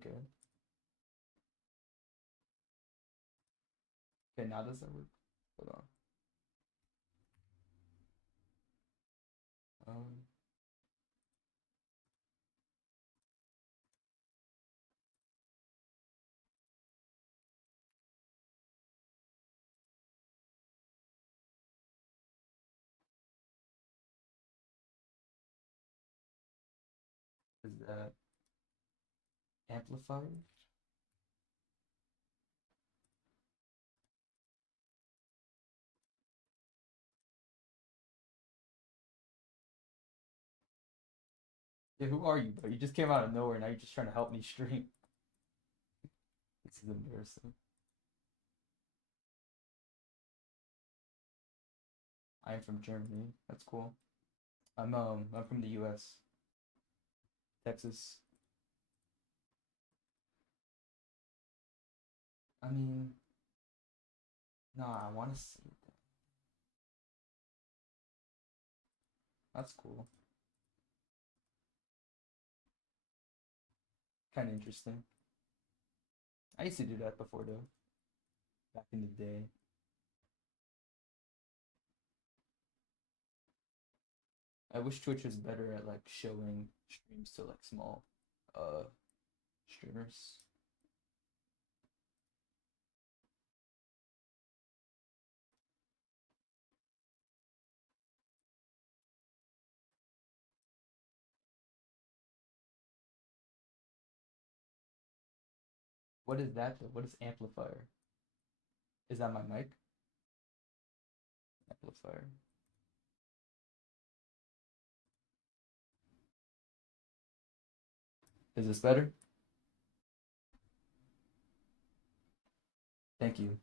Okay. Okay, now does that work? Hold on. Um, is that amplifier? Yeah, who are you, bro? You just came out of nowhere. Now you're just trying to help me stream. This is embarrassing. I am from Germany. That's cool. I'm from the U.S. Texas. I mean, no, I want to see that. That's cool. Kind of interesting. I used to do that before though, back in the day. I wish Twitch was better at like showing streams to like small uh streamers. What is that though? What is amplifier? Is that my mic? Amplifier. Is this better? Thank you.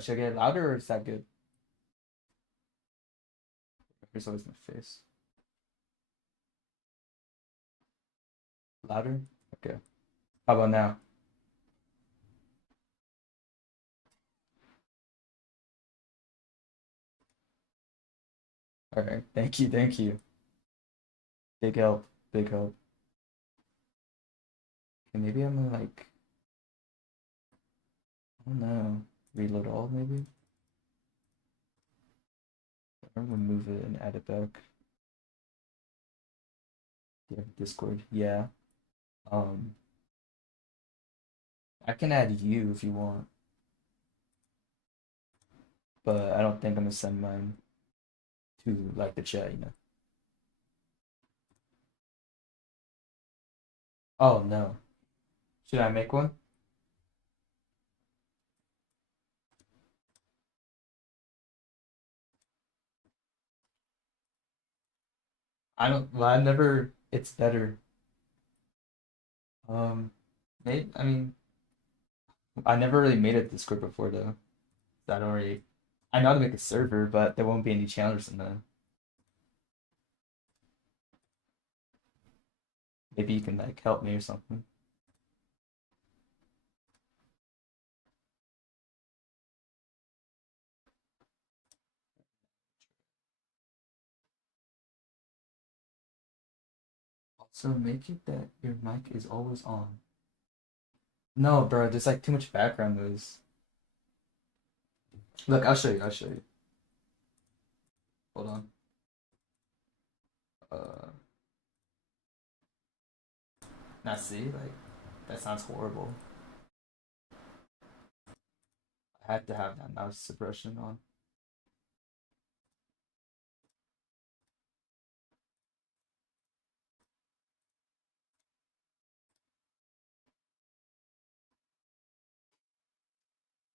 Should I get it louder or is that good? Here's always my face. Louder? Okay. How about now? All right. Thank you. Thank you. Big help. Big help. Okay, maybe I'm gonna like, I don't know, reload all maybe? I'm gonna move it and add it back. Yeah, Discord. Yeah. Um, I can add you if you want, but I don't think I'm gonna send mine to like the chat. Oh no. Should I make one? I don't, well, I never, it's better. Um, maybe, I mean, I never really made a Discord before though. I don't really, I know how to make a server, but there won't be any channels in there. Maybe you can like help me or something. Also, make it that your mic is always on. No, bro, there's like too much background noise. Look, I'll show you. I'll show you. Hold on. Uh, now see, like that sounds horrible. I had to have that mouse suppression on.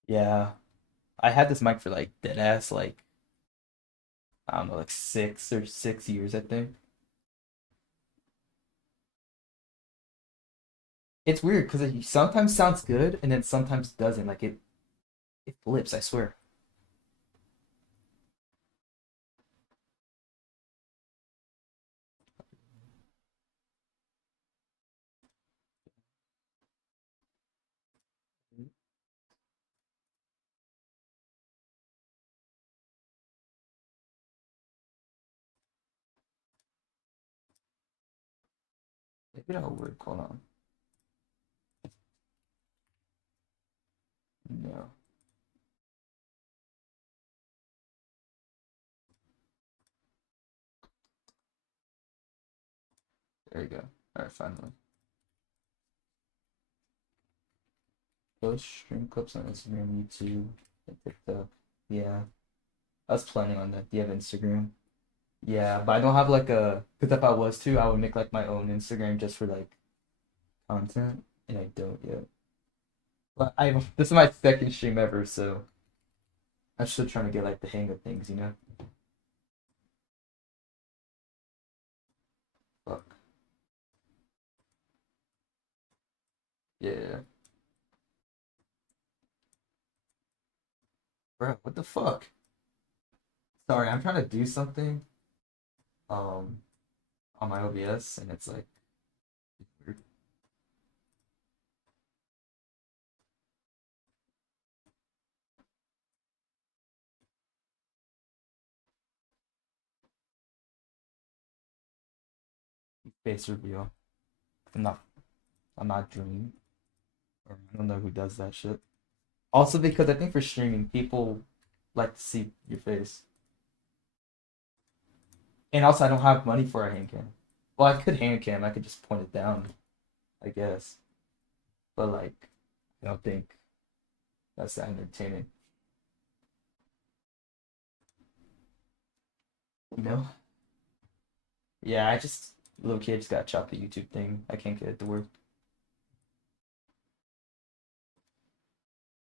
Yeah, I had this mic for like dead ass like I don't know, like 6 I think. It's weird because it sometimes sounds good and then sometimes doesn't. Like it flips. I swear. It'll work. Hold on. No. There you go. Alright, finally. Post stream clips on Instagram, YouTube, and TikTok. Yeah. I was planning on that. Do you have Instagram? Yeah, but I don't have like a. Because if I was to, I would make like my own Instagram just for like content, and I don't yet. But I this is my second stream ever, so I'm still trying to get like the hang of things, you know? Fuck. Yeah. Bro, what the fuck? Sorry, I'm trying to do something um on my OBS and it's like weird. Face reveal. I'm not I'm not dreaming. Or I don't know who does that shit. Also because I think for streaming people like to see your face. And also I don't have money for a hand cam. Well, I could hand cam, I could just point it down, I guess. But like I don't think that's that entertaining. You know? Yeah, I just little kid just got chopped the YouTube thing. I can't get it to work.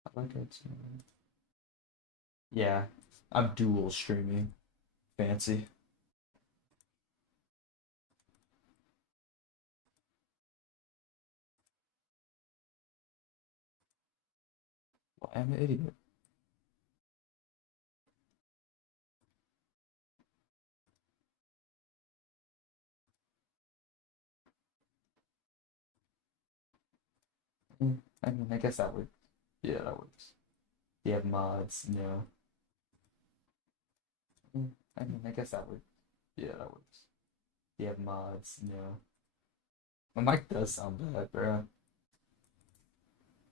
I like it. Yeah, I'm dual streaming. Fancy. Why am I an idiot? I mean, I guess that works. Yeah, that works. Do you have mods? No. I mean, I guess that works. Yeah, that works. Do you have mods? No. My mic does sound bad, bro.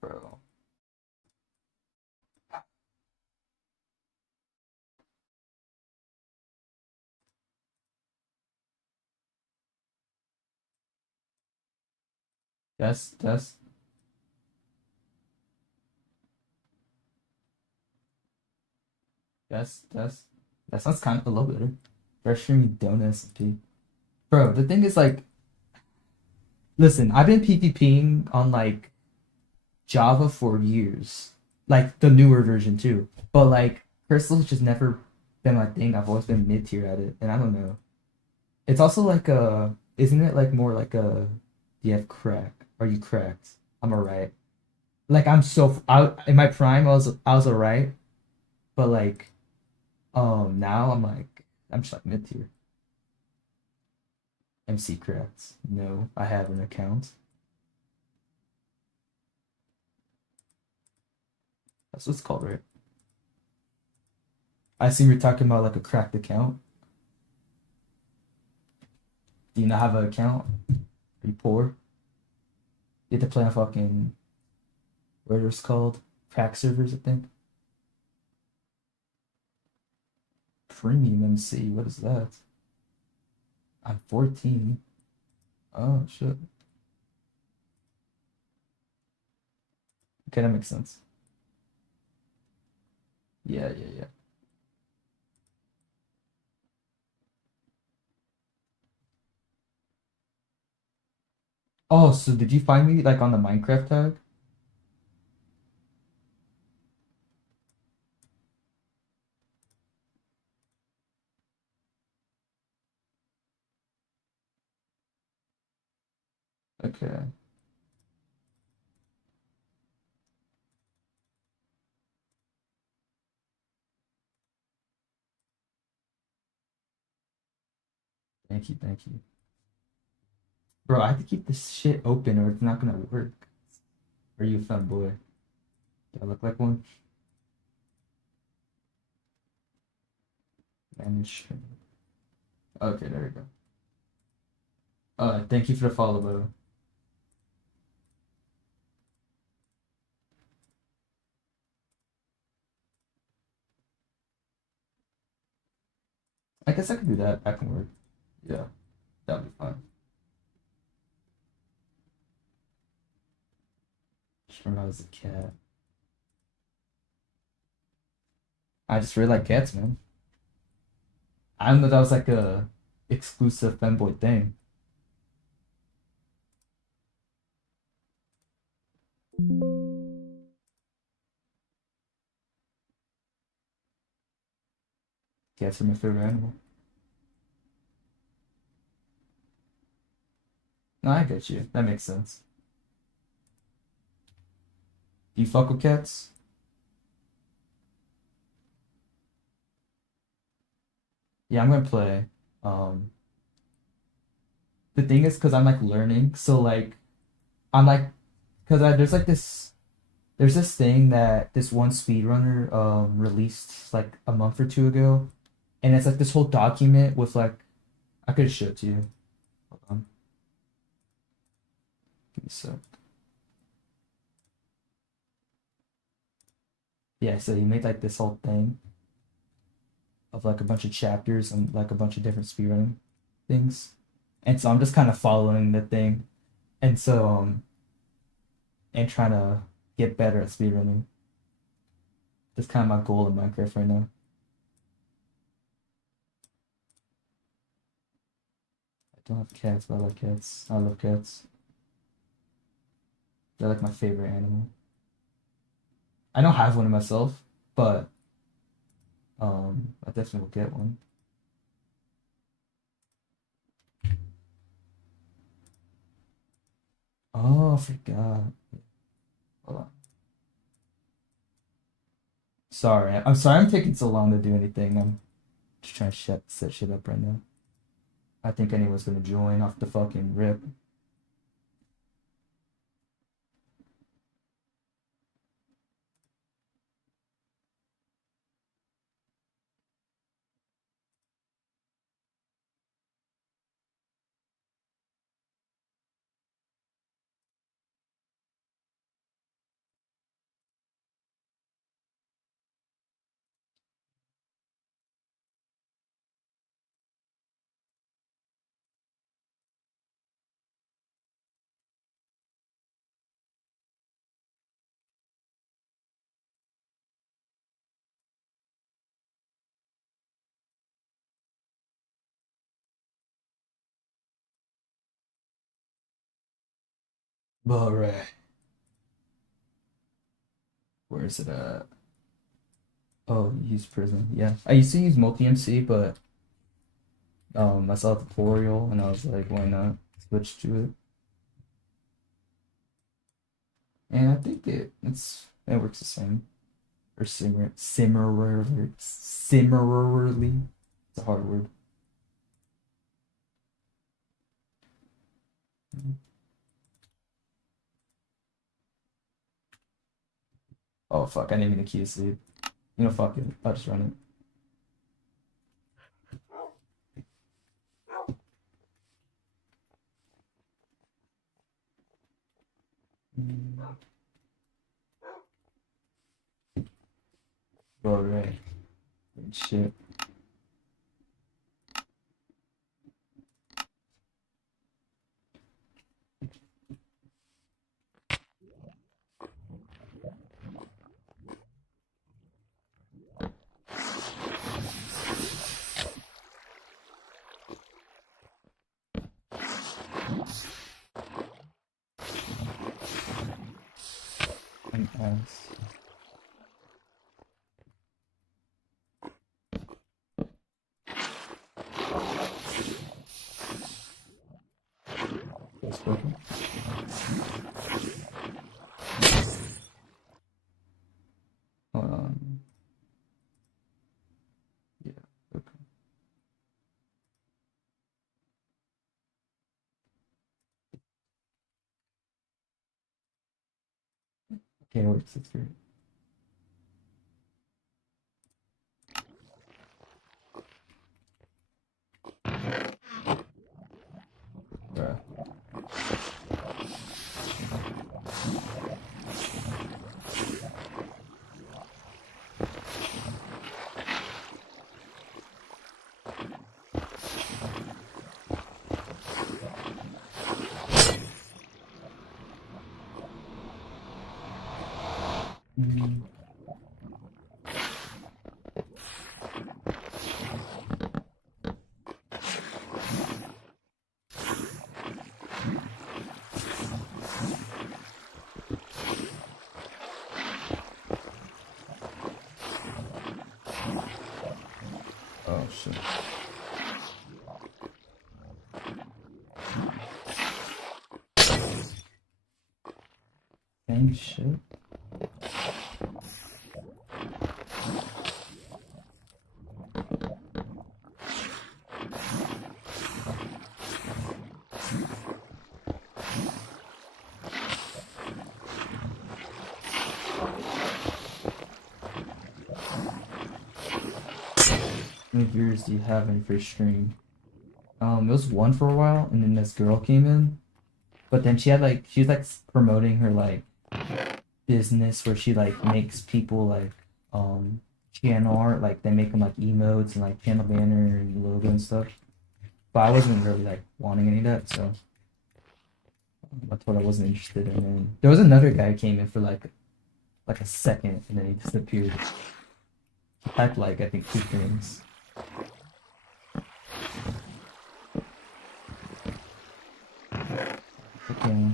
Bro. That's that's that sounds kind of a little better. Fresh streaming donuts and P. Bro, the thing is like, listen, I've been PvPing on like Java for years, like the newer version too. But like Crystal's just never been my thing. I've always been mid tier at it, and I don't know. It's also like isn't it like more like a, do you have crack? Are you cracked? I'm alright. Like I'm so I in my prime I was alright, but like now I'm like I'm just like mid tier. MC cracked. No, I have an account. That's what it's called, right? I assume you're talking about like a cracked account. Do you not have an account? Are you poor? You have to play on fucking what it's called? Crack servers, I think. Premium MC, what is that? I'm 14. Oh shit. Okay, that makes sense. Yeah, yeah, yeah. Oh, so did you find me like on the Minecraft tag? Okay. Thank you, thank you. Bro, I have to keep this shit open or it's not gonna work. Are you a fun boy? Do I look like one? Manage. Okay, there we go. Thank you for the follow, bro. I guess I can do that. That can work. Yeah, that'll be fine. Just remember I was a cat. I just really like cats, man. I don't know that was like a exclusive femboy thing. Cats are my favorite animal. No, I get you. That makes sense. Do you fuck with cats? Yeah, I'm gonna play. Um, the thing is, cause I'm like learning, so like I'm like, cause there's this thing that this one speedrunner released like a month or two ago, and it's like this whole document with like I could show it to you. Hold on, give me a sec. Yeah, so he made like this whole thing of like a bunch of chapters and like a bunch of different speedrunning things, and so I'm just kind of following the thing, and so and trying to get better at speedrunning. That's kind of my goal in Minecraft right now. I don't have cats, but I like cats. I love cats. They're like my favorite animal. I don't have one myself, but I definitely will get one. Oh, I forgot. Hold on. Sorry, I'm sorry I'm taking so long to do anything. I'm just trying to set shit up right now. I think anyone's gonna join off the fucking rip. Alright. Where is it at? Oh, use Prism. Yeah. I used to use multi-MC, but I saw a tutorial and I was like, why not switch to it? And I think it works the same. Or similarly. It's a hard word. Oh fuck, I didn't mean to key to sleep. You know, fuck it. I'll just run it. Alright. Shit. An ass. That's broken. Hold on. Yeah, okay. Okay, it works. That's great. Bruh. Oh shit. Same shit. How many viewers do you have in your first stream? It was one for a while, and then this girl came in, but then she was like promoting her like business where she like makes people like channel art, like they make them like emotes and like channel banner and logo and stuff. But I wasn't really like wanting any of that, so I told her I wasn't interested. And then there was another guy who came in for like a second, and then he disappeared. He typed like I think 2 things. Okay.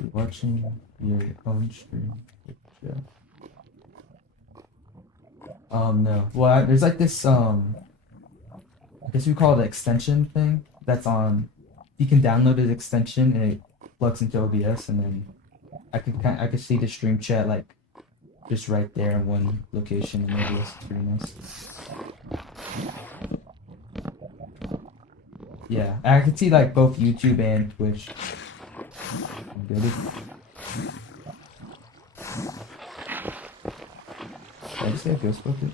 You're watching your own stream. Yeah. No. Well, there's like this I guess we call it an extension thing that's on. You can download an extension and it plugs into OBS, and then I could see the stream chat like just right there in one location in OBS. It's pretty nice. Yeah, I could see like both YouTube and Twitch. Good. Did I just say a ghost bucket?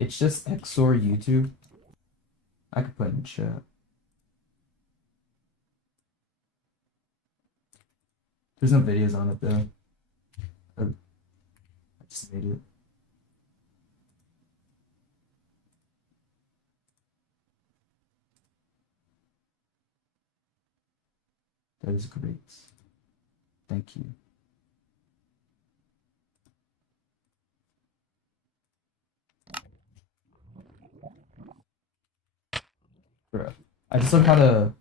It's just XOR YouTube. I could put in chat. There's no videos on it though. I just made it. That is great. Thank you. Bro, I just learned how to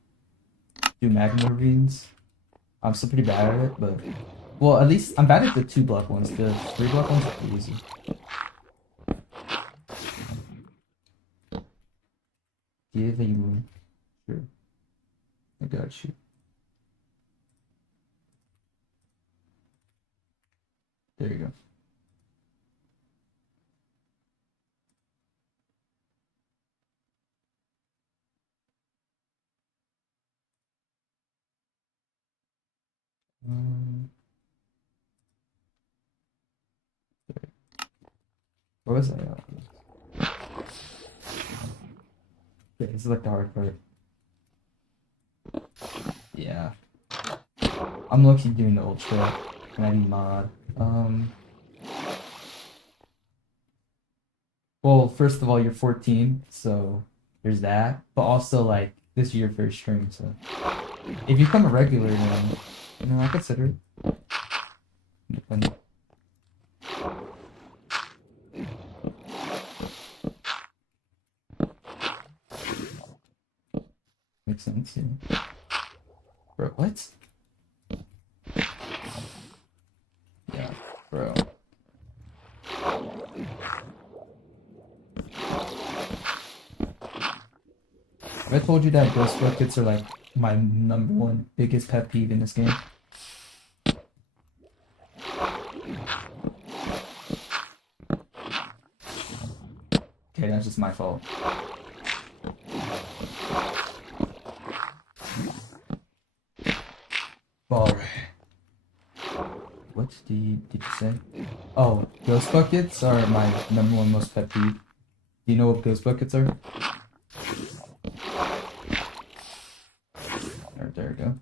do magma readings. I'm still pretty bad at it, but well, at least I'm bad at the 2-block ones. The 3-block ones are pretty easy. Give a room. Sure. I got you. There you go. Where was I at? Okay, this is like the hard part. Yeah. I'm low-key doing the ultra. Can I be mod? Well, first of all, you're 14, so there's that. But also, like, this is your first stream, so if you become a regular, then I consider it. Independent. Makes sense, yeah. Bro, what? Yeah, bro. Have I told you that ghost buckets are like my #1 biggest pet peeve in this game? Okay, that's just my fault. Alright. What did you say? Oh, ghost buckets are my #1 most pet peeve. Do you know what ghost buckets are? There we go.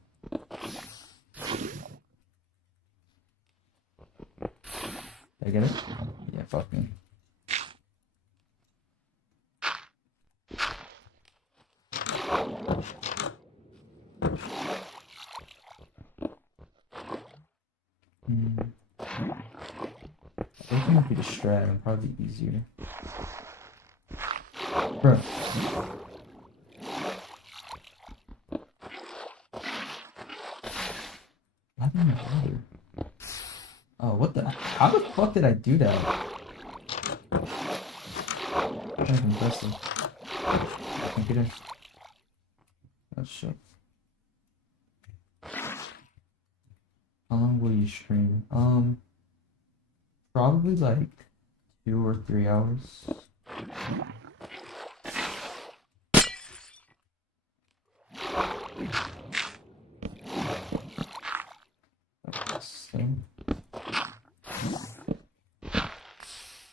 Did I get it? Yeah, fuck me. I think it would be the strat and probably easier. Bro. What in the water? Oh, what the? How the fuck did I do that? Kind of impressive. I can get in. Oh shit. How long will you stream? Probably like 2 or 3 hours.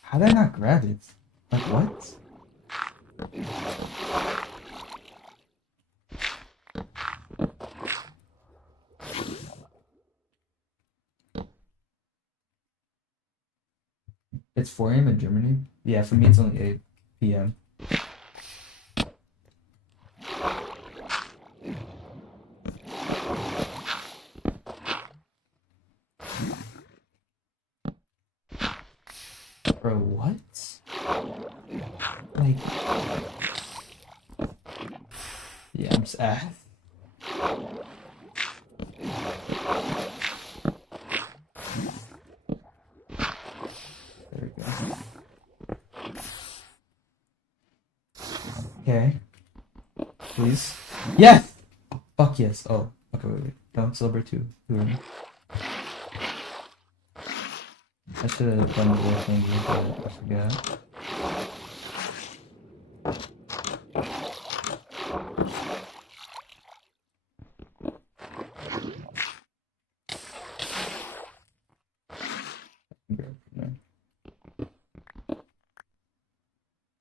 How did I not grab it? Like what? It's 4 a.m. in Germany? Yeah, for me it's only 8 p.m. Bro, what? Like... Yeah, I'm sad. There we go. Okay. Please. Yes! Fuck yes. Oh, okay, wait. No, silver 2. Who are you? I should have done the little thing, but I forgot.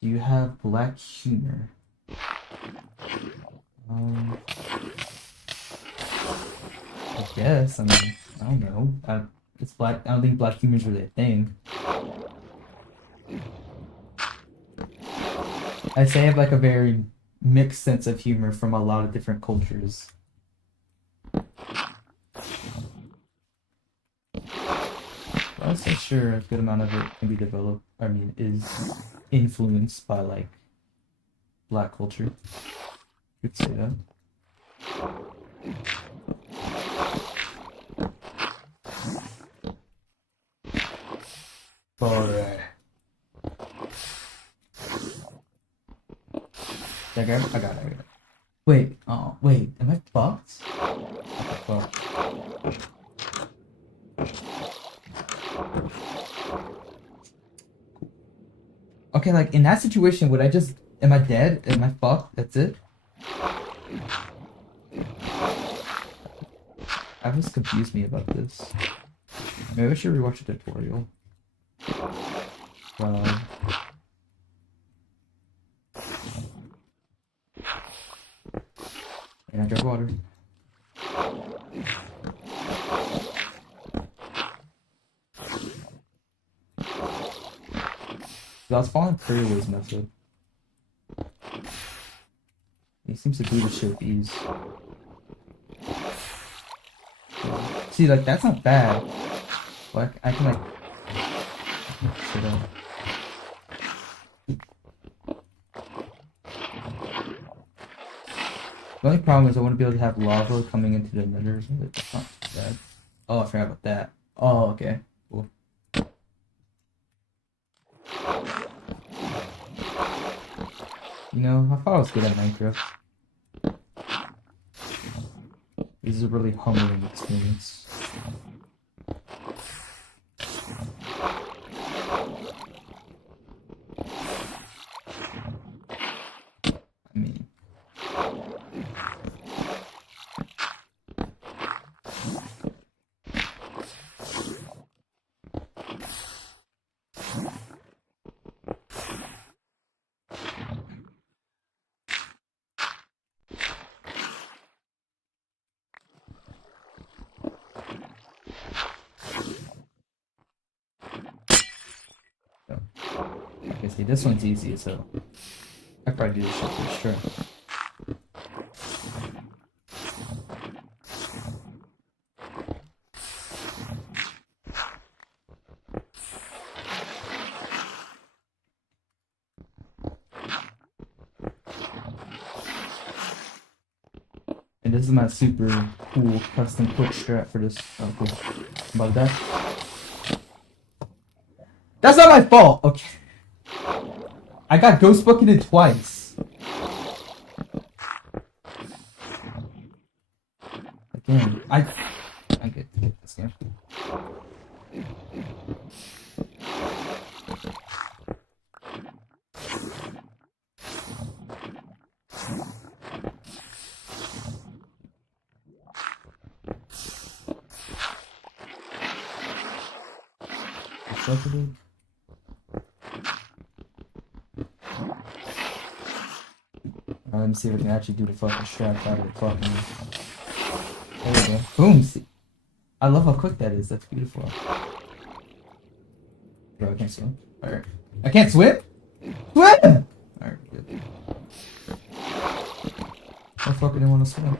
Do you have black humor? I guess. I mean, I don't know. It's black. I don't think black humor is really a thing. I'd say I have like a very mixed sense of humor from a lot of different cultures. I'm so sure a good amount of it can be developed. I mean, is influenced by like black culture. You could say that. Alright. Did I grab it? I got it. Wait, oh, wait, am I fucked? What the fuck? Okay, like in that situation, would I just... Am I dead? Am I fucked? That's it? That just confused me about this. Maybe I should rewatch the tutorial. And I drink water. I was following Curly's method. He seems to do this shit with ease. See, like, that's not bad. Like, I can, like... Sit down. The only problem is I want to be able to have lava coming into the nether, so it's not too bad. Oh, I forgot about that. Oh, okay. Cool. You know, I thought I was good at Minecraft. This is a really humbling experience. I mean... Okay, see, this one's easy, so I probably do this shit for sure. this is my super cool custom quick strat for this. Oh, cool. About that. That's not my fault! Okay. I got ghost bucketed twice. Again, I get this game. Bucketed. Let me see if I can actually do the fucking strap out of the fucking. There we go. Boom! See? I love how quick that is. That's beautiful. Bro, I can't swim. Alright. I can't swim? Swim! Alright, good. I fucking didn't want to swim.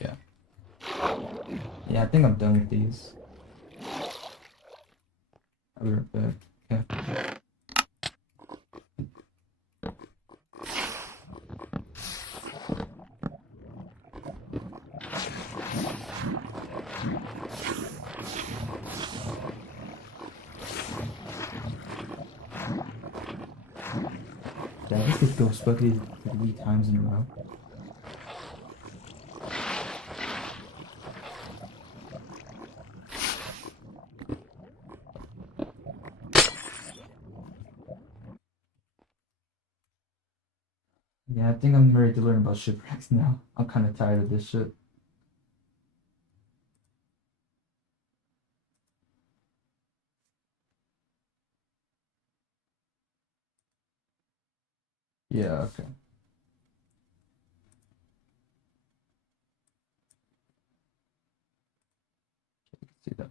Yeah. Yeah, I think I'm done with these. I'll be right back. Okay. Did I just get ghost bucketed 3 times in a row? Yeah, I think I'm ready to learn about shipwrecks now. I'm kind of tired of this shit. Yeah, okay. See that.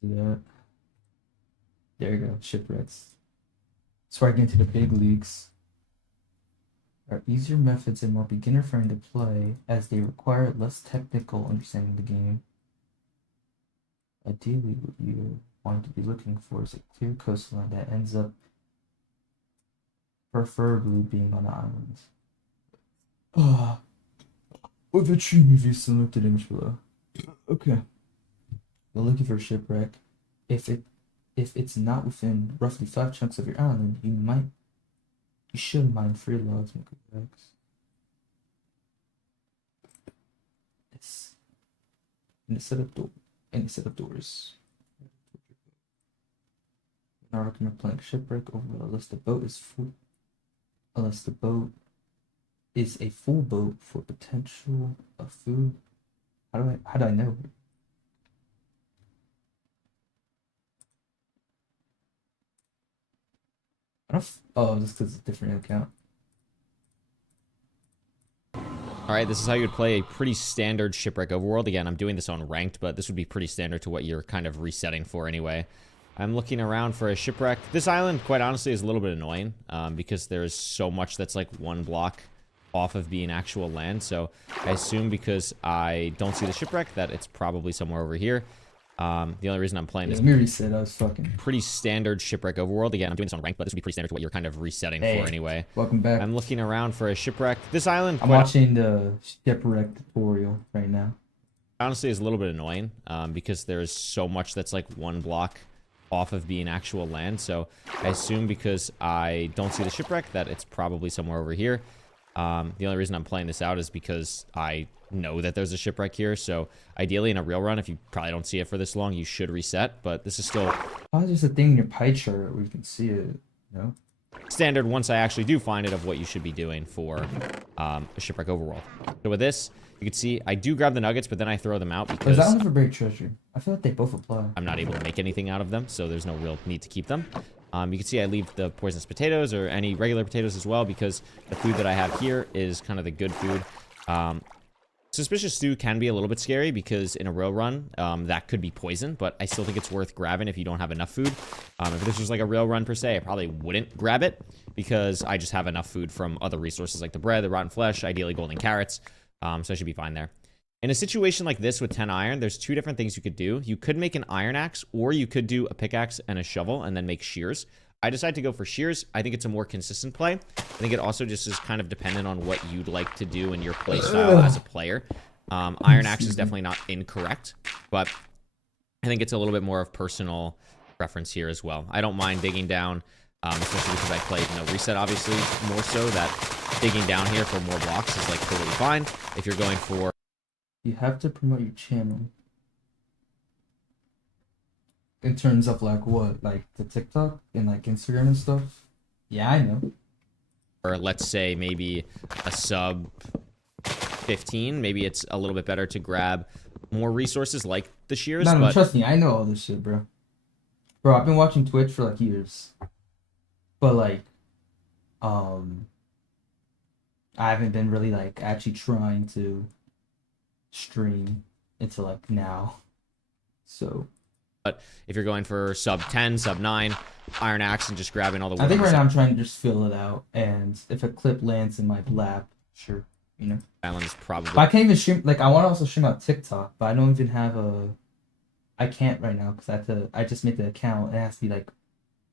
See that. There you go, shipwrecks. That's where I get into the big leagues. There are easier methods and more beginner-friendly to play, as they require less technical understanding of the game. Ideally, what you want to be looking for is a clear coastline that ends up preferably being on the islands. What the tree movie selected image below. Okay. You're looking for a shipwreck. If it's not within roughly 5 chunks of your island, you should mine 3 logs and wrecks. It's in a set of doors. Now recommend playing shipwreck over unless the boat is a full boat for potential of food. How do I know? Oh, just because it's a different account. Alright, this is how you would play a pretty standard shipwreck overworld. Again, I'm doing this on ranked, but this would be pretty standard to what you're kind of resetting for anyway. I'm looking around for a shipwreck. This island, quite honestly, is a little bit annoying because there's so much that's like 1 block off of being actual land. So I assume because I don't see the shipwreck that it's probably somewhere over here. The only reason I'm playing this pretty standard shipwreck overworld. Again, I'm doing this on ranked, but this would be pretty standard to what you're kind of resetting for anyway. Welcome back. I'm looking around for a shipwreck. This island, I'm watching the shipwreck tutorial right now. Honestly, is a little bit annoying because there's so much that's like 1 block off of being actual land. So I assume because I don't see the shipwreck that it's probably somewhere over here. The only reason I'm playing this out is because I know that there's a shipwreck here. So ideally in a real run, if you probably don't see it for this long, you should reset. But this is still... Oh, there's a thing in your pie chart where you can see it, you know? Standard once I actually do find it of what you should be doing for a shipwreck overworld. So with this, you can see I do grab the nuggets, but then I throw them out because... Is that one for buried treasure? I feel like they both apply. I'm not able to make anything out of them, so there's no real need to keep them. You can see I leave the poisonous potatoes or any regular potatoes as well because the food that I have here is kind of the good food. Suspicious Stew can be a little bit scary because in a rail run, that could be poison, but I still think it's worth grabbing if you don't have enough food. If this was like a rail run per se, I probably wouldn't grab it because I just have enough food from other resources like the bread, the rotten flesh, ideally golden carrots, so I should be fine there. In a situation like this with 10 iron, there's two different things you could do. You could make an iron axe, or you could do a pickaxe and a shovel and then make shears. I decided to go for shears. I think it's a more consistent play. I think it also just is kind of dependent on what you'd like to do in your play style as a player. Iron axe is definitely not incorrect, but I think it's a little bit more of personal preference here as well. I don't mind digging down, especially because I played no reset, obviously, more so that digging down here for more blocks is like totally fine. If you're going for... You have to promote your channel. In terms of like what? Like the TikTok and like Instagram and stuff? Yeah, I know. Or let's say maybe a sub 15, maybe it's a little bit better to grab more resources like the shears. No, but trust me, I know all this shit, bro. Bro, I've been watching Twitch for like years. But like, I haven't been really like actually trying to stream until like now. So... But if you're going for sub 10, sub 9, iron axe and just grabbing all the wood. I think right now I'm trying to just fill it out, and if a clip lands in my lap, sure, you know. Island is probably... But I can't even stream, like, I want to also stream on TikTok, but I don't even have a... I can't right now, because I just made the account, it has to be, like,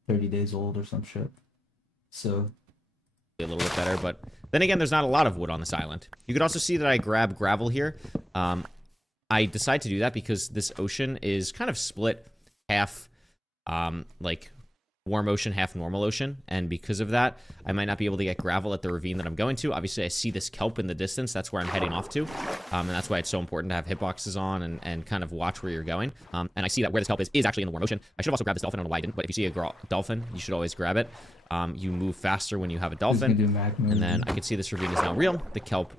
30 days old or some shit. So... a little bit better, but then again, there's not a lot of wood on this island. You could also see that I grab gravel here. I decide to do that because this ocean is kind of split half, like warm ocean, half normal ocean. And because of that, I might not be able to get gravel at the ravine that I'm going to. Obviously, I see this kelp in the distance. That's where I'm heading off to. And that's why it's so important to have hitboxes on and kind of watch where you're going. And I see that where this kelp is actually in the warm ocean. I should have also grabbed this dolphin. I don't know why I didn't, but if you see a dolphin, you should always grab it. You move faster when you have a dolphin. And then I can see this ravine is now real. The kelp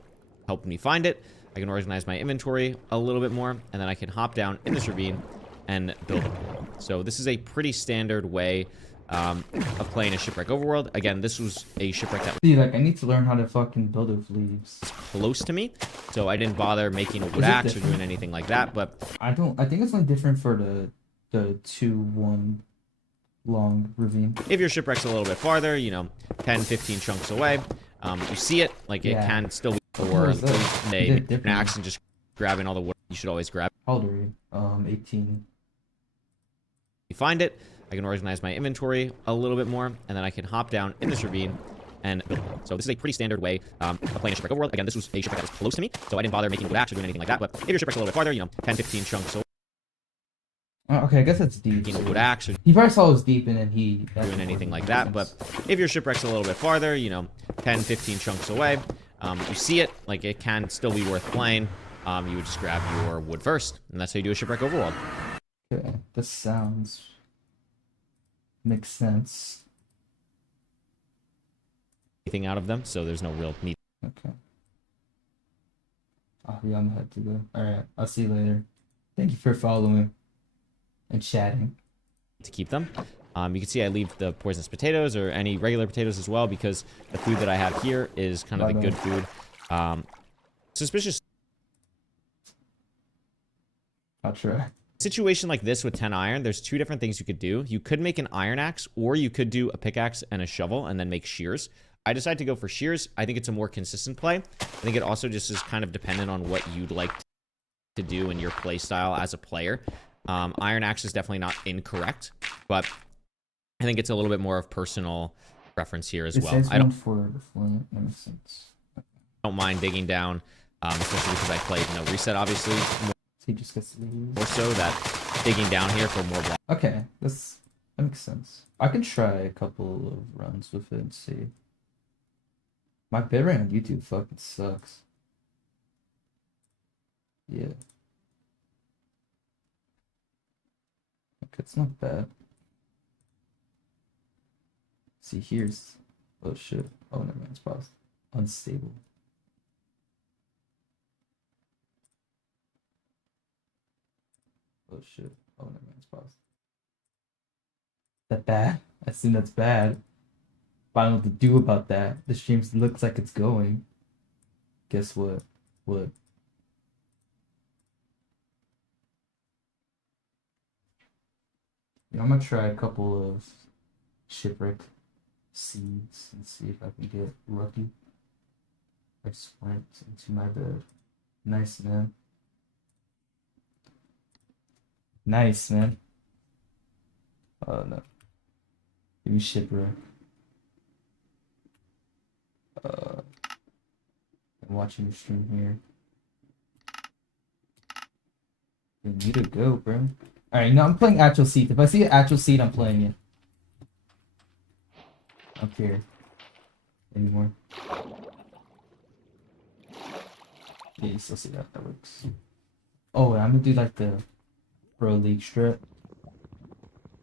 helped me find it. I can organize my inventory a little bit more, and then I can hop down in this ravine and build a wall. So this is a pretty standard way of playing a shipwreck overworld. Again, this was a shipwreck that was... See, like, I need to learn how to fucking build with leaves. Close to me, so I didn't bother making a wood axe or doing anything like that, but... I think it's only different for the 2-1 long ravine. If your shipwreck's a little bit farther, you know, 10, 15 chunks away, you see it, like it can still be... Or an axe and just grabbing all the wood you should always grab. How old are you? 18. You find it, I can organize my inventory a little bit more, and then I can hop down in this ravine and build a wall. So this is a pretty standard way of playing a shipwreck overworld. Again, this was a shipwreck that was close to me, so I didn't bother making wood axe or doing anything like that. But if your shipwreck's a little bit farther, you know, 10, 15 chunks away. Okay, I guess that's deep. You know, wood axe or he probably saw it was deep and then he... doing anything like that. But if your shipwreck's a little bit farther, you know, 10, 15 chunks away, you see it, like it can still be worth playing. You would just grab your wood first, and that's how you do a shipwreck overworld. Okay, this sounds... makes sense. Anything out of them, so there's no real need. Okay. Oh, yeah, I'm gonna have to go. Alright, I'll see you later. Thank you for following and chatting. To keep them. You can see I leave the poisonous potatoes or any regular potatoes as well because the food that I have here is kind of the good food. Suspicious. I'll try. Situation like this with 10 iron, there's two different things you could do. You could make an iron axe, or you could do a pickaxe and a shovel and then make shears. I decided to go for shears. I think it's a more consistent play. I think it also just is kind of dependent on what you'd like to do in your play style as a player. Iron axe is definitely not incorrect, but I think it's a little bit more of personal preference here as well. I don't mind digging down, especially because I played no reset, obviously. He just gets to leave. More so that digging down here for more blocks. Okay, that makes sense. I could try a couple of runs with it and see. My bitrate on YouTube fucking sucks. Yeah. Okay, it's not bad. See, here's... Oh shit. Oh, never mind, it's paused. Unstable. Oh shit. Oh, never mind, it's paused. That bad? I assume that's bad. But I don't know what to do about that. The stream looks like it's going. Guess what? What? Yeah, I'm gonna try a couple of shipwreck seeds and see if I can get lucky. I just went into my bed. Nice, man. Nice, man. Oh no. Give me shipwreck. I'm watching your stream here. You need to go, bro. Alright, you know, I'm playing actual seed. If I see an actual seed, I'm playing it. I don't care anymore. Yeah, you still see that. That works. Oh, I'm gonna do like the Pro League strip.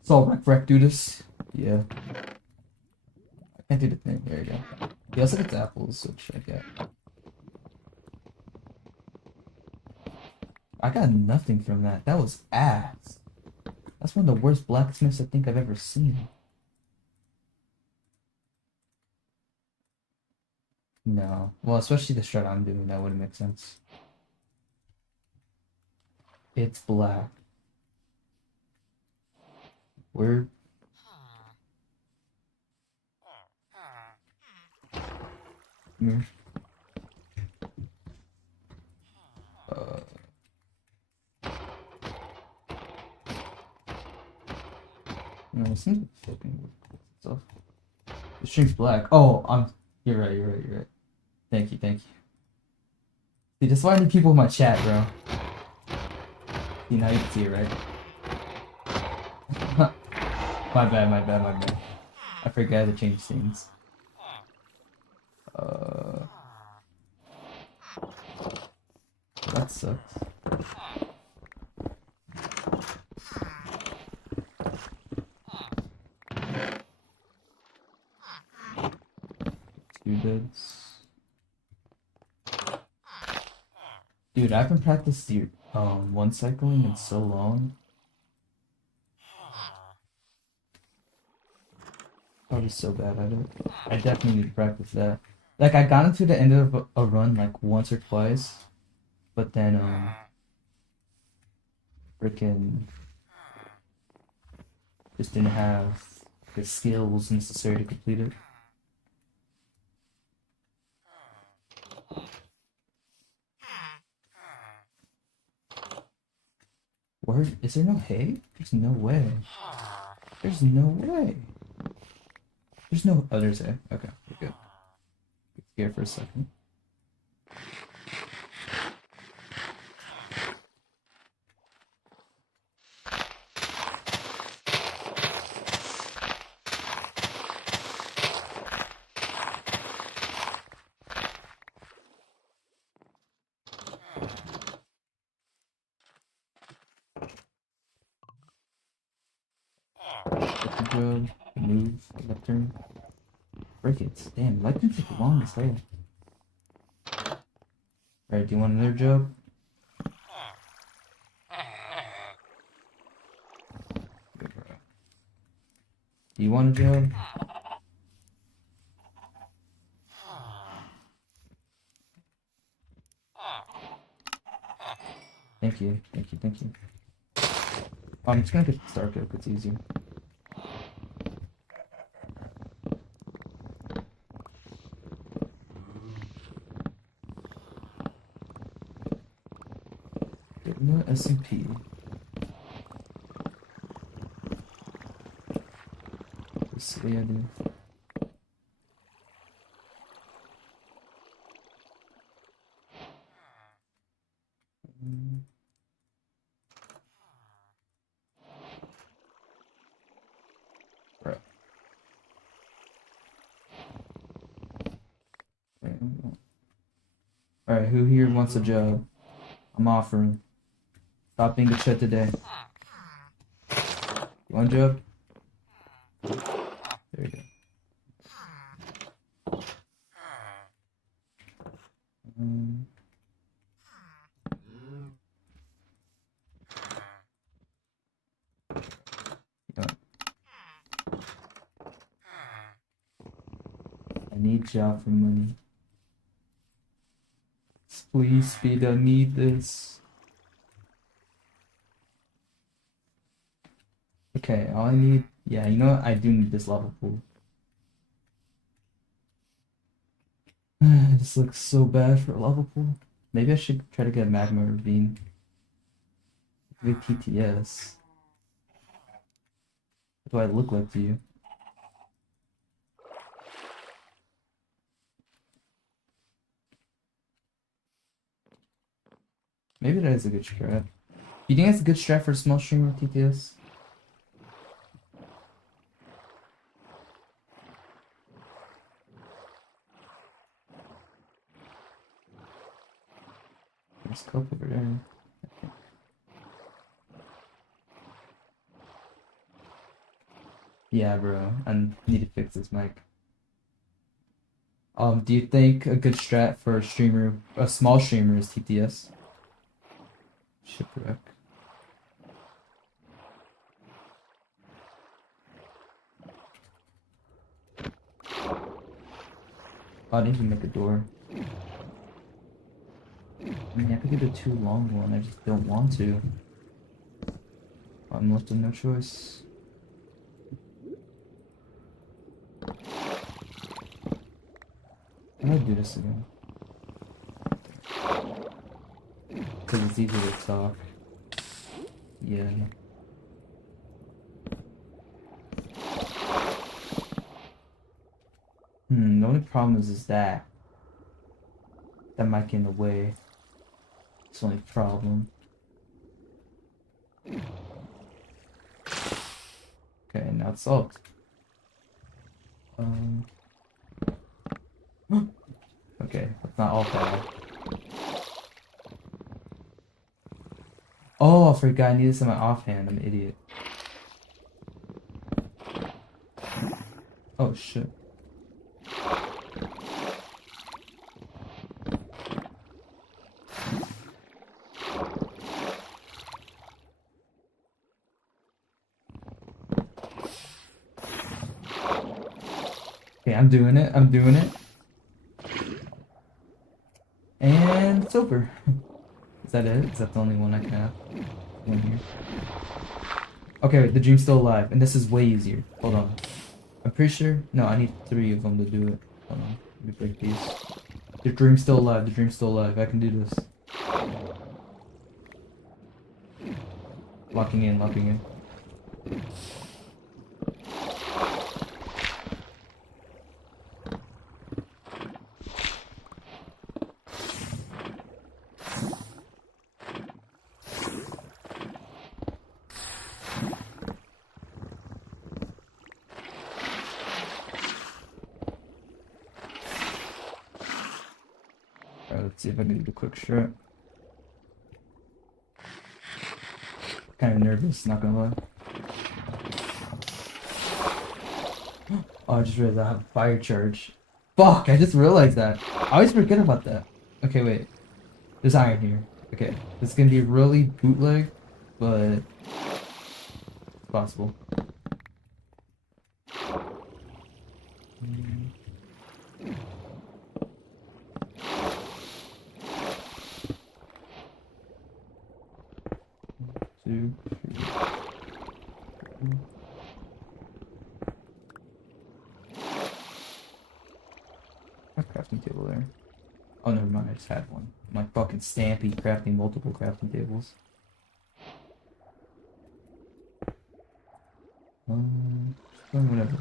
So wreck do this. Yeah. I can't do the thing. There you go. He also gets apples, which I get. I got nothing from that. That was ass. That's one of the worst blacksmiths I think I've ever seen. No. Well, especially the strat I'm doing, that wouldn't make sense. It's black. Where? Come here. No, it seems like fucking stuff. The string's black. Oh, you're right, you're right, you're right. Thank you, thank you. See, that's why I need people in my chat, bro. See, now you can see it, right? My bad, my bad, my bad. I forgot to change scenes. That sucks. Two deads. Dude, I haven't practiced the one cycling in so long. Probably so bad at it. I definitely need to practice that. Like, I got into the end of a run like once or twice, but then freaking just didn't have the skills necessary to complete it. Where is there no hay? There's no way. There's no way. There's no there's hay. Okay, we're good. Get scared for a second. Good job. Move. Left turn. Break it. Damn, light turns take the longest there. Alright, do you want another job? Good, bro. Do you want a job? Thank you, thank you, thank you. I'm just gonna get the Stark Oak, it's easier. Get no SCP. This way I do. Right. Alright, who here wants a job? I'm offering. Stop being a shit today. You want a job? There you go. Yeah. I need job for money. Please, Speed, I need this. Okay, all I need... Yeah, you know what? I do need this lava pool. This looks so bad for a lava pool. Maybe I should try to get a magma ravine. Big TTS. What do I look like to you? Maybe that is a good strat. You think that's a good strat for a small streamer TTS? There's cope over there. Yeah, bro. I need to fix this mic. Do you think a good strat for a streamer, a small streamer, is TTS? Shipwreck. Oh, I need to make a door. I mean, I could do the too long one. I just don't want to. I'm left with no choice. How do I do this again? Because it's easier to talk. Yeah. The only problem is that might get in the way. It's the only problem. Okay, now it's solved. Okay, that's not all bad. Oh, I forgot I need this in my offhand. I'm an idiot. Oh shit. Okay, I'm doing it. I'm doing it. And it's over. Is that it? Is that the only one I can have? One here. Okay, wait, the dream's still alive, and this is way easier. Hold on. I'm pretty sure. No, I need 3 of them to do it. Hold on. Let me break these. The dream's still alive. The dream's still alive. I can do this. Locking in, locking in. Alright, let's see if I can do the quick strat. Kind of nervous, not gonna lie. Oh, I just realized I have a fire charge. Fuck, I just realized that. I always forget about that. Okay, wait. There's iron here. Okay, this is gonna be really bootleg, but it's possible. Two, three. A crafting table there. Oh, never mind. I just had one. I'm like fucking Stampy crafting multiple crafting tables. Whatever.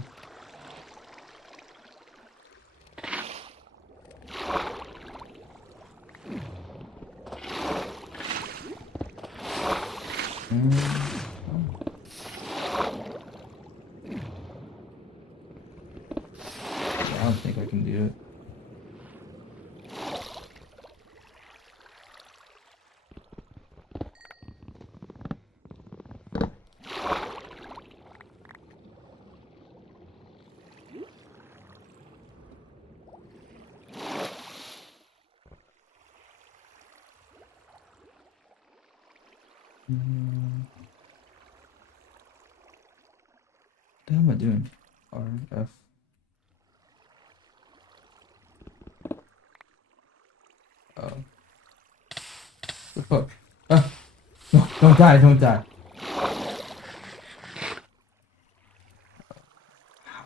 I don't think I can do it. What the hell am I doing? R, F. Oh. The fuck? Ah! No, don't die, don't die.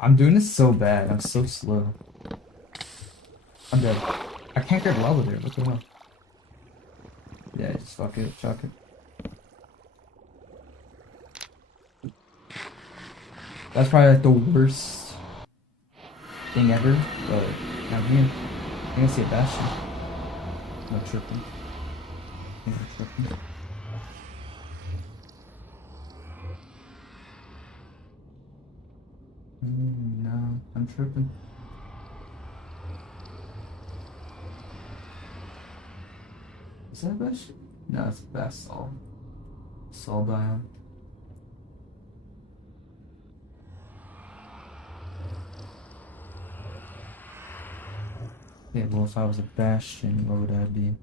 I'm doing this so bad. I'm so slow. I'm dead. I can't grab lava there. What the hell? Yeah, just fuck it. Chuck it. That's probably like the worst thing ever. But I'm gonna see a bastion. No tripping. No tripping. No, I'm tripping. Is that a bastion? No, it's a basalt. Salt biome. Yeah, well, if I was a bastion, what would I be?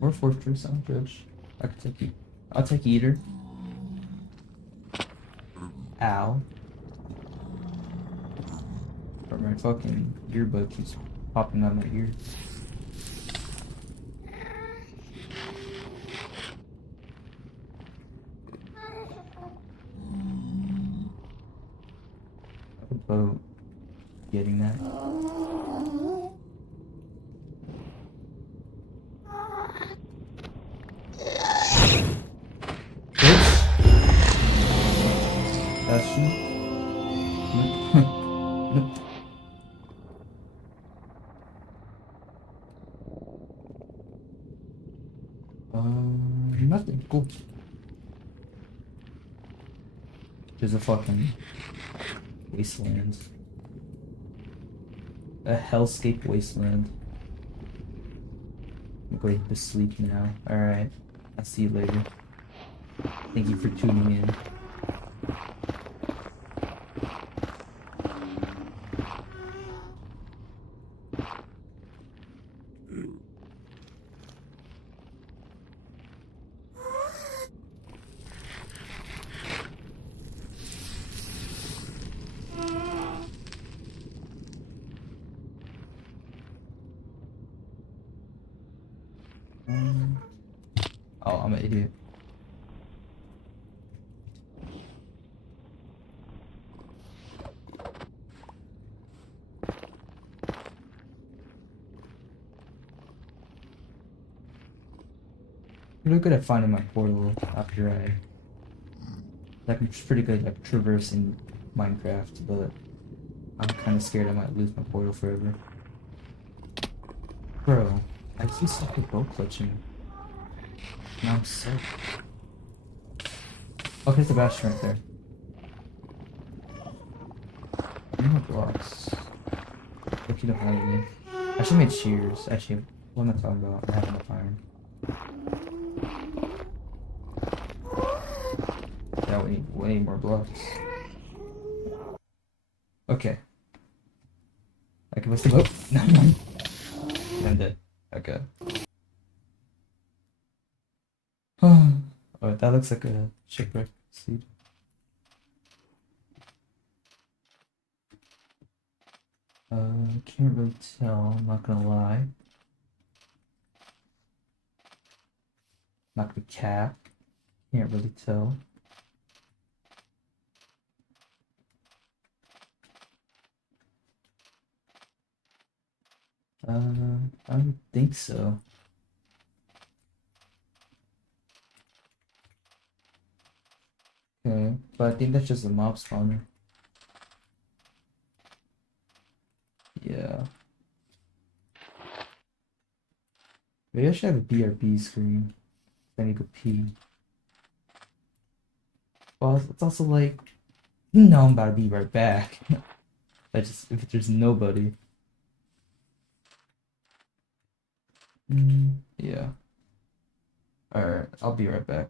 Or fortress, I'm good. I could take you. I'll take eater. Ow. Or my fucking earbud keeps popping out my ear. About getting that. Bastion. Nope. Nope. Nothing. Cool. There's a fucking wasteland. A hellscape wasteland. I'm going to sleep now. Alright. I'll see you later. Thank you for tuning in. Oh, I'm an idiot. Really good at finding my portal after like I'm pretty good at traversing Minecraft, but I'm kind of scared I might lose my portal forever. Bro, I just suck at bow clutching. Now I'm sick. Okay, there's a bastion right there. No blocks. Look, you don't have any. I should have made shears. Actually, what am I talking about? I have enough iron. Yeah, we need way more blocks. Okay. I can lift him up. No, no. I'm dead. Okay. Alright, that looks like a shipwreck seed. Can't really tell, I'm not gonna lie. Not gonna cap. Can't really tell. I don't think so. Okay, but I think that's just a mob spawner. Yeah. Maybe I should have a BRB screen. Then you could pee. Well, it's also like, you know I'm about to be right back. I just, if there's nobody. Yeah. Alright, I'll be right back.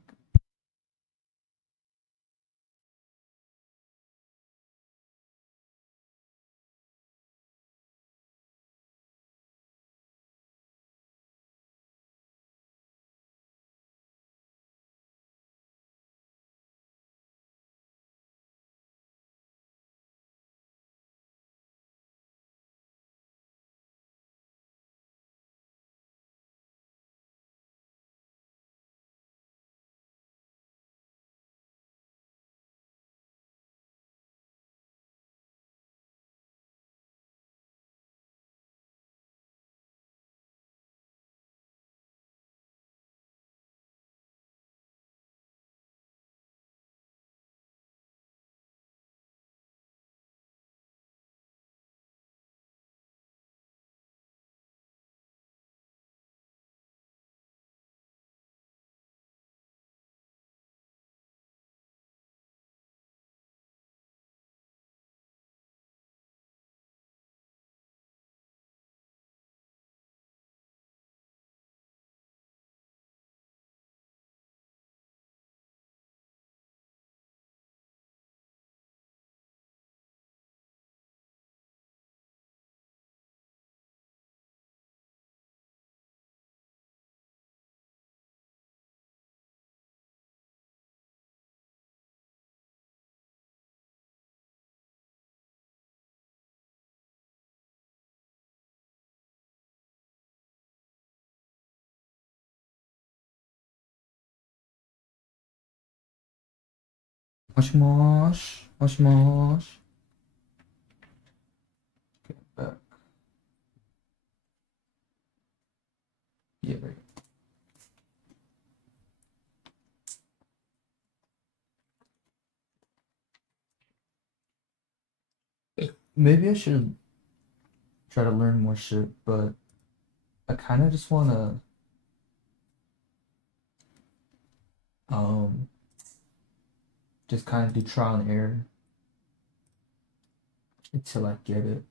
Mosh mosh. Mosh mosh. Okay, back. Yeah, there you go. Maybe I should try to learn more shit, but I kind of just want to um just kind of do trial and error until I get it.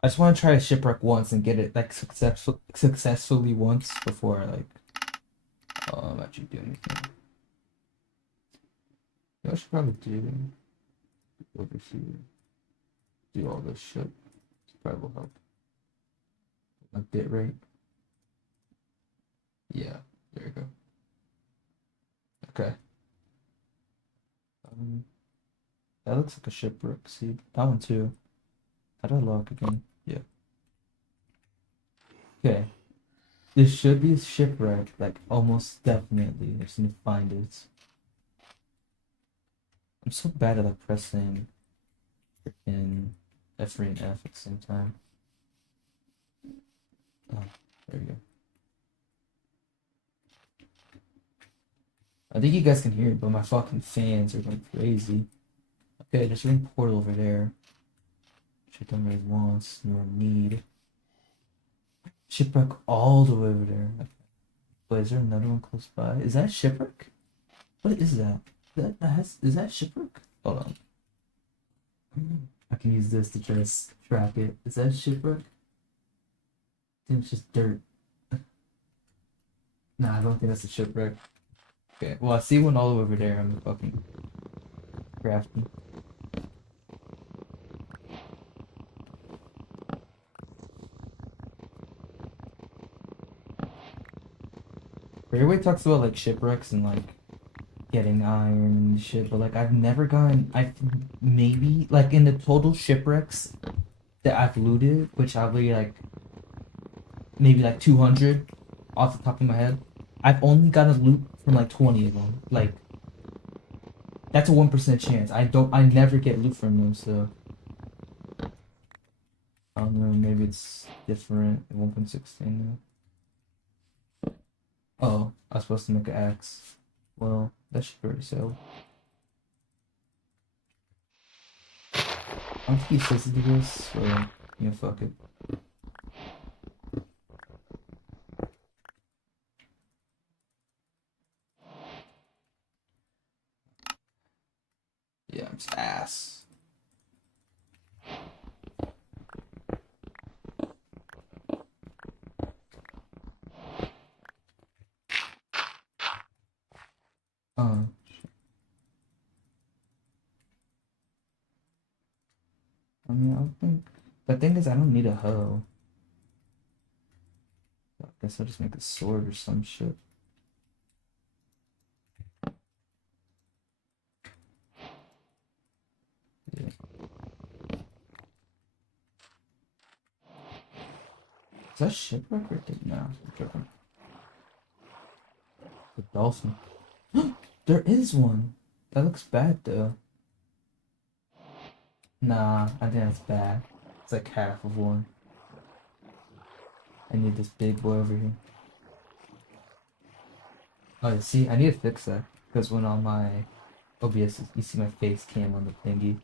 I just want to try a shipwreck once and get it like successfully once before I like actually do anything. You know what I should probably do over here. Do all this shit. Probably will help. My bit rate. Yeah, there you go. Okay. That looks like a shipwreck. See, that one too. How do I log again? Yeah. Okay. This should be a shipwreck, like almost definitely. I just need to find it. I'm so bad at like pressing freaking F3 and F at the same time. Oh, there you go. I think you guys can hear it, but my fucking fans are going crazy. Okay, there's a portal over there. Which I don't really want nor need. Shipwreck all the way over there. Wait, is there another one close by? Is that shipwreck? What is that? Is that shipwreck? Hold on. I can use this to try to track it. Is that shipwreck? I think it's just dirt. Nah, I don't think that's a shipwreck. Okay, well I see one all the way over there. I'm fucking crafty. Everybody talks about like shipwrecks and like getting iron and shit, but like I've never gotten. I've maybe like in the total shipwrecks that I've looted, which I'll be like maybe like 200 off the top of my head. I've only got a loot from like 20 of them. Like that's a 1% chance. I never get loot from them, so I don't know. Maybe it's different at 1.16 now. Oh, I was supposed to make an axe. Well, that should already sell. I don't think he says to do this, so yeah, fuck it. Yeah, I'm just ass. Shit. I mean, I don't think the thing is I don't need a hoe. I guess I'll just make a sword or some shit. Yeah. Is that shipwreck right there? No, I'm joking. The dolphin. There is one. That looks bad though. Nah, I think that's bad. It's like half of one. I need this big boy over here. Oh, you see, I need to fix that because when on my OBS, you see my face cam on the thingy.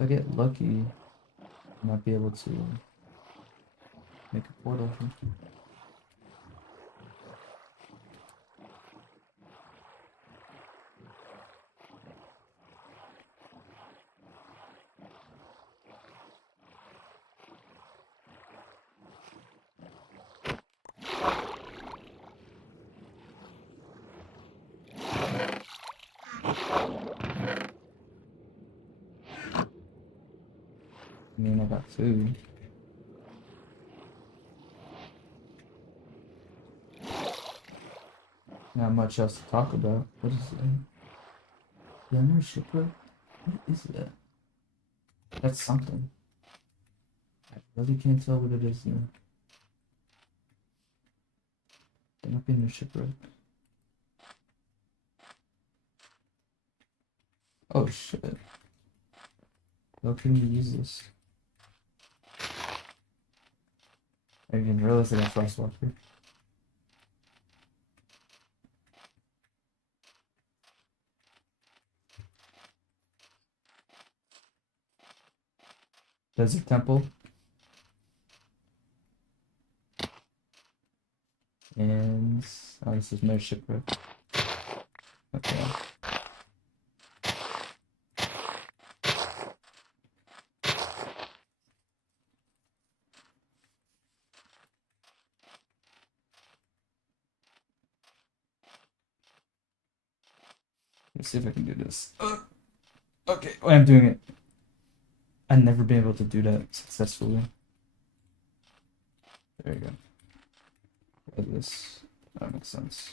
If I get lucky, I might be able to make a portal here. I mean, I got food. Not much else to talk about. What is that? Gunner shipwreck? What is that? That's something. I really can't tell what it is now. They're not being a shipwreck. Oh shit. How can we use this? I didn't realize I got frostwalker. Desert Temple. And oh, this is no shipwreck. Okay. Let's see if I can do this. Okay, oh, I'm doing it. I've never been able to do that successfully. There you go. Like this. That makes sense.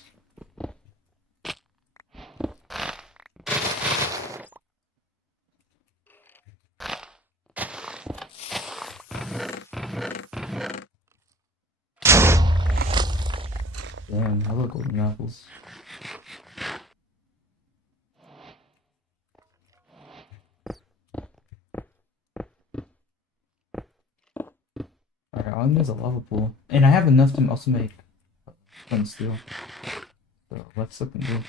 Damn, I love golden apples. Alright, all I need is a lava pool. And I have enough to also make flint steel. So let's look and do.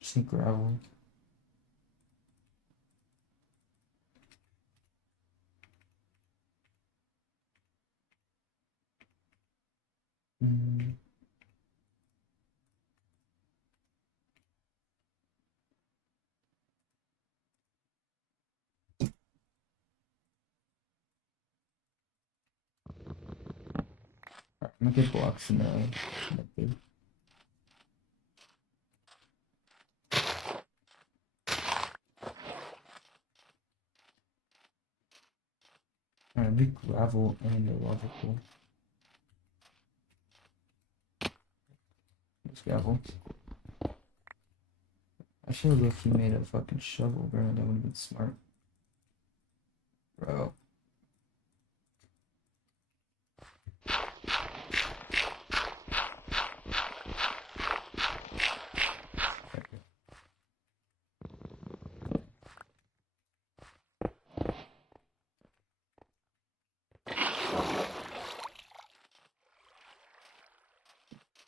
Just need gravel. Mm. Alright, I'm gonna get blocks in the Alright, make gravel and a lava pool. There's gravel. I should have looked, he made a fucking shovel, bro. That would have been smart. Bro.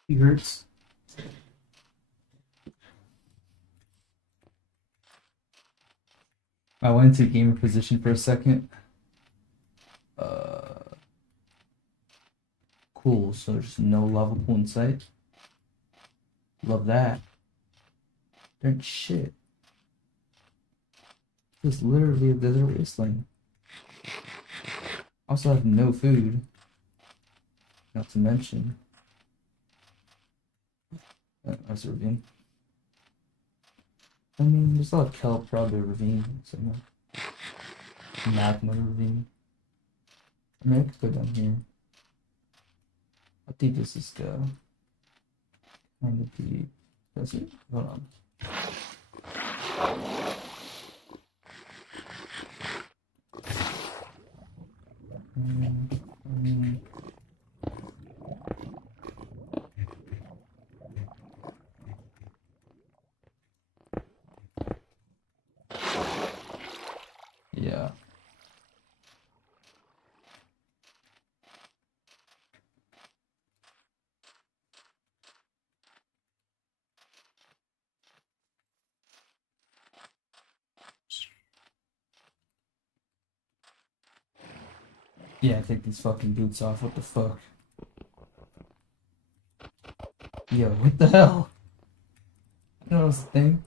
He hurts. I went into gamer position for a second. Cool, so there's no lava pool in sight. Love that. There's shit. It's literally a desert wasteland. Also have no food. Not to mention. That's a ravine. I mean, there's a lot of kelp, probably a ravine somewhere. Magma ravine. I mean, I could go down here. How deep does this go? Kind of deep. Does it? Hold on. Yeah. Yeah, take these fucking boots off. What the fuck? Yo, what the hell? I know this thing.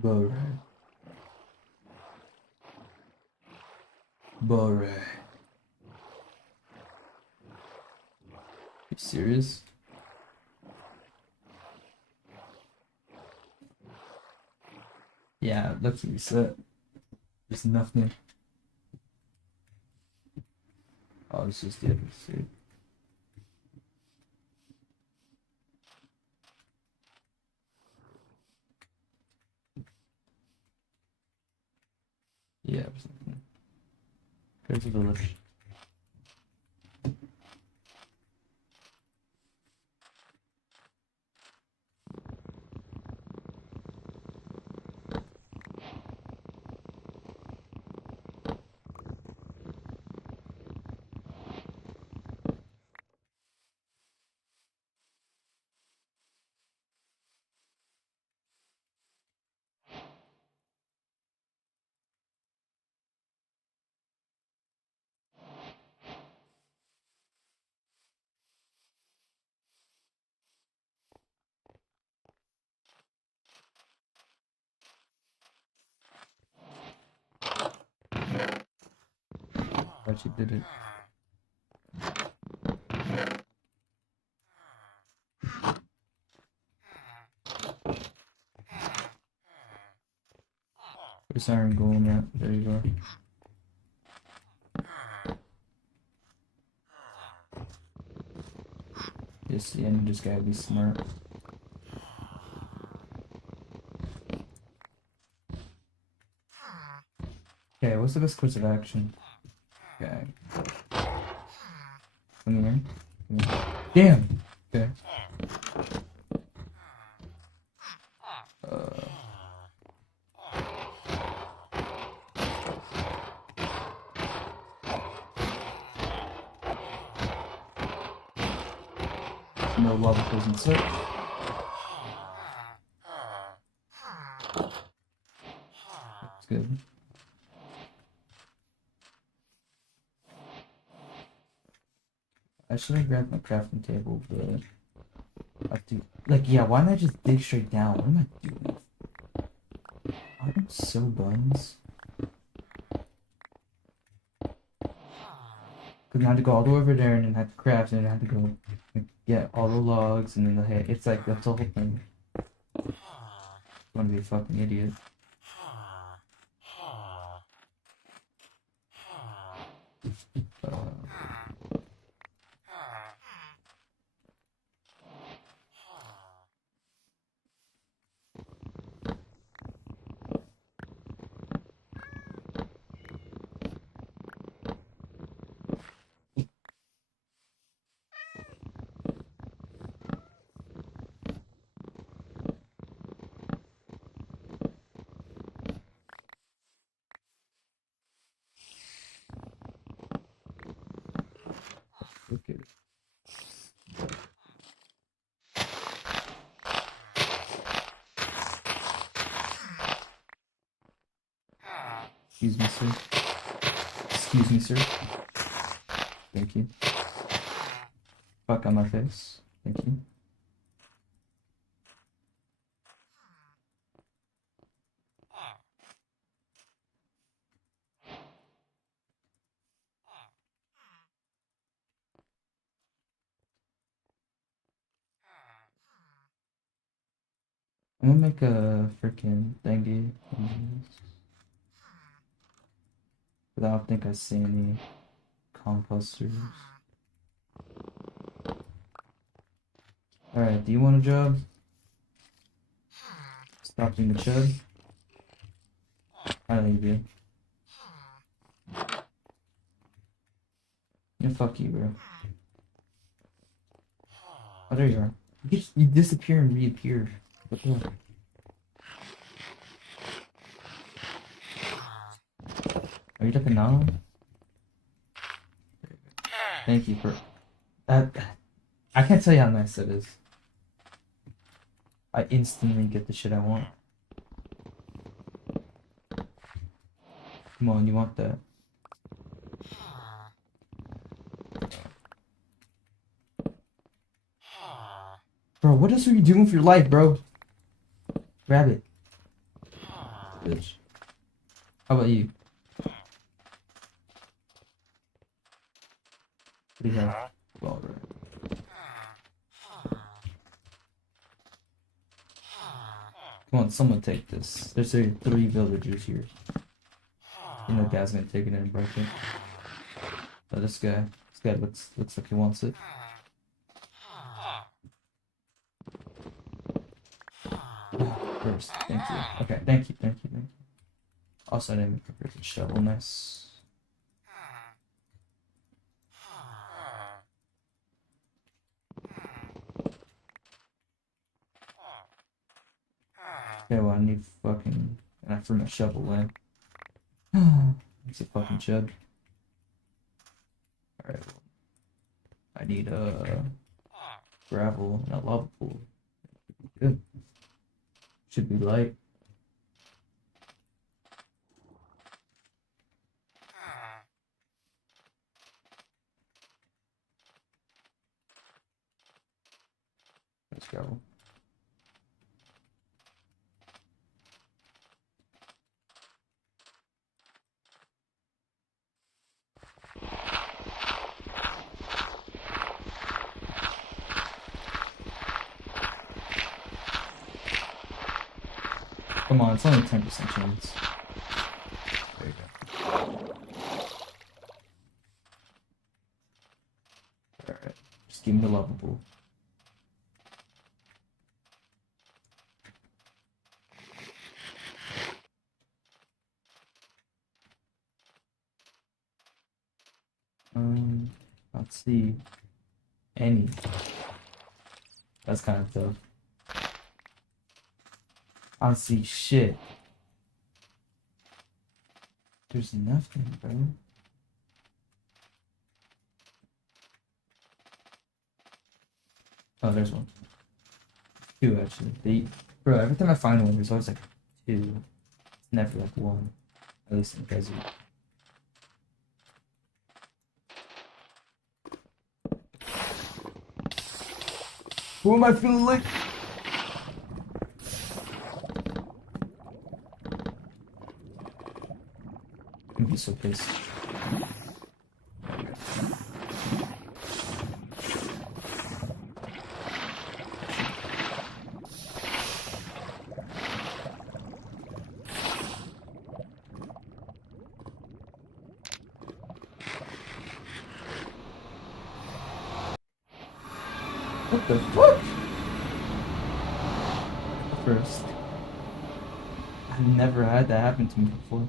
Bro, right? Bore. You serious? Yeah, let's reset. There's nothing. Oh, it's just the episode. Yeah, there's nothing. Go to the village. But you did it. Where's Iron Golem at? There you go. Yes, yeah, you just gotta be smart. Okay, what's the best course of action? Okay. Come here. Come here. Damn! Okay. No lava prison search. That's good. I should have grabbed my crafting table, but I have to, like, yeah, why not just dig straight down? What am I doing? I'm so buns. Cause I had to go all the way over there and then have to craft and then I had to go and get all the logs and then the hay. It's like, that's the whole thing. I'm gonna be a fucking idiot. Okay. Excuse me, sir. Excuse me, sir. Thank you. Fuck on my face. Thank you. I'm gonna make a freaking thingy. But I don't think I see any composters. Alright, do you want a job? Stop being the chud? I don't you do. Yeah, fuck you, bro. Oh, there you are. You disappear and reappear. What the hell? Are you looking now? Thank you for that. I can't tell you how nice that is. I instantly get the shit I want. Come on, you want that. Bro, what else are you doing for your life, bro? Grab it. Bitch. How about you? What do you have? All right. Come on, someone take this. There's 3 villagers here. You know, guy's gonna take it and break it. But this guy looks like he wants it. First, thank you. Okay, thank you. Also, I didn't prepare the shovel. Nice. Okay, well, I need fucking. And I threw my shovel away. It's a fucking chug. Alright. I need gravel and a lava pool. Good. Should be light. Let's go. Come on, it's only 10% chance. There you go. Alright, just give me the lava pool. Let's see. Any. That's kind of tough. I don't see shit. There's nothing, bro. Oh, there's one. 2, actually. Bro, every time I find one, there's always like 2. It's never like 1. At least in the desert. Who am I feeling like? I'm gonna be so pissed. What the fuck? First. I've never had that happen to me before.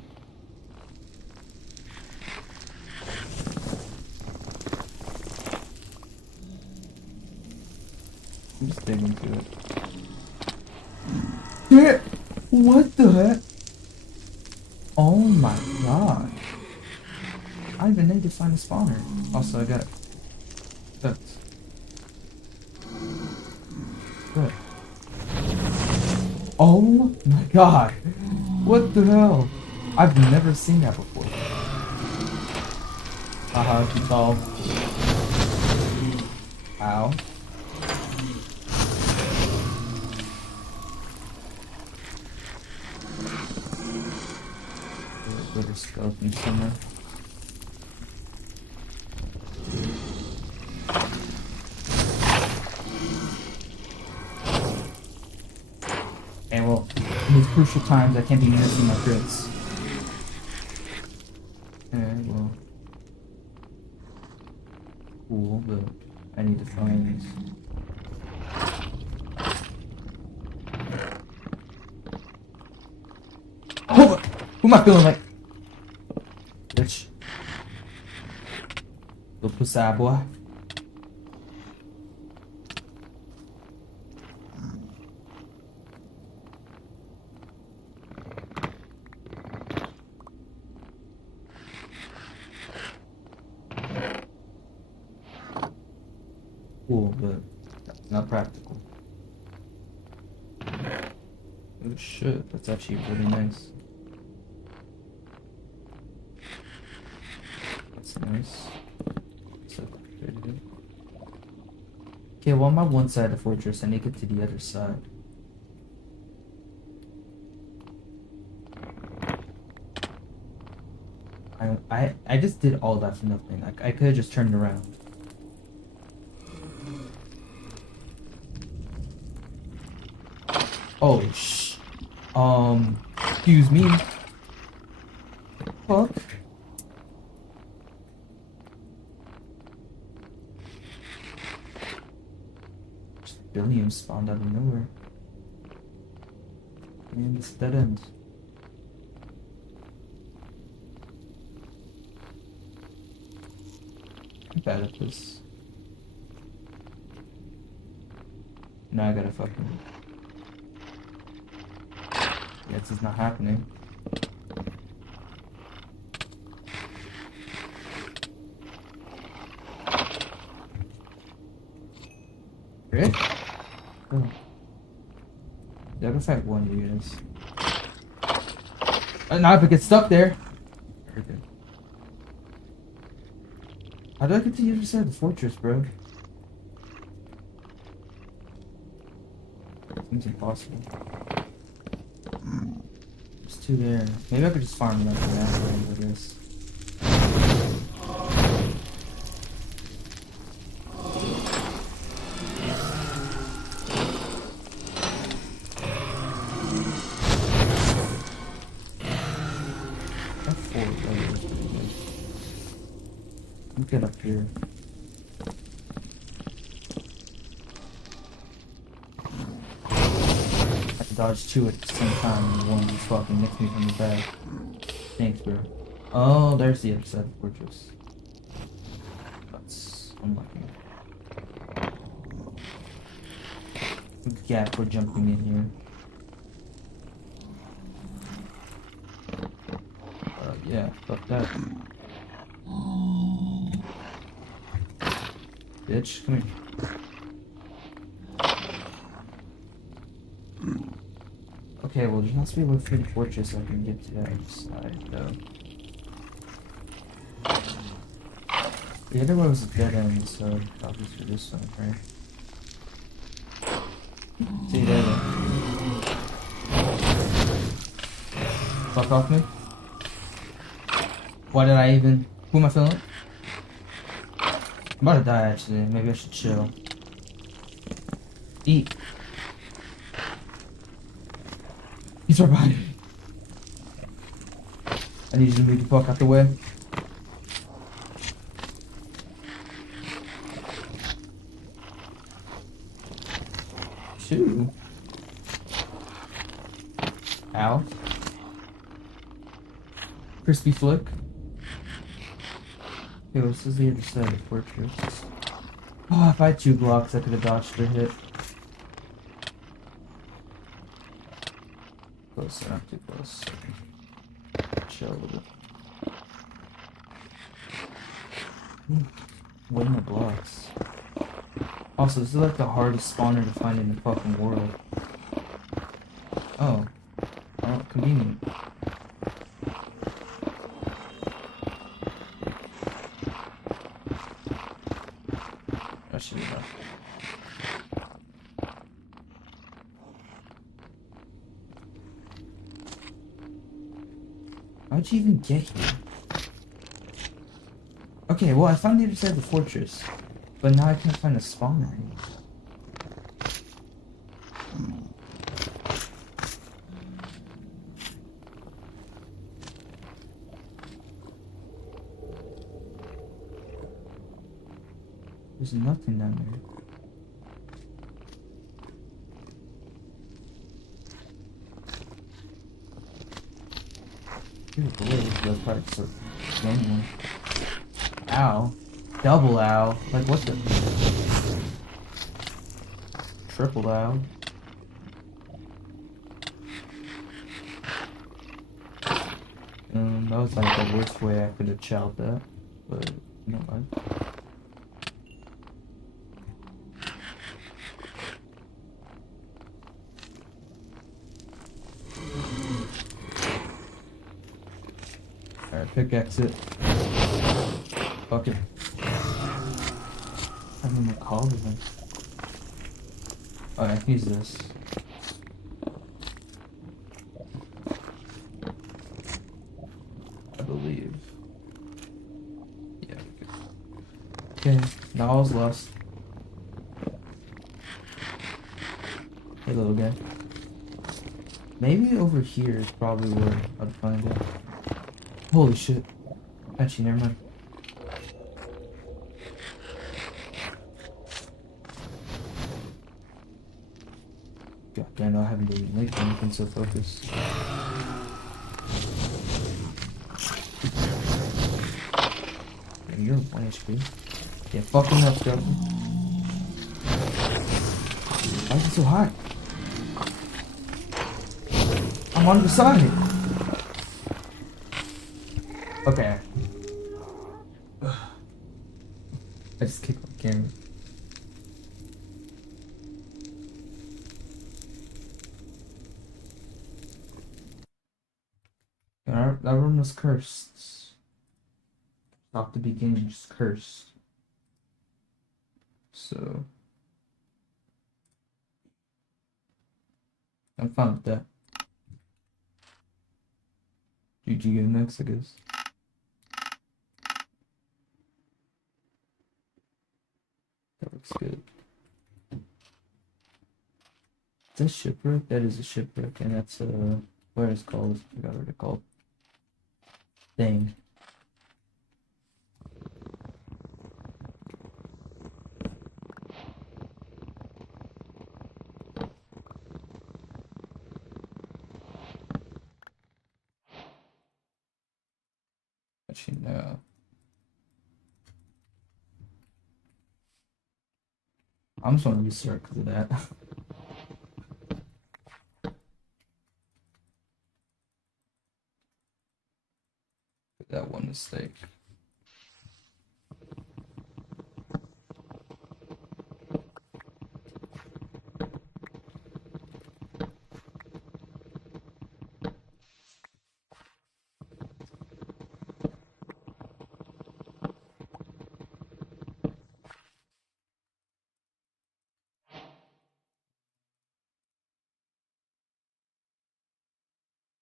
I'm just digging into it. Yeah. What the heck? Oh my god. I don't even need to find a spawner. Also, I got ducks. Good. Oh my god. What the hell? I've never seen that before. Haha, too tall. Ow. There's a skeleton somewhere. Okay, well, in these crucial times, I can't be missing my crits. Okay, well. Cool, but I need to find... Oh! Who am I feeling like? Bitch. Little pussy boy. Cool, but not practical. Oh shit, that's actually really nice. That's nice. So, okay, well, I'm on one side of the fortress. I need to get to the other side. I just did all that for nothing. I could have just turned around. Oh, excuse me. Fuck. Just billions spawned out of nowhere. And it's dead end. I'm bad at this. Now I gotta fucking... Yeah, this is not happening. Really? Oh. Yeah, I can fight one of you guys. Now if it gets stuck there. Okay. How do I get to the other side of the fortress, bro? Seems impossible. There's two there. Maybe I could just farm them after that, I guess. Get up here. I can dodge two at the same time and one just fucking nicks me from the back. Thanks, bro. Oh, there's the other side of the fortress. That's unlucky. Good gap for jumping in here. Yeah, fuck that. Bitch, come here. Okay, well, there has to be a way through the fortress so I can get to that side, though. The other one was a dead end, so obviously this one, right? See you there, then. Fuck off me. Why did I even... Who am I feeling? I'm about to die, actually. Maybe I should chill. Eat. He's right behind me. I need you to move the fuck out the way. Two. Ow. Crispy flick. Okay, well, this is the other side of the fortress. Oh, if I had 2 blocks, I could have dodged the hit. Close, not too close. Chill a little bit. What are my blocks? Also, this is like the hardest spawner to find in the fucking world. Oh. Oh, convenient. That should be enough. How'd you even get here? Okay, well, I found the other side of the fortress, but now I can't find a spawner. There's nothing down there. Dude, the way this goes probably so genuine. Ow. Double ow. Like what the? Triple ow. That was like the worst way I could have chowed that. But, you know what? Alright, pickaxe it. Fuck it. I don't know what called it. Oh, I can use this. I believe. Yeah, okay. Now all's lost. Hey, little guy. Maybe over here is probably where I'd find it. Holy shit. Actually, never mind. God damn, I haven't been like anything so focused. Damn, you're 1 HP. Yeah, fucking up, Skelton. Why is it so high? I'm on beside it. Okay. I just kicked my camera. That room was cursed. Off the beginning, just cursed. So I'm fine with that. GG go next, I guess. That looks good. Is that shipwreck? That is a shipwreck, and that's what it's called. I forgot what it's called. Dang. Actually, no. I'm just gonna restart because of that. That one mistake.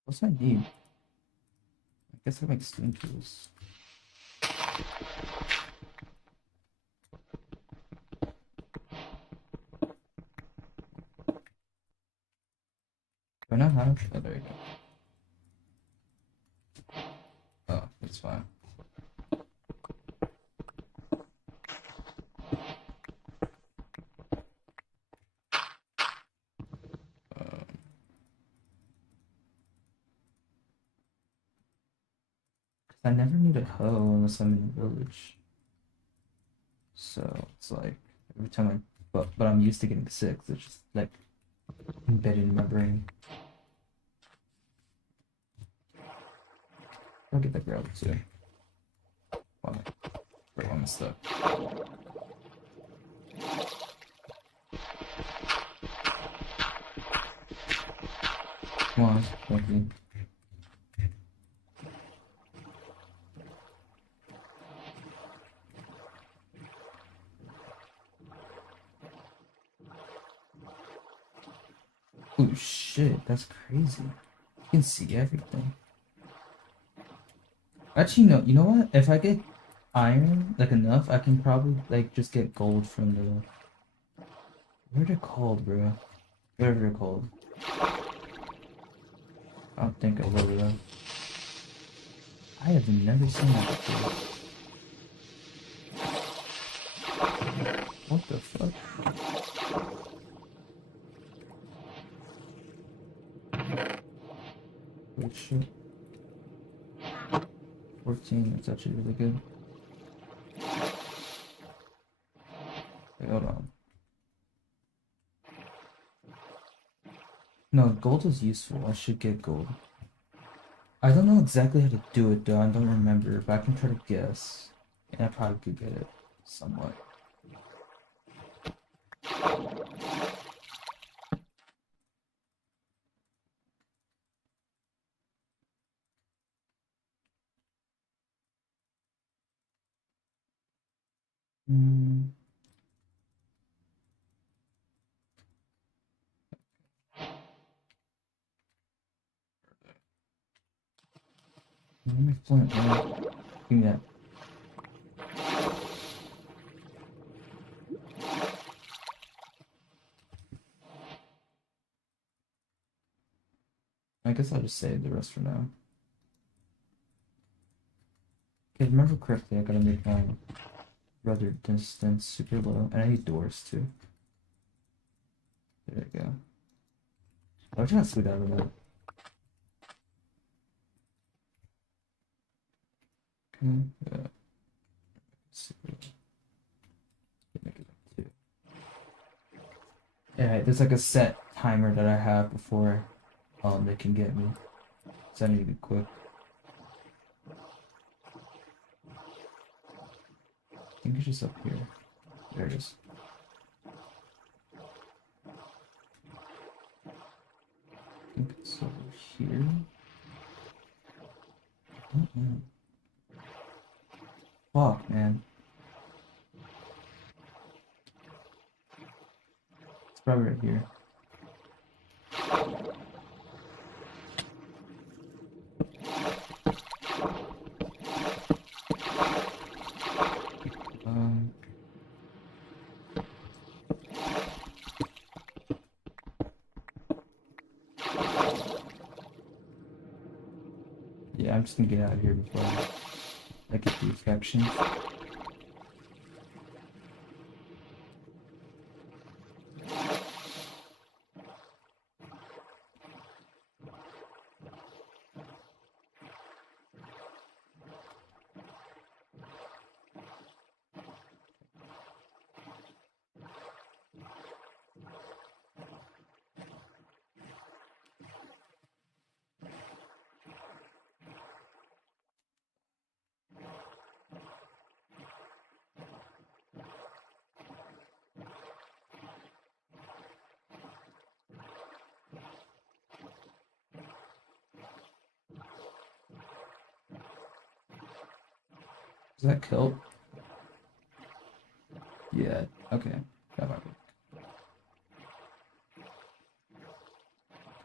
What's I need? I guess I make steam tools. Do I not have? Oh, there you go. Oh, that's fine. I never need a hoe unless I'm in the village. So it's like every time but I'm used to getting sick. So it's just like embedded in my brain. I'll get that gravel too. Wow, wait, I'm stuck. Come on, thank you. Oh shit, that's crazy. You can see everything. Actually, no, you know what? If I get iron, like enough, I can probably like just get gold from the... What are they called, bro? Whatever they're called. I don't think I've heard of them. I have never seen that before. What the fuck? Holy shit. 14, that's actually really good. Wait, hold on. No, gold is useful. I should get gold. I don't know exactly how to do it though. I don't remember, but I can try to guess. And I probably could get it somewhat. Hmm. Let me flint, man. Give me that. I guess I'll just save the rest for now. Okay, remember correctly, I gotta make my rudder distance super low, and I need doors too. There we go. I was trying to scoot out of that. Okay, yeah. Super. Make it up too. Alright, there's like a set timer that I have before they can get me. So I need to be quick. I think it's just up here. There it is. I think it's over here. I don't know. Fuck, man. It's probably right here. Yeah, I'm just gonna get out of here before I get the infection. Is that kilt? Yeah, okay. That might work.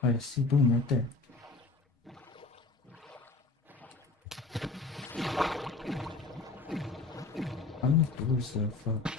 Oh, I see, boom, right there. I don't know if doors though, fuck.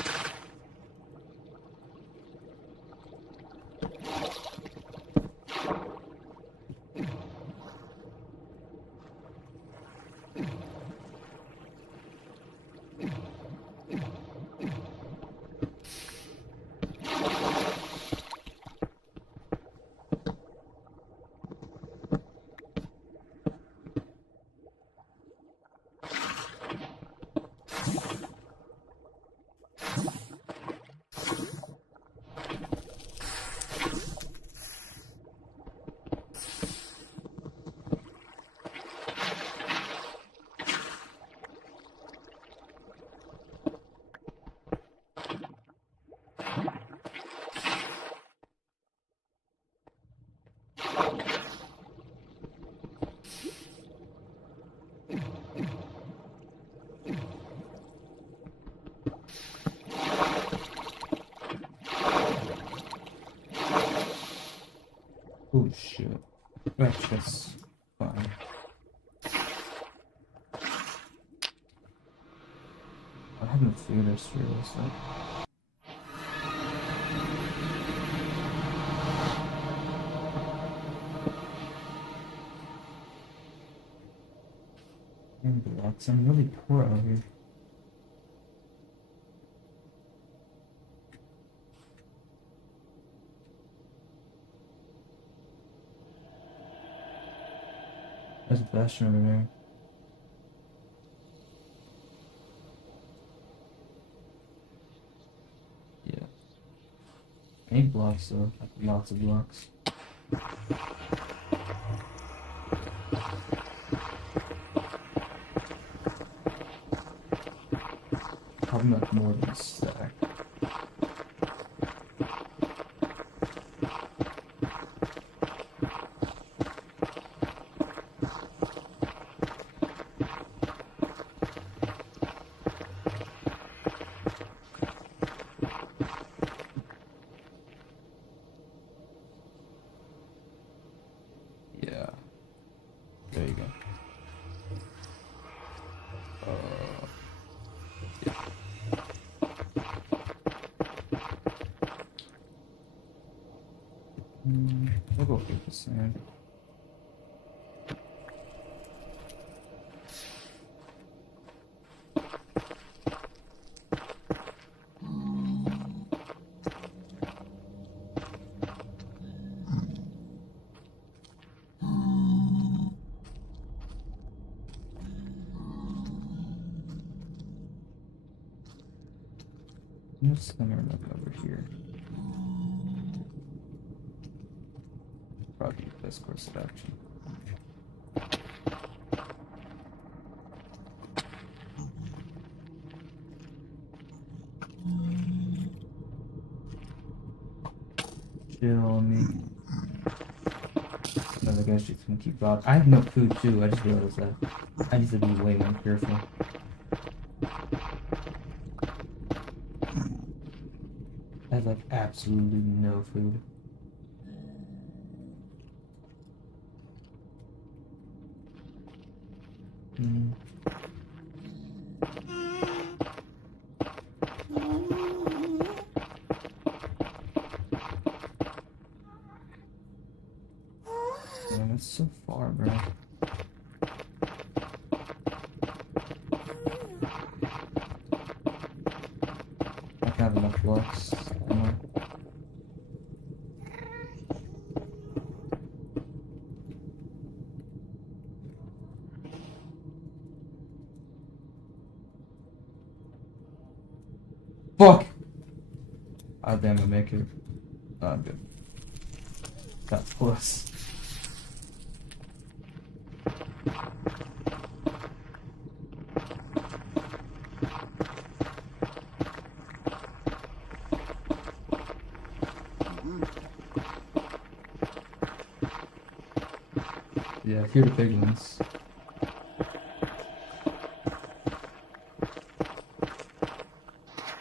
Oh shit. Actually, that's fine. I have no theater sphere, so. Blocks. I'm really poor out here. There's a bastion over there. Yeah. I need blocks though. Like lots of blocks. Probably not more than a stack. Yeah. There you go. Yeah. I'll go 50%. I'm just gonna look over here. Probably the best course of action. Chill on me. Another guy's just gonna keep robbing. I have no food too, I just realized that. I need to be way more careful. I have like absolutely no food. Man, that's so far, bro. I don't have enough blocks anymore. Fuck! Oh damn, I make it. Oh, I'm good. That's close. Yeah, here are the big ones.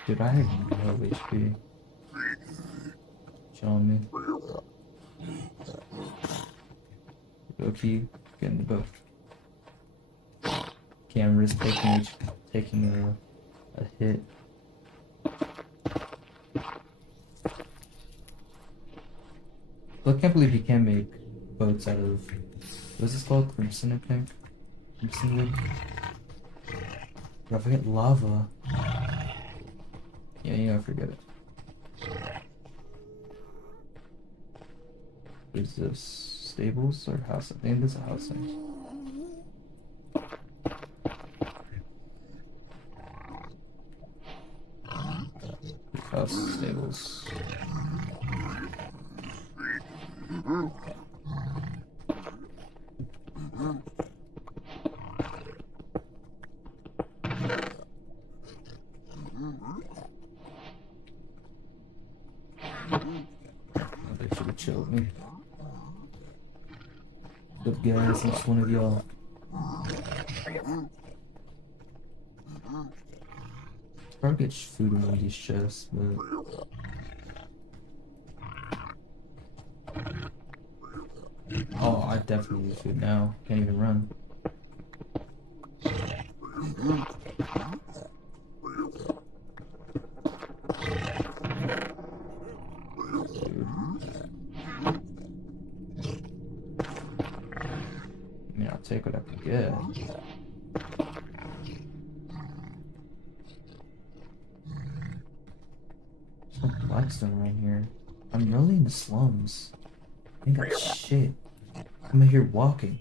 Dude, I have no HP. Showing me. Low-key, getting the boat. Cameras taking a hit. I can't believe you can make boats out of, what's this called? Crimson, I think? Crimson wood? I forget lava. Yeah, you gotta forget it. Is this stables or house? I think this is a housing. House stables. They should have chilled me. What's up, guys? I'm just one of y'all. Probably get food in one of these chests, but oh, I definitely need food now. Can't even run. I mean, I'll take what I can get. There's no blackstone right here. I'm really in the slums. I ain't got shit. I'm out here walking.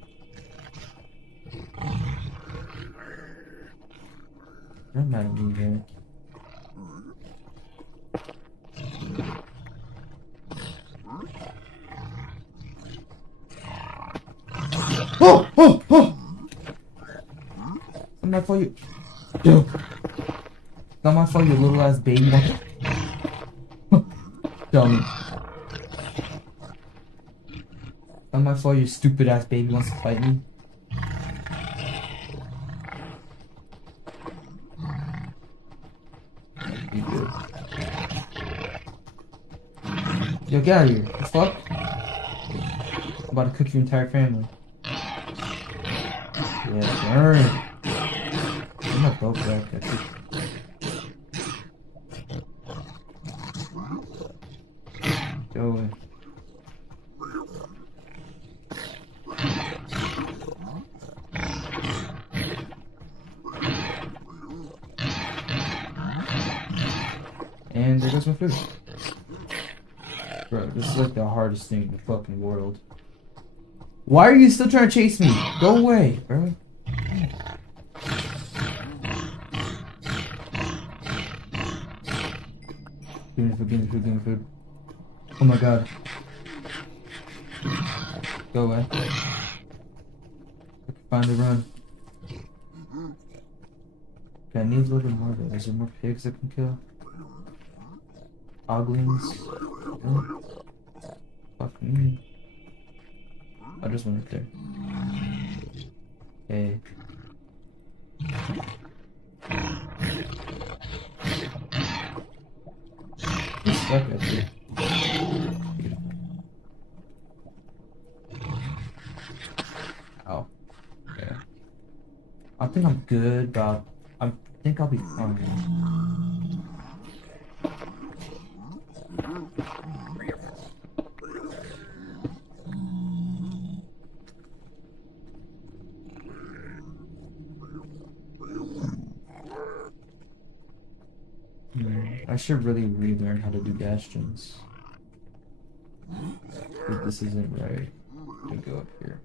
I'm not even here. Oh! Oh! Oh! I'm not for you. Dude. Not my fault, you little ass baby. Dummy. Not my fault, your stupid ass baby wants to fight me. You good. Yo, get out of here. The fuck? I'm about to cook your entire family. Yeah, burn. I'm not broke back. That's it. Go away. And there goes my food. Bro, this is like the hardest thing in the fucking world. Why are you still trying to chase me? Go away, bro. Give me food, give me food, give me food. Oh my god. Go away. I can finally run. Okay, I need a little bit more though. Is there more pigs I can kill? Oglings? Really? Fuck me. I just went up there. Hey. He's stuck up here. Ow. Okay. I think I'm good, but I think I'll be fine. I should really relearn how to do bastions. But this isn't right. I'm gonna go up here.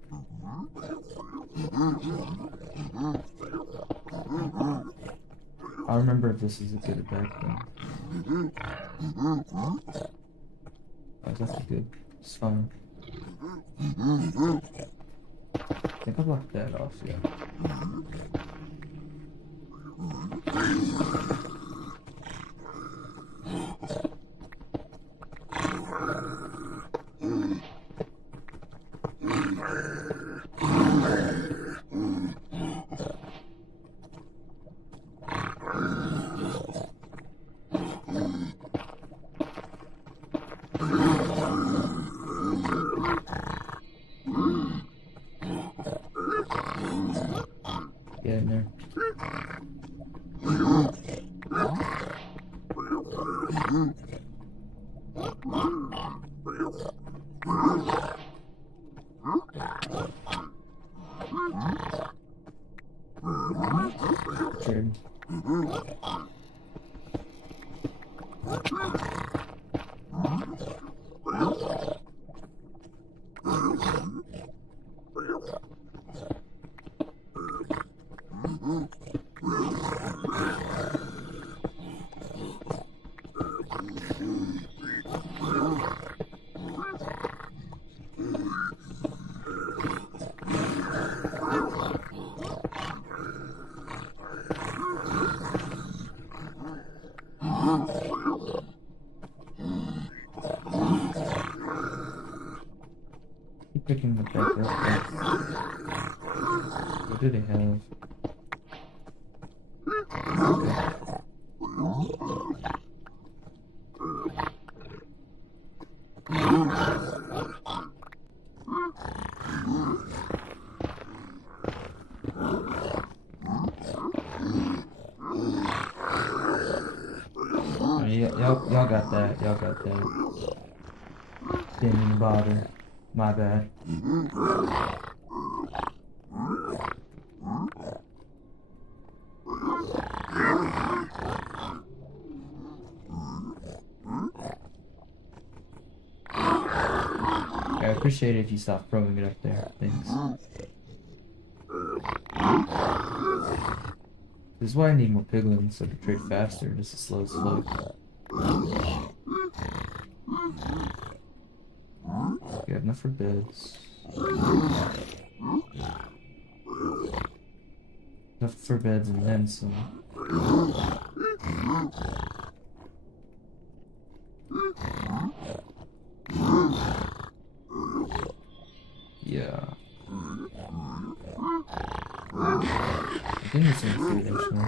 I'll remember if this is a good or bad thing. Oh, it's actually good. It's fine. I think I'll block that off, yeah. Get in there. Sure. Keep picking the back up. What do they have? Y'all got that. Y'all got that. Didn't even bother. My bad. I appreciate it if you stop throwing it up there. Thanks. This is why I need more piglins so I can trade faster. Just a slow slope. We have enough for beds. Enough for beds and then some. Yeah. I think it's some food actually.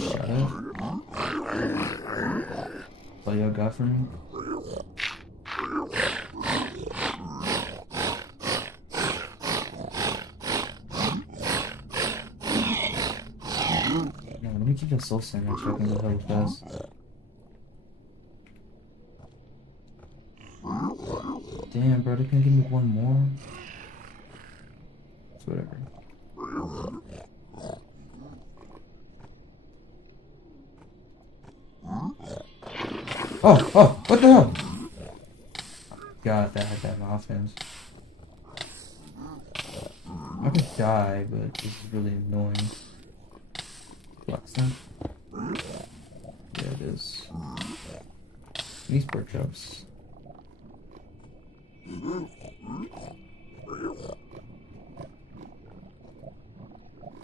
Shut up. That's all y'all got for me? a soul sandwich so I can go hella fast. Damn, bro, they can give me one more. It's whatever. Oh, what the hell? God, that had that in my offense. I could die, but this is really annoying. Flux them. Yeah, it is. These pork chops.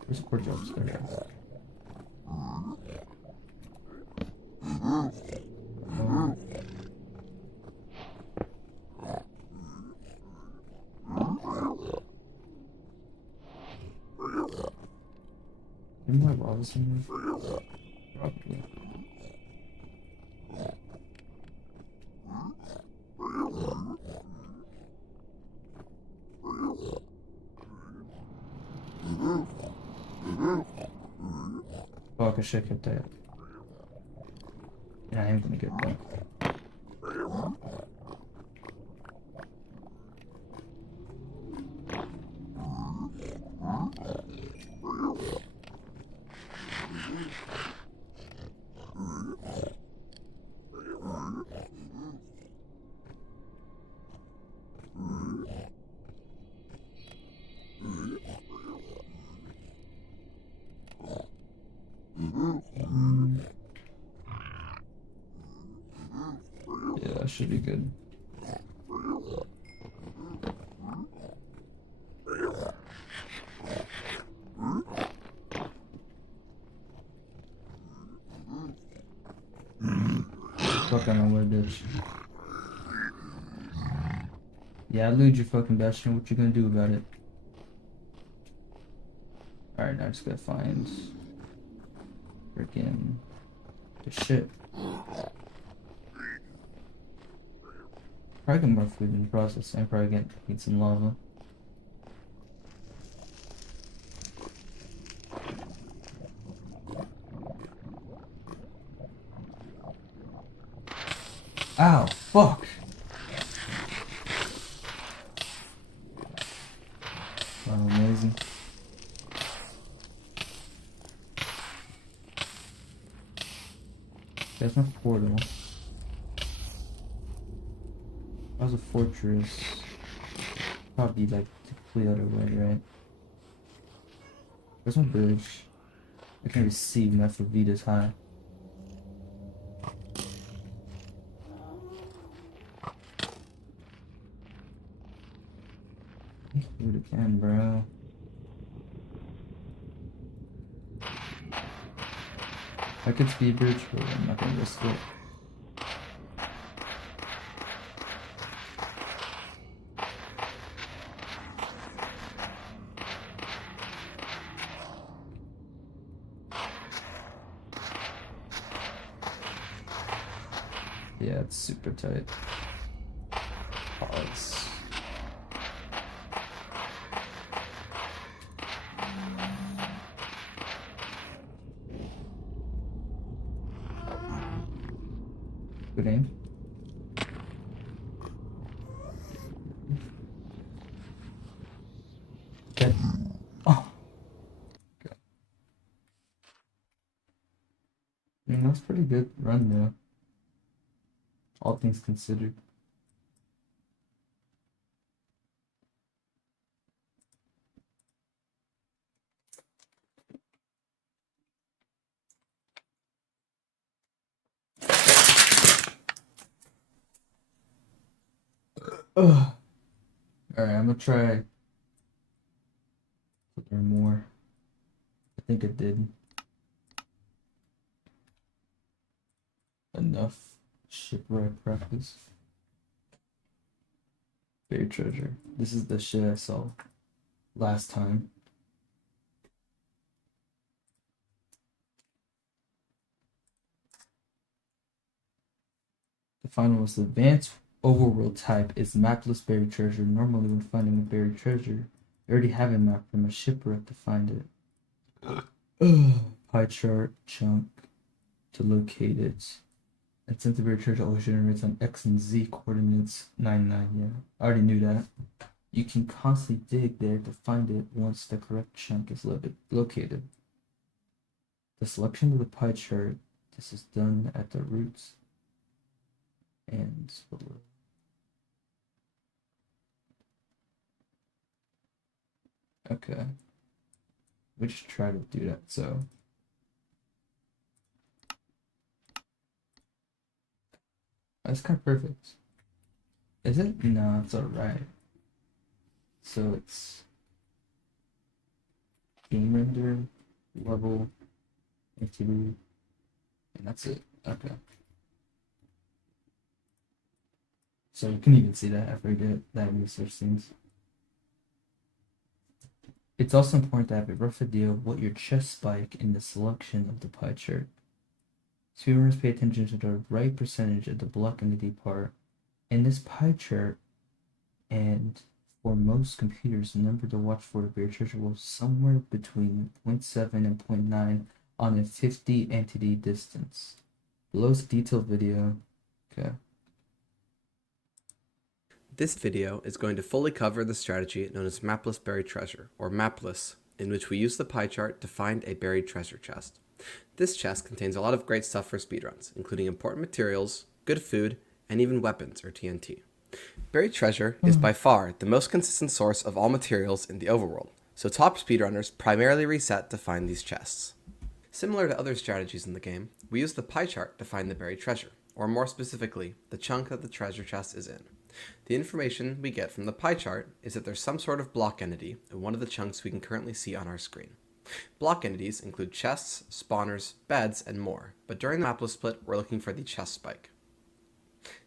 Where's the pork chops? There they are. Am I lava somewhere? Probably. Fuck, I should have kept that. Yeah, I am gonna get that. Yeah, that should be good. Fuck, I know what it is. Yeah, I lose you, fucking Bastion. What you gonna do about it? Alright, now I just gotta find freaking the shit. Probably get more food in the process and probably get some lava. Ow, fuck! Wow, amazing. That's my portal. That was a fortress. Probably like the complete other way, right? There's my bridge. I can receive my Vita's high. Do it again, bro. I could speed bridge, but I'm not gonna risk it. Yeah, it's super tight. Pause. Good aim. Dead. Oh. Okay. I mean, that's pretty good run though. All things considered. Ugh. Alright, I'm gonna try to learn more. I think it did enough shipwreck practice. Buried treasure. This is the shit I saw last time. The final was the advanced overworld type is mapless buried treasure. Normally when finding a buried treasure, you already have a map from a shipwreck to find it. pie chart chunk to locate it. And since the buried treasure always generates on X and Z coordinates 99, yeah. I already knew that. You can constantly dig there to find it once the correct chunk is located. The selection of the pie chart, this is done at the roots and below. Okay. We just try to do that, so. That's kind of perfect. Is it? No, it's alright. So it's game render, level, entity, and that's it. Okay. So you can even see that I forget that research things. It's also important to have a rough idea of what your chest spike in the selection of the pie chart. Speedrunners pay attention to the right percentage of the block entity part in this pie chart, and for most computers, the number to watch for the buried treasure will somewhere between 0.7 and 0.9 on a 50 entity distance. Below's detailed video. Okay. This video is going to fully cover the strategy known as mapless buried treasure, or mapless, in which we use the pie chart to find a buried treasure chest. This chest contains a lot of great stuff for speedruns, including important materials, good food, and even weapons, or TNT. Buried treasure is by far the most consistent source of all materials in the overworld, so top speedrunners primarily reset to find these chests. Similar to other strategies in the game, we use the pie chart to find the buried treasure, or more specifically, the chunk that the treasure chest is in. The information we get from the pie chart is that there's some sort of block entity in one of the chunks we can currently see on our screen. Block entities include chests, spawners, beds, and more, but during the mapless split, we're looking for the chest spike.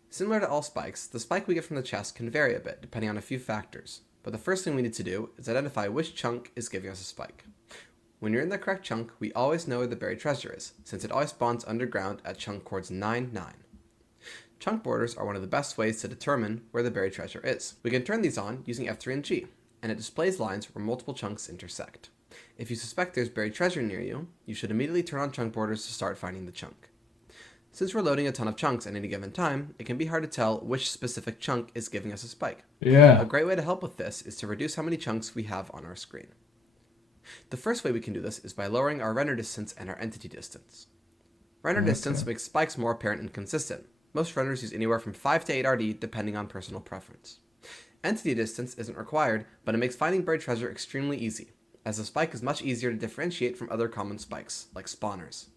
Similar to all spikes, the spike we get from the chest can vary a bit depending on a few factors, but the first thing we need to do is identify which chunk is giving us a spike. When you're in the correct chunk, we always know where the buried treasure is, since it always spawns underground at chunk coords 9-9. Chunk borders are one of the best ways to determine where the buried treasure is. We can turn these on using F3 and G, and it displays lines where multiple chunks intersect. If you suspect there's buried treasure near you, you should immediately turn on chunk borders to start finding the chunk. Since we're loading a ton of chunks at any given time, it can be hard to tell which specific chunk is giving us a spike. Yeah. A great way to help with this is to reduce how many chunks we have on our screen. The first way we can do this is by lowering our render distance and our entity distance. Render distance makes spikes more apparent and consistent. Most renders use anywhere from 5 to 8 RD depending on personal preference. Entity distance isn't required, but it makes finding buried treasure extremely easy, as the spike is much easier to differentiate from other common spikes, like spawners.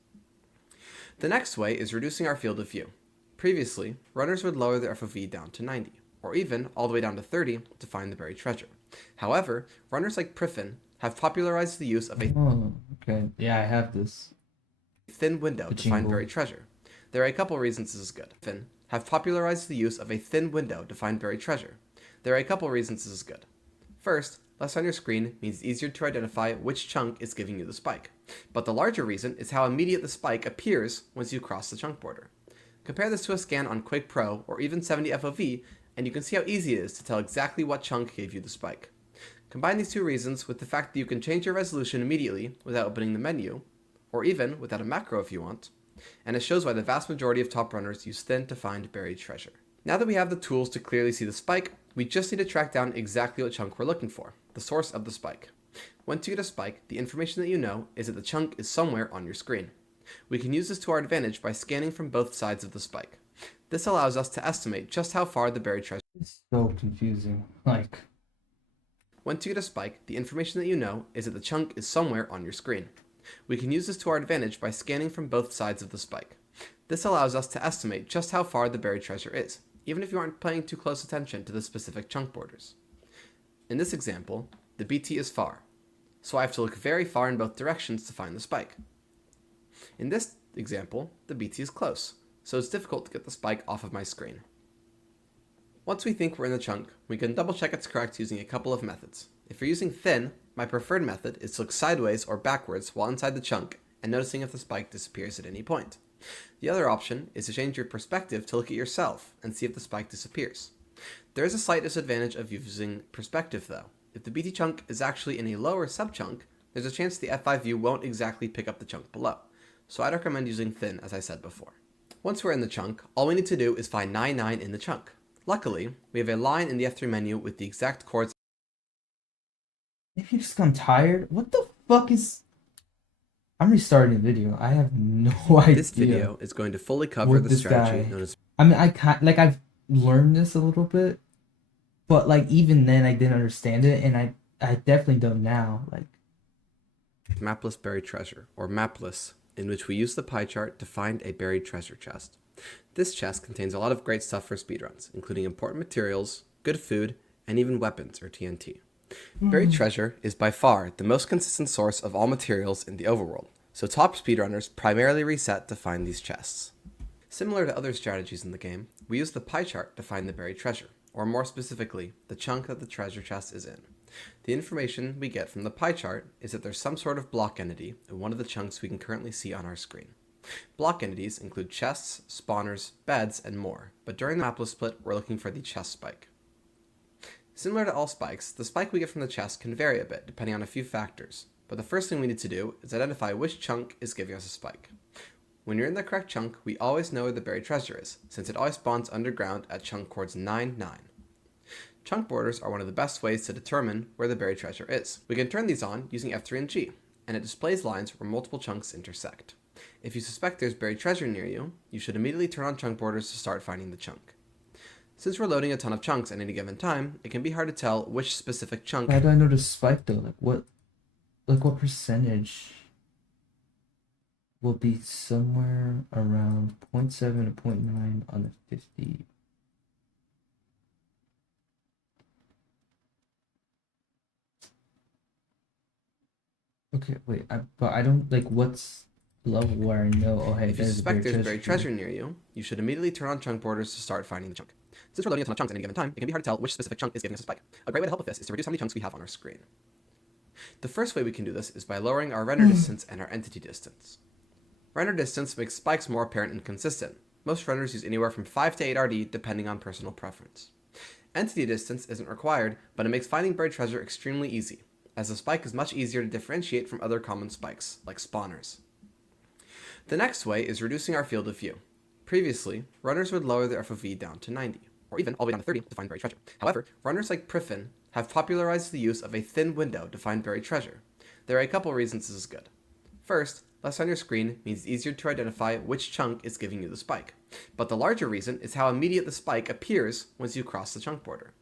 The next way is reducing our field of view. Previously, runners would lower their FOV down to 90, or even all the way down to 30 to find the buried treasure. However, runners like Priffin have popularized the use of a okay. Yeah, I have this. thin window to find buried treasure. There are a couple reasons this is good. Priffin have popularized the use of a thin window to find buried treasure. There are a couple reasons this is good. First, less on your screen means it's easier to identify which chunk is giving you the spike. But the larger reason is how immediate the spike appears once you cross the chunk border. Compare this to a scan on Quake Pro or even 70 FOV, and you can see how easy it is to tell exactly what chunk gave you the spike. Combine these two reasons with the fact that you can change your resolution immediately without opening the menu, or even without a macro if you want, and it shows why the vast majority of top runners use thin to find buried treasure. Now that we have the tools to clearly see the spike, we just need to track down exactly what chunk we're looking for, the source of the spike. Once you get a spike, the information that you know is that the chunk is somewhere on your screen. We can use this to our advantage by scanning from both sides of the spike. This allows us to estimate just how far the buried treasure is. It's so confusing. Like, once you get a spike, the information that you know is that the chunk is somewhere on your screen. We can use this to our advantage by scanning from both sides of the spike. This allows us to estimate just how far the buried treasure is, even if you aren't paying too close attention to the specific chunk borders. In this example, the BT is far, so I have to look very far in both directions to find the spike. In this example, the BT is close, so it's difficult to get the spike off of my screen. Once we think we're in the chunk, we can double check it's correct using a couple of methods. If you're using thin, my preferred method is to look sideways or backwards while inside the chunk and noticing if the spike disappears at any point. The other option is to change your perspective to look at yourself and see if the spike disappears. There is a slight disadvantage of using perspective though. If the BT chunk is actually in a lower subchunk, there's a chance the F5 view won't exactly pick up the chunk below, so I'd recommend using thin as I said before. Once we're in the chunk, all we need to do is find 99 in the chunk. Luckily, we have a line in the F3 menu with the exact chords. Maybe just I'm tired. What the fuck is... I'm restarting the video. I have no idea. This video is going to fully cover what the this strategy guy... known as I mean, I've learned this a little bit, but like even then I didn't understand it, and I definitely don't now. Like mapless buried treasure, or mapless, in which we use the pie chart to find a buried treasure chest. This chest contains a lot of great stuff for speedruns, including important materials, good food, and even weapons or TNT. Buried treasure is by far the most consistent source of all materials in the overworld, so top speedrunners primarily reset to find these chests. Similar to other strategies in the game, we use the pie chart to find the buried treasure, or more specifically, the chunk that the treasure chest is in. The information we get from the pie chart is that there's some sort of block entity in one of the chunks we can currently see on our screen. Block entities include chests, spawners, beds, and more, but during the mapless split, we're looking for the chest spike. Similar to all spikes, the spike we get from the chest can vary a bit depending on a few factors, but the first thing we need to do is identify which chunk is giving us a spike. When you're in the correct chunk, we always know where the buried treasure is, since it always spawns underground at chunk coords 9, 9. Chunk borders are one of the best ways to determine where the buried treasure is. We can turn these on using F3 and G, and it displays lines where multiple chunks intersect. If you suspect there's buried treasure near you, you should immediately turn on chunk borders to start finding the chunk. Since we're loading a ton of chunks at any given time, it can be hard to tell which specific chunk... How do I know the spike though? What percentage will be somewhere around 0.7 to 0.9 on the 50? Okay, wait, but I don't, like, what's level where I know, oh hey, If you there's suspect there's buried treasure here. near you, you should immediately turn on chunk borders to start finding the chunk. Since we're loading a ton of chunks at any given time, it can be hard to tell which specific chunk is giving us a spike. A great way to help with this is to reduce how many chunks we have on our screen. The first way we can do this is by lowering our render distance and our entity distance. Render distance makes spikes more apparent and consistent. Most renders use anywhere from 5 to 8 RD depending on personal preference. Entity distance isn't required, but it makes finding buried treasure extremely easy, as the spike is much easier to differentiate from other common spikes, like spawners. The next way is reducing our field of view. Previously, runners would lower their FOV down to 90, or even all the way down to 30 to find buried treasure. However, runners like Priffin have popularized the use of a thin window to find buried treasure. There are a couple reasons this is good. First, less on your screen means it's easier to identify which chunk is giving you the spike. But the larger reason is how immediate the spike appears once you cross the chunk border.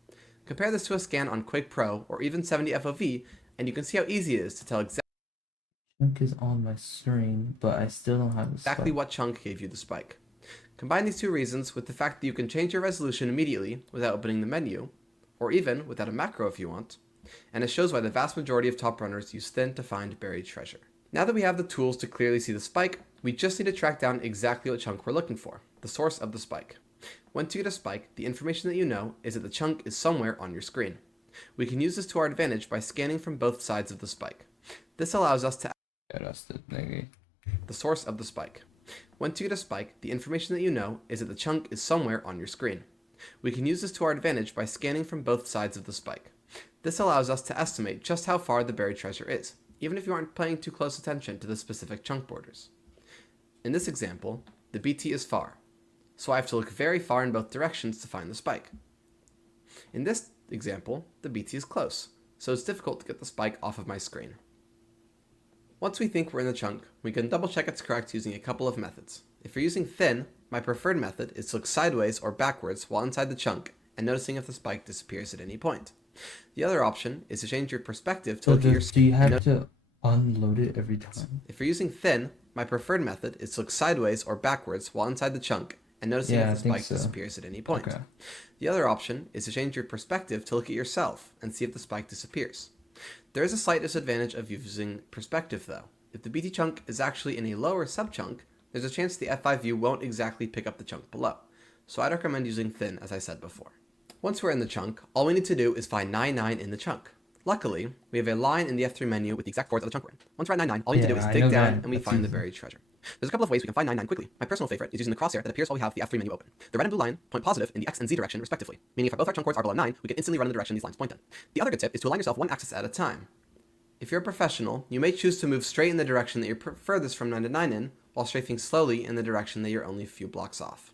Compare this to a scan on Quake Pro or even 70 FOV, and you can see how easy it is to tell Chunk is on my screen, but I still don't have the exactly what chunk gave you the spike. Combine these two reasons with the fact that you can change your resolution immediately without opening the menu, or even without a macro if you want, and it shows why the vast majority of top runners use thin to find buried treasure. Now that we have the tools to clearly see the spike, we just need to track down exactly what chunk we're looking for, the source of the spike. Once you get a spike, the information that you know is that the chunk is somewhere on your screen. We can use this to our advantage by scanning from both sides of the spike. This allows us to the source of the spike. Once you get a spike, the information that you know is that the chunk is somewhere on your screen. We can use this to our advantage by scanning from both sides of the spike. This allows us to estimate just how far the buried treasure is, even if you aren't paying too close attention to the specific chunk borders. In this example, the BT is far, so I have to look very far in both directions to find the spike. In this example, the BT is close, so it's difficult to get the spike off of my screen. Once we think we're in the chunk, we can double check it's correct using a couple of methods. If you're using thin, my preferred method is to look sideways or backwards while inside the chunk and noticing if the spike disappears at any point. The other option is to change your perspective to look at your... Do you have to unload it every time? If you're using thin, my preferred method is to look sideways or backwards while inside the chunk and noticing if the spike disappears at any point. Okay. The other option is to change your perspective to look at yourself and see if the spike disappears. There is a slight disadvantage of using perspective though. If the BT chunk is actually in a lower sub-chunk, there's a chance the F5 view won't exactly pick up the chunk below, so I'd recommend using thin as I said before. Once we're in the chunk, all we need to do is find 99 in the chunk. Luckily, we have a line in the F3 menu with the exact chords of the chunk we're in. Once we're at 99, all we need to do is dig down and we find the buried treasure. There's a couple of ways we can find 99 quickly. My personal favorite is using the crosshair that appears while we have the F3 menu open. The red and blue line point positive in the X and Z direction respectively, meaning if both our chunk chords are below 9, we can instantly run in the direction these lines point in. The other good tip is to align yourself one axis at a time. If you're a professional, you may choose to move straight in the direction that you're furthest from 9 to 9 in, while strafing slowly in the direction that you're only a few blocks off.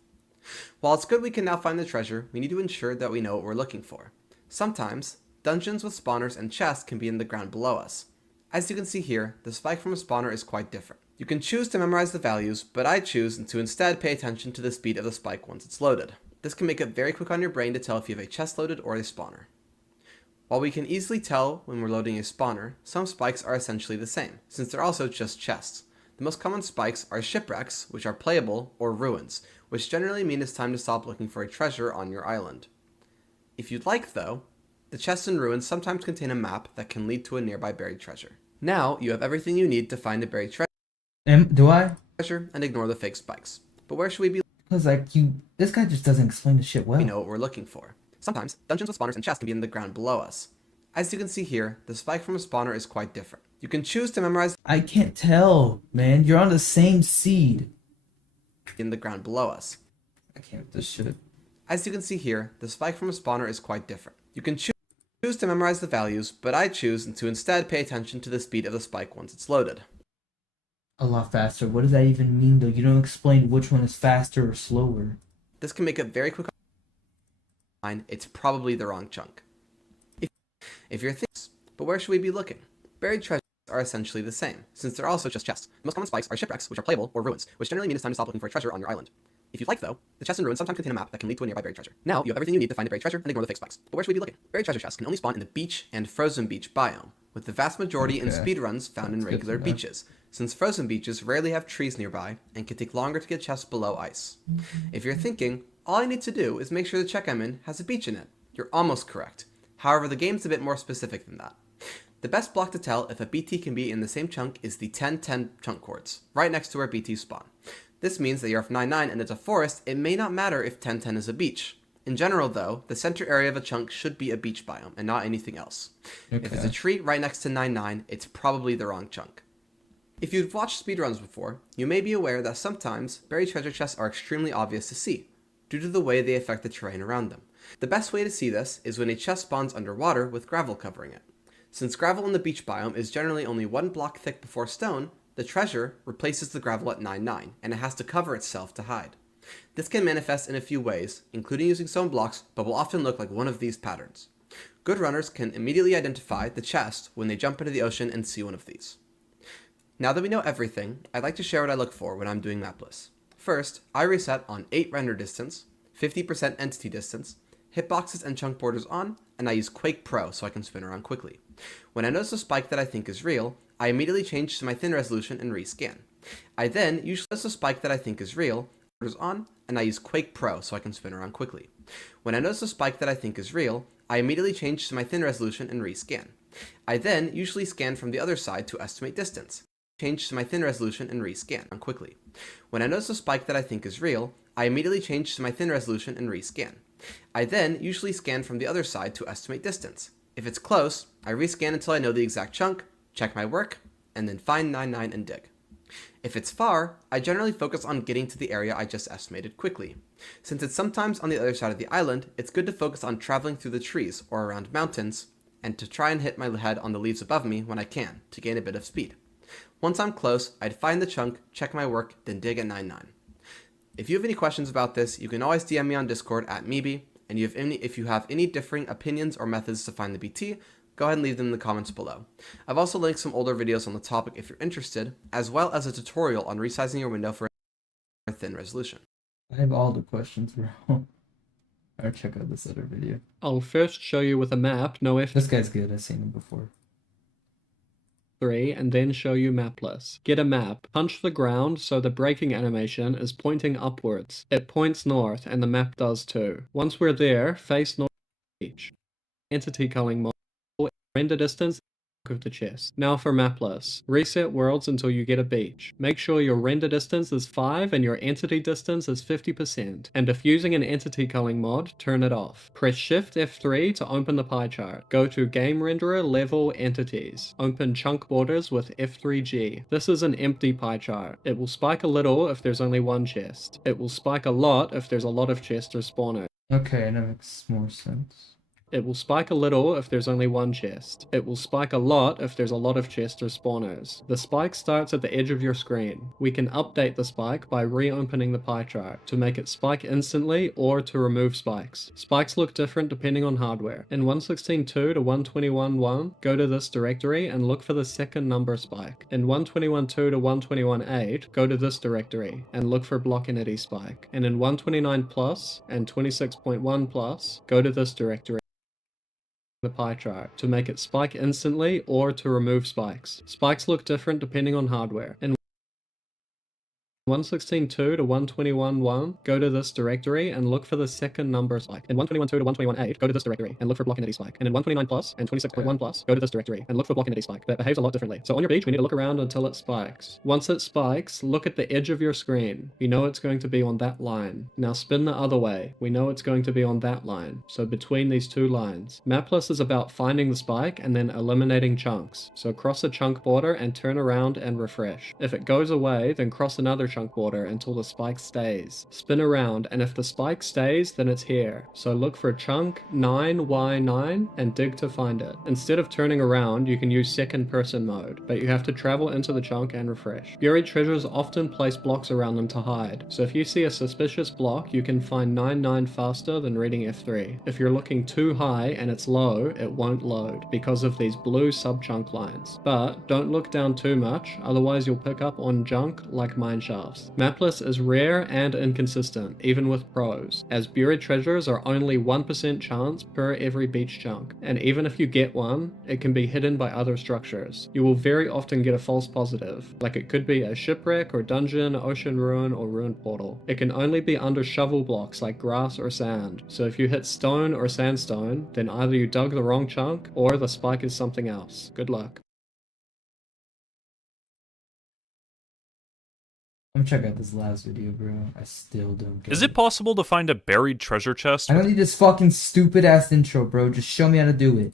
While it's good we can now find the treasure, we need to ensure that we know what we're looking for. Sometimes, dungeons with spawners and chests can be in the ground below us. As you can see here, the spike from a spawner is quite different. You can choose to memorize the values, but I choose to instead pay attention to the speed of the spike once it's loaded. This can make it very quick on your brain to tell if you have a chest loaded or a spawner. While we can easily tell when we're loading a spawner, some spikes are essentially the same, since they're also just chests. The most common spikes are shipwrecks, which are playable, or ruins, which generally mean it's time to stop looking for a treasure on your island. If you'd like though, the chests and ruins sometimes contain a map that can lead to a nearby buried treasure. Now you have everything you need to find a buried Do I? treasure and ignore the fake spikes. But where should we be? Because this guy just doesn't explain the shit well. We know what we're looking for. Sometimes, dungeons with spawners and chests can be in the ground below us. As you can see here, the spike from a spawner is quite different. You can choose to memorize I can't tell, man. You're on the same seed. in the ground below us. I can't with this shit. As you can see here, the spike from a spawner is quite different. You can choose to memorize the values, but I choose to instead pay attention to the speed of the spike once it's loaded. A lot faster. What does that even mean, though? You don't explain which one is faster or slower. This can make it very quick. It's probably the wrong chunk. If you're thinking, but where should we be looking? Buried treasures are essentially the same, since they're also just chests. The most common spikes are shipwrecks, which are playable, or ruins, which generally mean it's time to stop looking for a treasure on your island. If you'd like though, the chests and ruins sometimes contain a map that can lead to a nearby buried treasure. Now you have everything you need to find a buried treasure and ignore the fake spikes. But where should we be looking? Buried treasure chests can only spawn in the beach and frozen beach biome, with the vast majority in speedruns found in regular beaches, since frozen beaches rarely have trees nearby and can take longer to get chests below ice. If you're thinking, all I need to do is make sure the check I'm in has a beach in it, you're almost correct. However, the game's a bit more specific than that. The best block to tell if a BT can be in the same chunk is the 10-10 chunk cords, right next to where BTs spawn. This means that you're if 9-9 and it's a forest, it may not matter if 10-10 is a beach. In general though, the center area of a chunk should be a beach biome and not anything else. Okay. If it's a tree right next to 9-9, it's probably the wrong chunk. If you've watched speedruns before, you may be aware that sometimes buried treasure chests are extremely obvious to see, due to the way they affect the terrain around them. The best way to see this is when a chest spawns underwater with gravel covering it. Since gravel in the beach biome is generally only 1 block thick before stone, the treasure replaces the gravel at 9-9, and it has to cover itself to hide. This can manifest in a few ways, including using stone blocks, but will often look like one of these patterns. Good runners can immediately identify the chest when they jump into the ocean and see one of these. Now that we know everything, I'd like to share what I look for when I'm doing mapless. First, I reset on 8 render distance, 50% entity distance, hitboxes and chunk borders on, and I use Quake Pro so I can spin around quickly. When I notice a spike that I think is real, I immediately change to my thin resolution and rescan. I then usually notice a spike that I think is real, borders on, and I use Quake Pro so I can spin around quickly. When I notice a spike that I think is real, I immediately change to my thin resolution and rescan. I then usually scan from the other side to estimate distance. Change to my thin resolution and rescan quickly. When I notice a spike that I think is real, I immediately change to my thin resolution and rescan. I then usually scan from the other side to estimate distance. If it's close, I rescan until I know the exact chunk, check my work, and then find 9-9 and dig. If it's far, I generally focus on getting to the area I just estimated quickly. Since it's sometimes on the other side of the island, it's good to focus on traveling through the trees or around mountains, and to try and hit my head on the leaves above me when I can, to gain a bit of speed. Once I'm close, I'd find the chunk, check my work, then dig at 9-9. If you have any questions about this, you can always DM me on Discord at Meeby, and if you have any differing opinions or methods to find the BT, go ahead and leave them in the comments below. I've also linked some older videos on the topic if you're interested, as well as a tutorial on resizing your window for a thin resolution. I have all the questions, bro. I'll check out this other video. I'll first show you with a map, no F3, This guy's good. I've seen him before. and then show you mapless. Get a map, punch the ground so the braking animation is pointing upwards. It points north and the map does too. Once we're there, face north beach. Entity culling model, render distance of the chest. Now for mapless. Reset worlds until you get a beach. Make sure your render distance is 5 and your entity distance is 50%. And if using an entity culling mod, turn it off. Press Shift F3 to open the pie chart. Go to Game Renderer Level Entities. Open Chunk Borders with F3G. This is an empty pie chart. It will spike a little if there's only one chest. It will spike a lot if there's a lot of chests or spawners. Okay, that makes more sense. It will spike a little if there's only one chest. It will spike a lot if there's a lot of chests or spawners. The spike starts at the edge of your screen. We can update the spike by reopening the pie chart to make it spike instantly or to remove spikes. Spikes look different depending on hardware. In 116.2 to 121.1, go to this directory and look for the second number spike. In 121.2 to 121.8, go to this directory and look for block entity spike. And in 129 plus and 26.1 plus, go to this directory the pie chart to make it spike instantly or to remove spikes. Spikes look different depending on hardware. In 116.2 to 121.1, go to this directory and look for the second number spike. In 121.2 to 121.8, go to this directory and look for block entity spike. And in 129 plus and 26.1 plus, go to this directory and look for block entity spike. That behaves a lot differently. So on your beach, we need to look around until it spikes. Once it spikes, look at the edge of your screen. We know it's going to be on that line. Now spin the other way. We know it's going to be on that line. So between these two lines. Mapless is about finding the spike and then eliminating chunks. So cross a chunk border and turn around and refresh. If it goes away, then cross another chunk border until the spike stays. Spin around, and if the spike stays, then it's here. So look for chunk 9Y9 and dig to find it. Instead of turning around, you can use second person mode, but you have to travel into the chunk and refresh. Buried treasures often place blocks around them to hide, so if you see a suspicious block, you can find 9-9 faster than reading F3. If you're looking too high and it's low, it won't load because of these blue sub-chunk lines. But don't look down too much, otherwise you'll pick up on junk like mine shafts. Mapless is rare and inconsistent, even with pros, as buried treasures are only 1% chance per every beach chunk, and even if you get one, it can be hidden by other structures. You will very often get a false positive, like it could be a shipwreck or dungeon, ocean ruin, or ruined portal. It can only be under shovel blocks like grass or sand, so if you hit stone or sandstone, then either you dug the wrong chunk, or the spike is something else. Good luck. I'm check out this last video, bro. I still don't get Is it possible to find a buried treasure chest? I don't need this fucking stupid ass intro, bro. Just show me how to do it.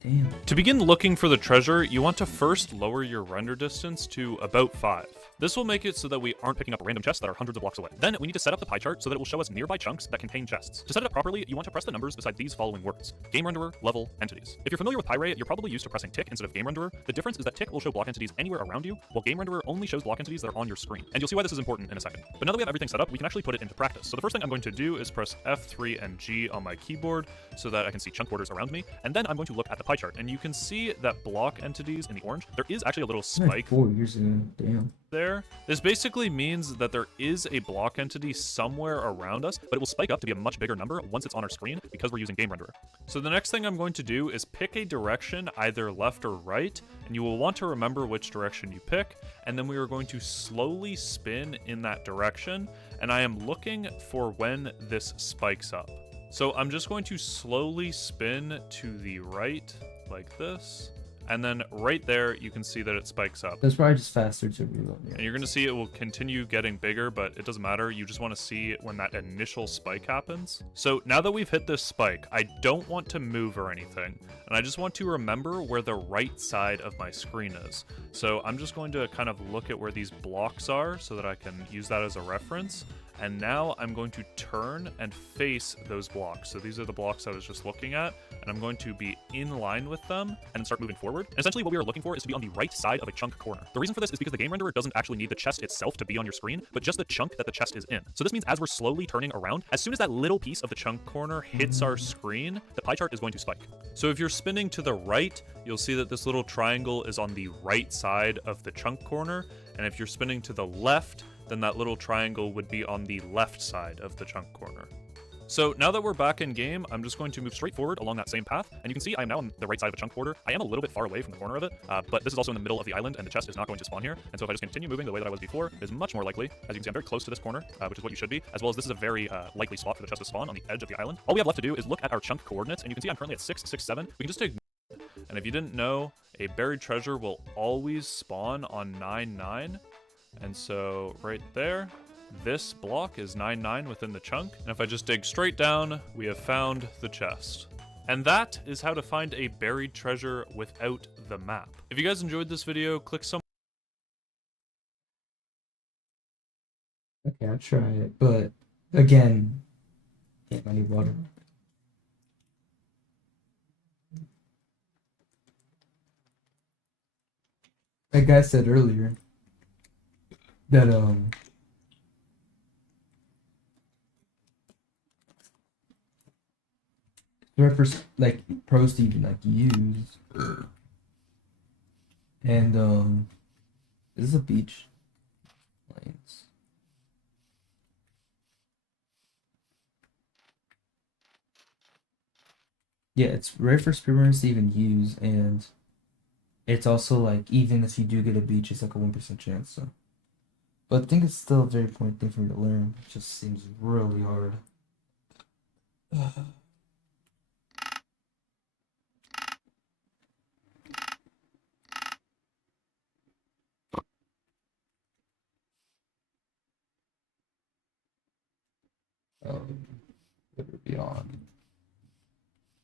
Damn. To begin looking for the treasure, you want to first lower your render distance to about 5. This will make it so that we aren't picking up random chests that are hundreds of blocks away. Then we need to set up the pie chart so that it will show us nearby chunks that contain chests. To set it up properly, you want to press the numbers beside these following words: game renderer, level, entities. If you're familiar with Pyrite, you're probably used to pressing tick instead of game renderer. The difference is that tick will show block entities anywhere around you, while game renderer only shows block entities that are on your screen. And you'll see why this is important in a second. But now that we have everything set up, we can actually put it into practice. So the first thing I'm going to do is press F3 and G on my keyboard so that I can see chunk borders around me. And then I'm going to look at the pie chart, and you can see that block entities in the orange, there is actually a little spike 4 years ago. Damn. there. This basically means that there is a block entity somewhere around us, but it will spike up to be a much bigger number once it's on our screen because we're using game renderer. So the next thing I'm going to do is pick a direction, either left or right, and you will want to remember which direction you pick, and then we are going to slowly spin in that direction, and I am looking for when this spikes up. So I'm just going to slowly spin to the right like this. And then right there, you can see that it spikes up. That's probably just faster to reload. Yeah. And you're going to see it will continue getting bigger, but it doesn't matter. You just want to see when that initial spike happens. So now that we've hit this spike, I don't want to move or anything. And I just want to remember where the right side of my screen is. So I'm just going to kind of look at where these blocks are so that I can use that as a reference. And now I'm going to turn and face those blocks. So these are the blocks I was just looking at, and I'm going to be in line with them and start moving forward. And essentially what we are looking for is to be on the right side of a chunk corner. The reason for this is because the game renderer doesn't actually need the chest itself to be on your screen, but just the chunk that the chest is in. So this means as we're slowly turning around, as soon as that little piece of the chunk corner hits our screen, the pie chart is going to spike. So if you're spinning to the right, you'll see that this little triangle is on the right side of the chunk corner. And if you're spinning to the left, then that little triangle would be on the left side of the chunk corner. So now that we're back in game, I'm just going to move straight forward along that same path, and you can see I am now on the right side of a chunk border. I am a little bit far away from the corner of it, but this is also in the middle of the island, and the chest is not going to spawn here. And so if I just continue moving the way that I was before, it is much more likely. As you can see, I'm very close to this corner, which is what you should be, as well as this is a very likely spot for the chest to spawn on the edge of the island. All we have left to do is look at our chunk coordinates, and you can see I'm currently at 6, 6, 7. We can just ignore it. And if you didn't know, a buried treasure will always spawn on 9, 9. And so right there, this block is 9, 9 within the chunk. And if I just dig straight down, we have found the chest. And that is how to find a buried treasure without the map. If you guys enjoyed this video, click some. Okay, I'll try it. But again, damn, I need water. That guy said earlier that rappers like pros to even like use, and this is a beach. Lanes. Yeah, it's rare for speedrunners to even use, and it's also like even if you do get a beach, it's like a 1% chance. So, but I think it's still a very important thing for me to learn. It just seems really hard. What would be on?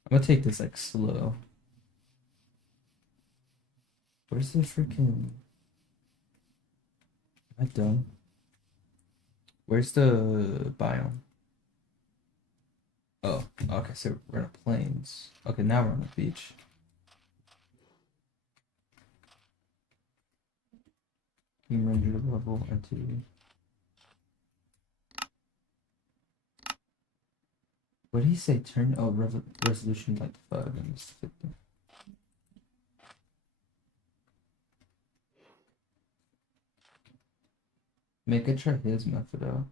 I'm gonna take this like slow. Where's the freaking? Am I done? Where's the biome? Oh, okay, so we're in the plains. Okay, now we're on the beach. Team Ranger level into. What did he say? Turn resolution like 5 and 50. Make it try his method out.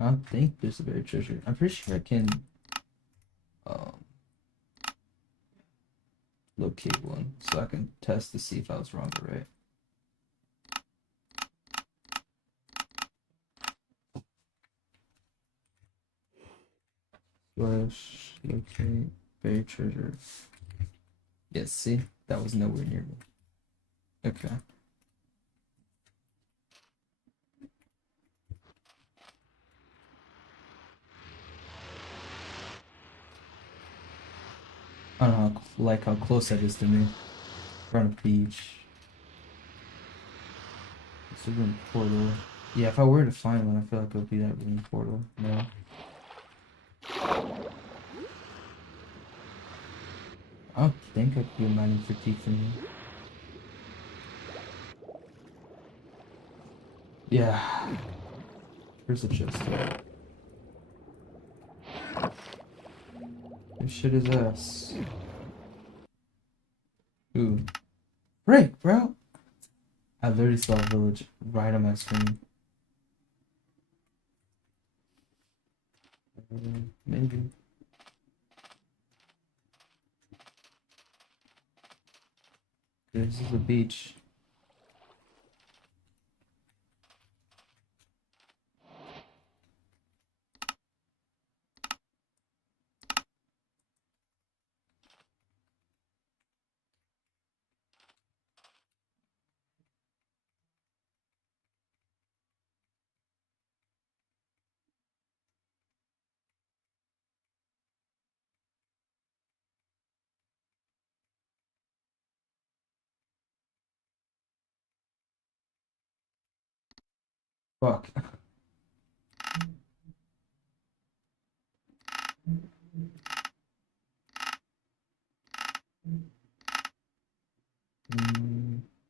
I don't think there's a buried treasure. I'm pretty sure I can locate one so I can test to see if I was wrong or right. Slash locate buried treasure. Yes, see? That was nowhere near me. Okay. I don't know like how close that is to me. We're on a beach. It's a room portal. Yeah, if I were to find one, I feel like it would be that room portal. No. I don't think I could be mining for teeth from here. Yeah. Where's the chest? This shit is ass. Ooh. Break, bro! I literally saw a village right on my screen. Maybe. This is the beach. Fuck.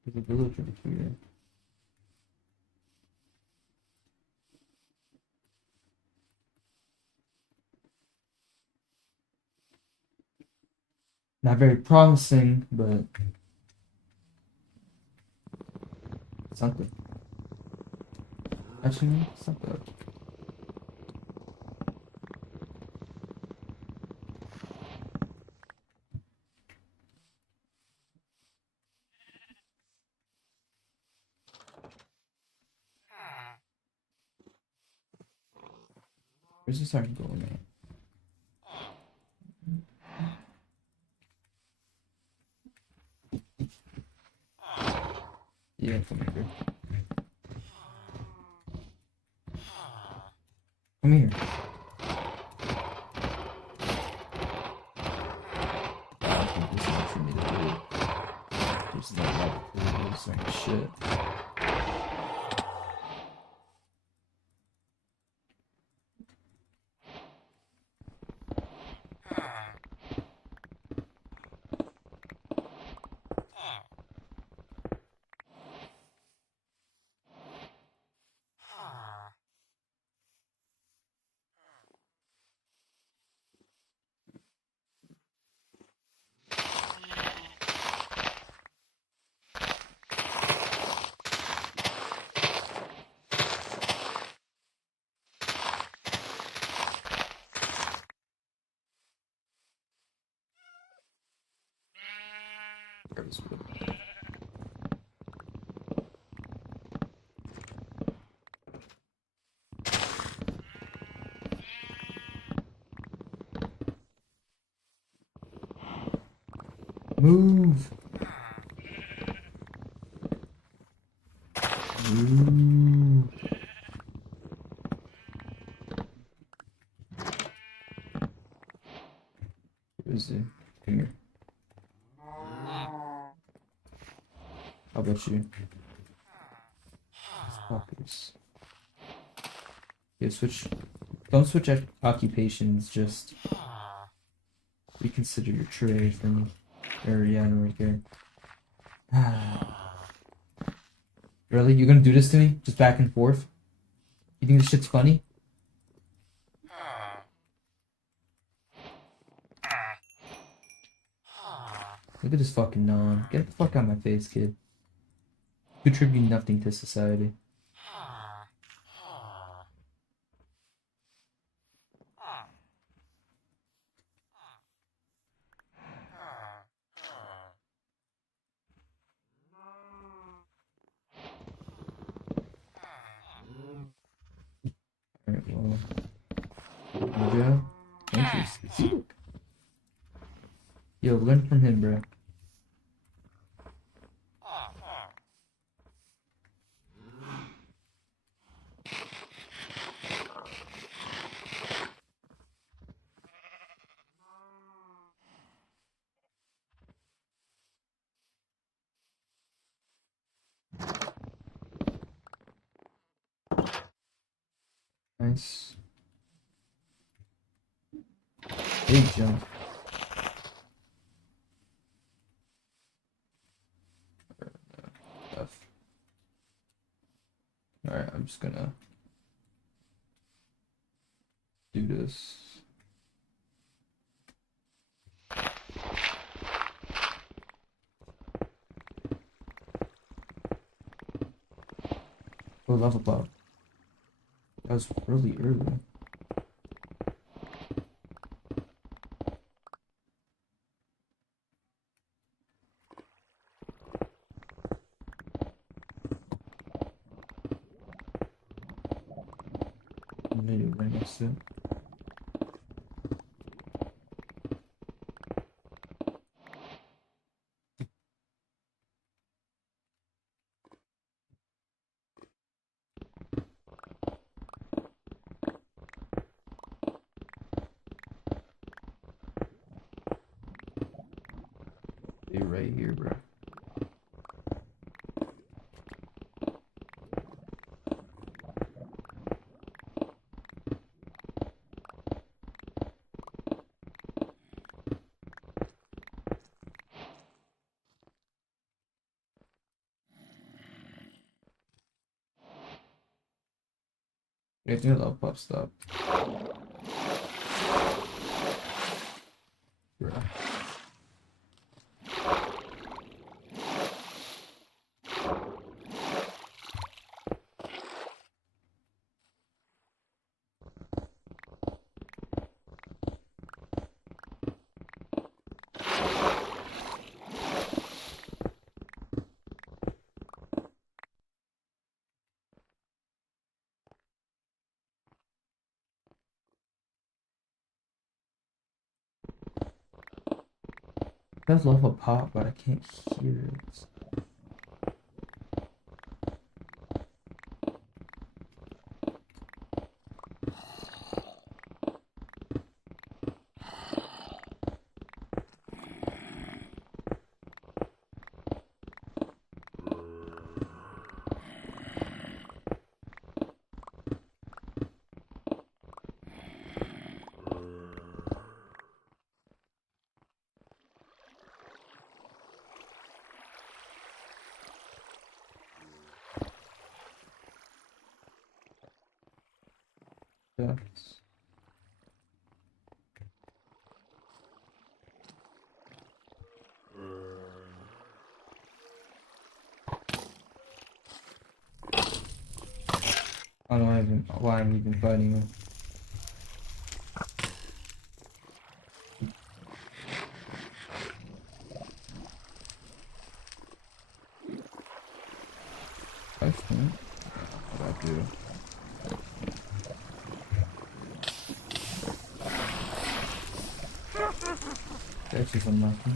There's a village over here. Not very promising, but something. Actually, it's not bad. Where's this iron going at? Yeah, come here. Come here. I don't think this is for me to do. There's no lava pools or shit. Grab this wood. Move. Move. Where is it? Come here. How about you? Fuckers. Yeah, switch. Don't switch occupations, just reconsider your trade for me. Or, yeah, no, right there. Really? You're gonna do this to me? Just back and forth? You think this shit's funny? Look at this fucking non. Get the fuck out of my face, kid. Contribute nothing to society. Alright, well. There we go. Thank you. Yo, learn from him, bro. Nice. Big jump. F. Alright, I'm just gonna do this. Oh, level up. That was really early. Maybe right next to it. Be right here, bro. I think a level up stop. Bro. That's level pop, but I can't hear it. Yes. I don't know why I'm even fighting him. That's just unlucky.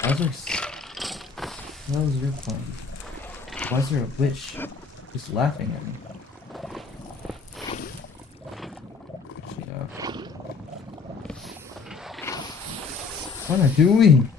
Why is there... What was your plan? Why is there a witch just laughing at me? Yeah. What am I doing?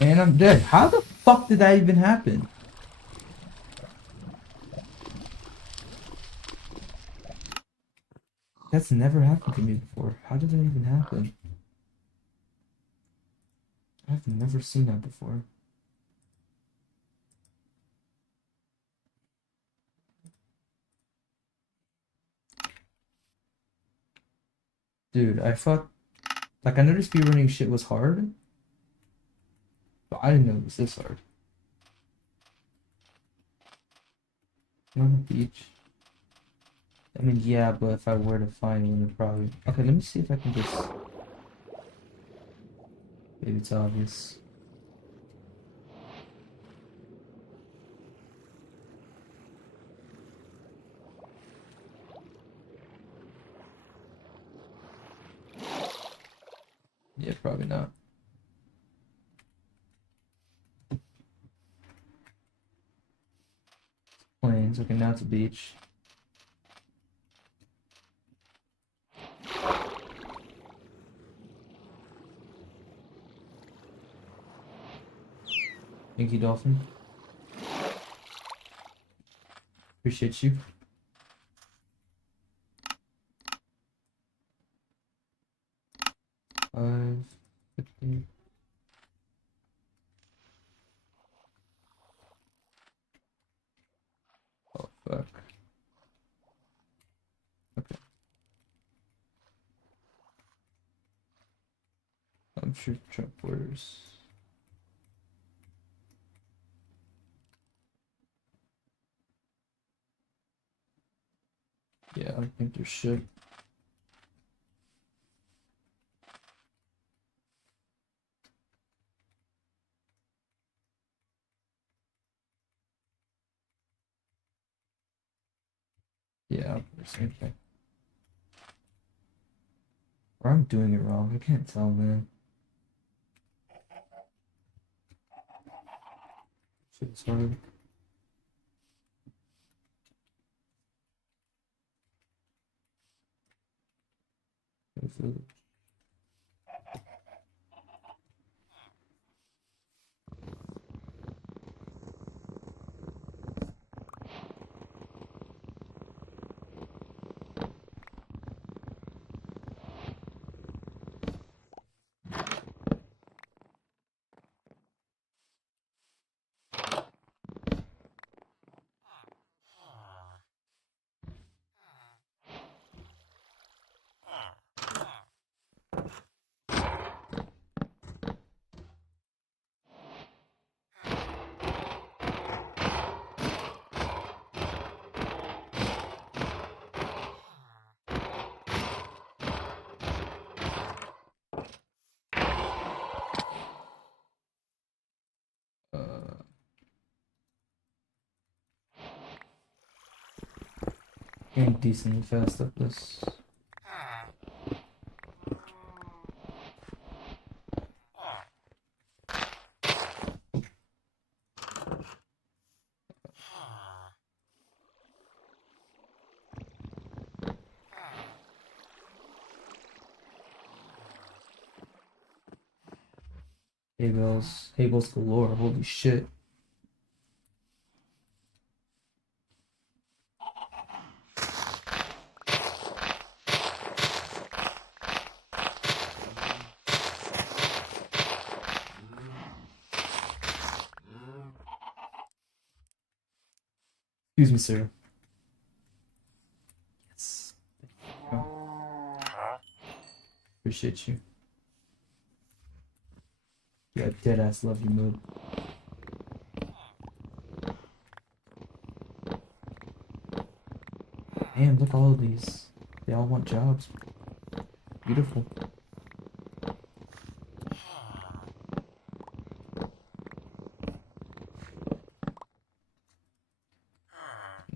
And I'm dead. How the fuck did that even happen? That's never happened to me before. How did that even happen? I've never seen that before. Dude, I thought... Like, I knew speedrunning shit was hard. But I didn't know it was this hard. You on the beach? I mean, yeah, but if I were to find one, it probably... Okay, let me see if I can just... Maybe it's obvious. Yeah, probably not. Plains. Okay, now it's a beach. Thank you, Dolphin. Appreciate you. Five, 50. Oh, fuck. Okay. I'm sure Trump orders. Yeah, I think there's shit. Yeah, same thing. Or I'm doing it wrong. I can't tell, man. Shit's hard. I feel it. Getting decently fast at this. Hay bales galore. Holy shit. Excuse me, sir. Yes. Appreciate you. Yeah, dead ass love you mode. Damn, look at all of these. They all want jobs. Beautiful.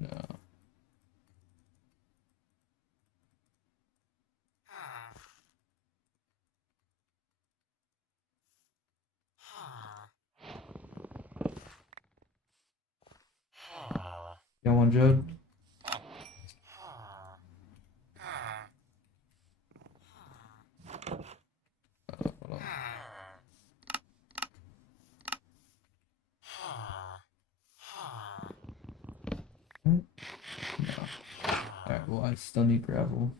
No. Y'all want job? Hold on. No. Alright, well, I still need gravel.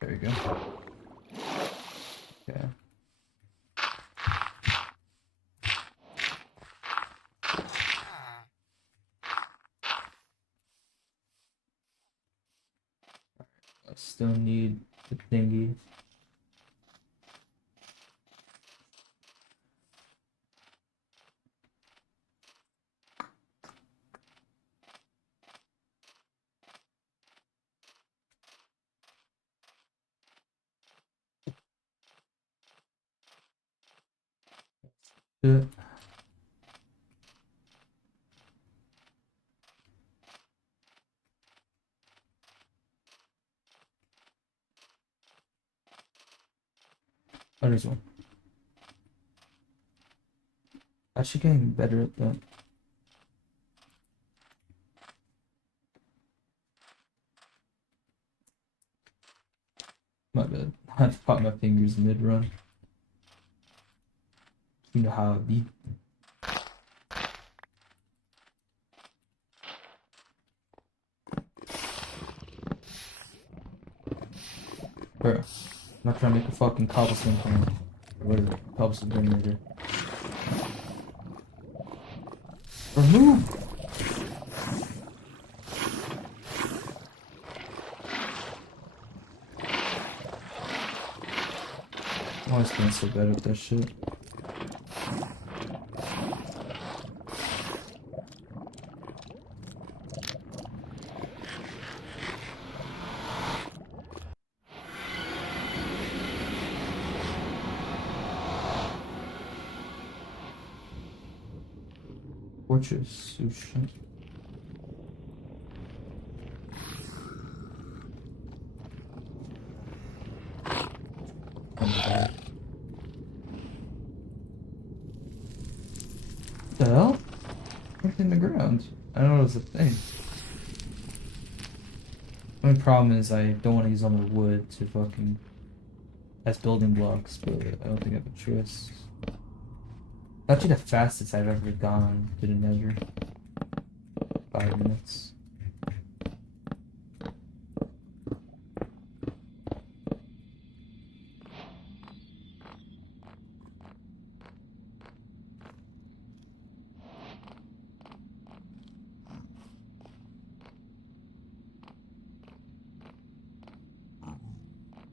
There we go. Okay. I still need the thingy. Shit. Oh, there's one. Actually getting better at that. My bad. I had to pop my fingers mid-run. You know how it be. Bro, I'm not trying to make a fucking cobblestone plan. Or whatever. Cobblestone generator. Remove! I'm always getting so bad at that shit. Fortress, oh shit. The hell? What's in the ground? I don't know what's a thing. The only problem is I don't want to use all my wood to fucking as building blocks, but I don't think I have a choice. Actually, the fastest I've ever gone to the Nether. 5 minutes.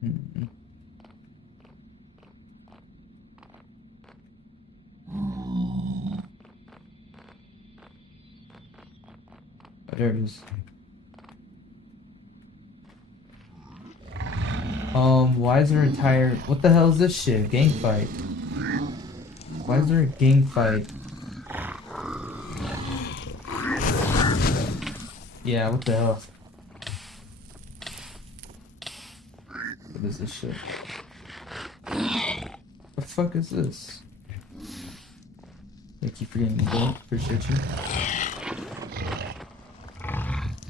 Mm-mm. Oh, there it is. Why is there a entire... What the hell is this shit? Gang fight. Why is there a gang fight? Yeah, what the hell? What is this shit? The fuck is this? Like keep forgetting to go. Appreciate you.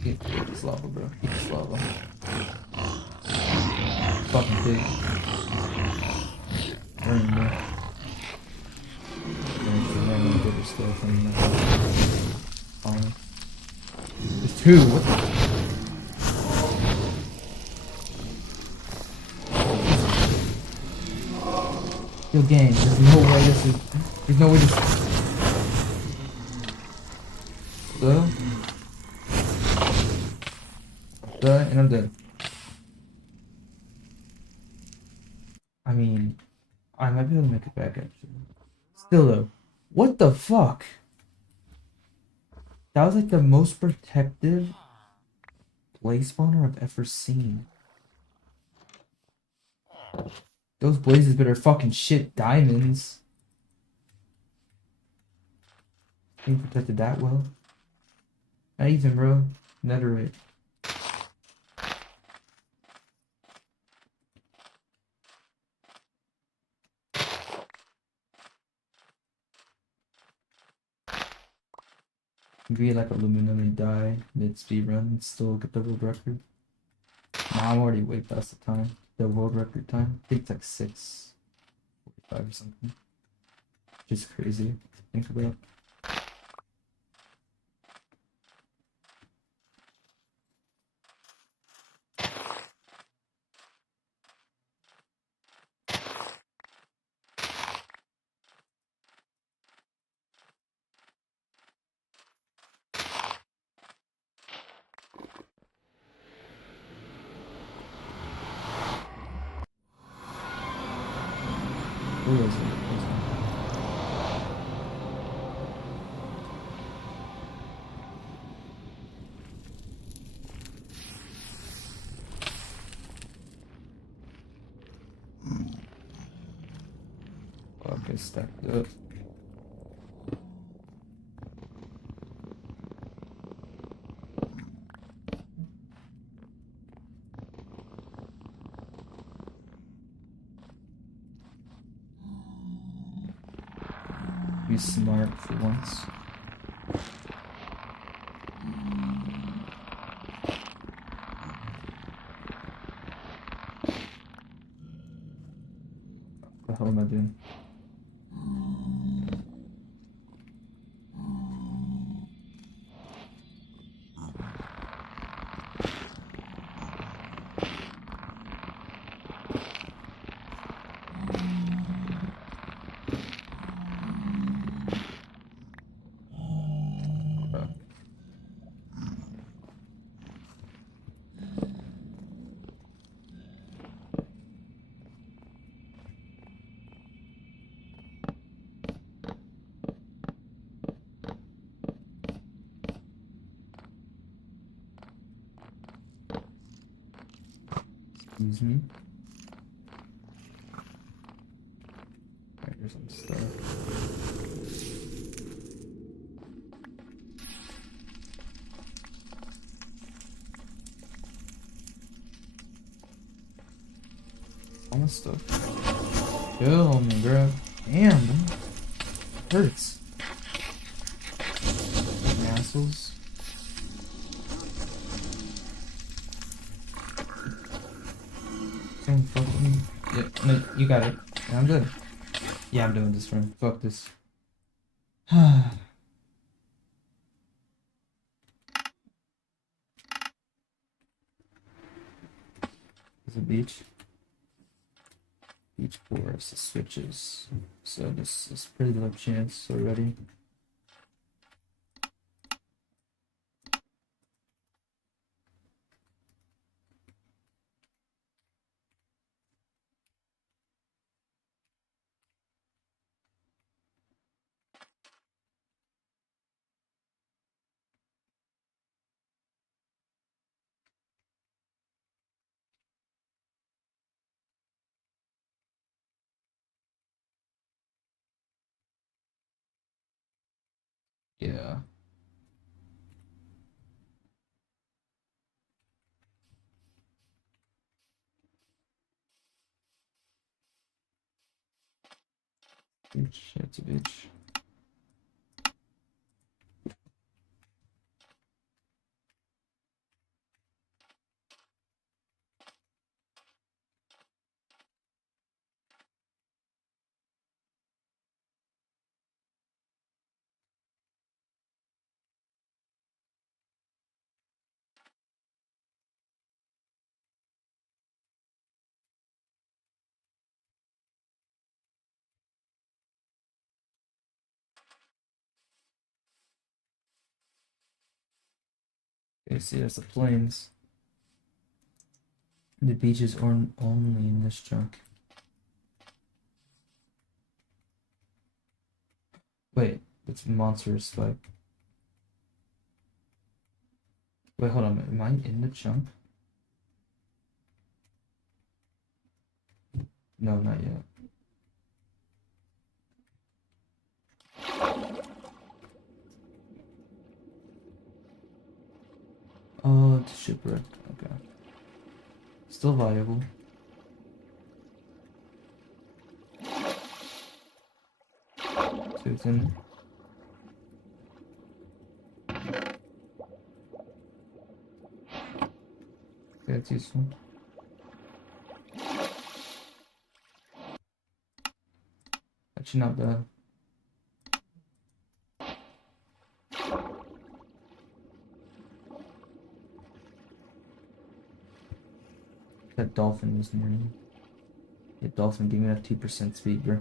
Get this lava, bro. Get this lava. Fucking pig. Burn, bro. Random bigger skill from fine. There's two. What the? Yo, gang. There's no way this is. There's no way this. And I'm dead. I mean, I might be able to make it back actually. Still though, what the fuck? That was like the most protective blaze spawner I've ever seen. Those blazes better fucking shit diamonds. Ain't protected that well. Not even, bro. Netherite. Be like aluminum and die mid speedrun and still get the world record. Nah, I'm already way past the time. The world record time. I think it's like 6:45 or something. Just crazy to think about. Where is it? Okay, stacked up. Be smart for once. What the hell am I doing? Excuse me. Alright, here's some stuff. All my stuff. Kill me, bro. Damn, man. Hurts. Assholes. Don't fuck with me. Yeah, no, you got it. Yeah, I'm good. Yeah, I'm doing this run. Fuck this. There's a beach. Beach forest, the switches. So this is pretty low chance already. Yeah. Beach, it's a beach. You see, there's the plains. The beaches are only in this chunk. Wait, it's monstrous spike. Wait, hold on. Am I in the chunk? No, not yet. Oh, it's shipwreck. Okay. Still viable. Susan. Okay, that's useful. Actually, not bad. That dolphin was near me. Yeah, dolphin gave me that 2% speed, bro.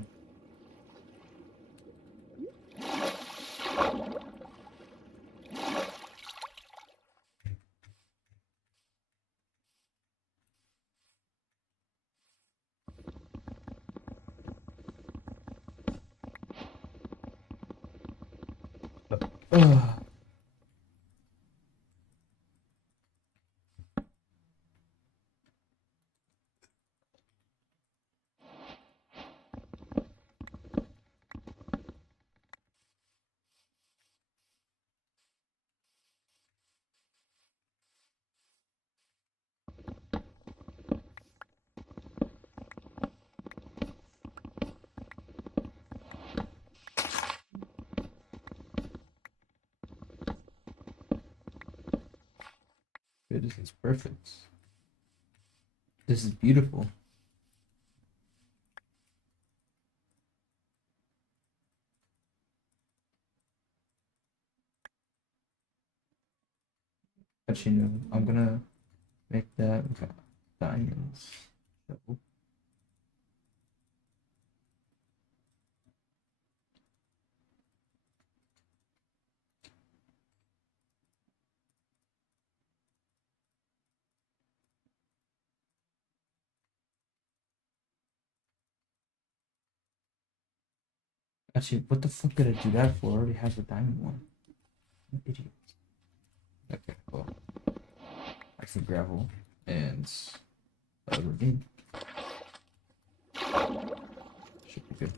Ugh. This is perfect. This is beautiful. Actually, no. I'm gonna make that diamonds. Shovel. Actually, what the fuck did I do that for? I already have the diamond one. I'm an idiot. Okay, well. I some gravel and ravine. Should be good.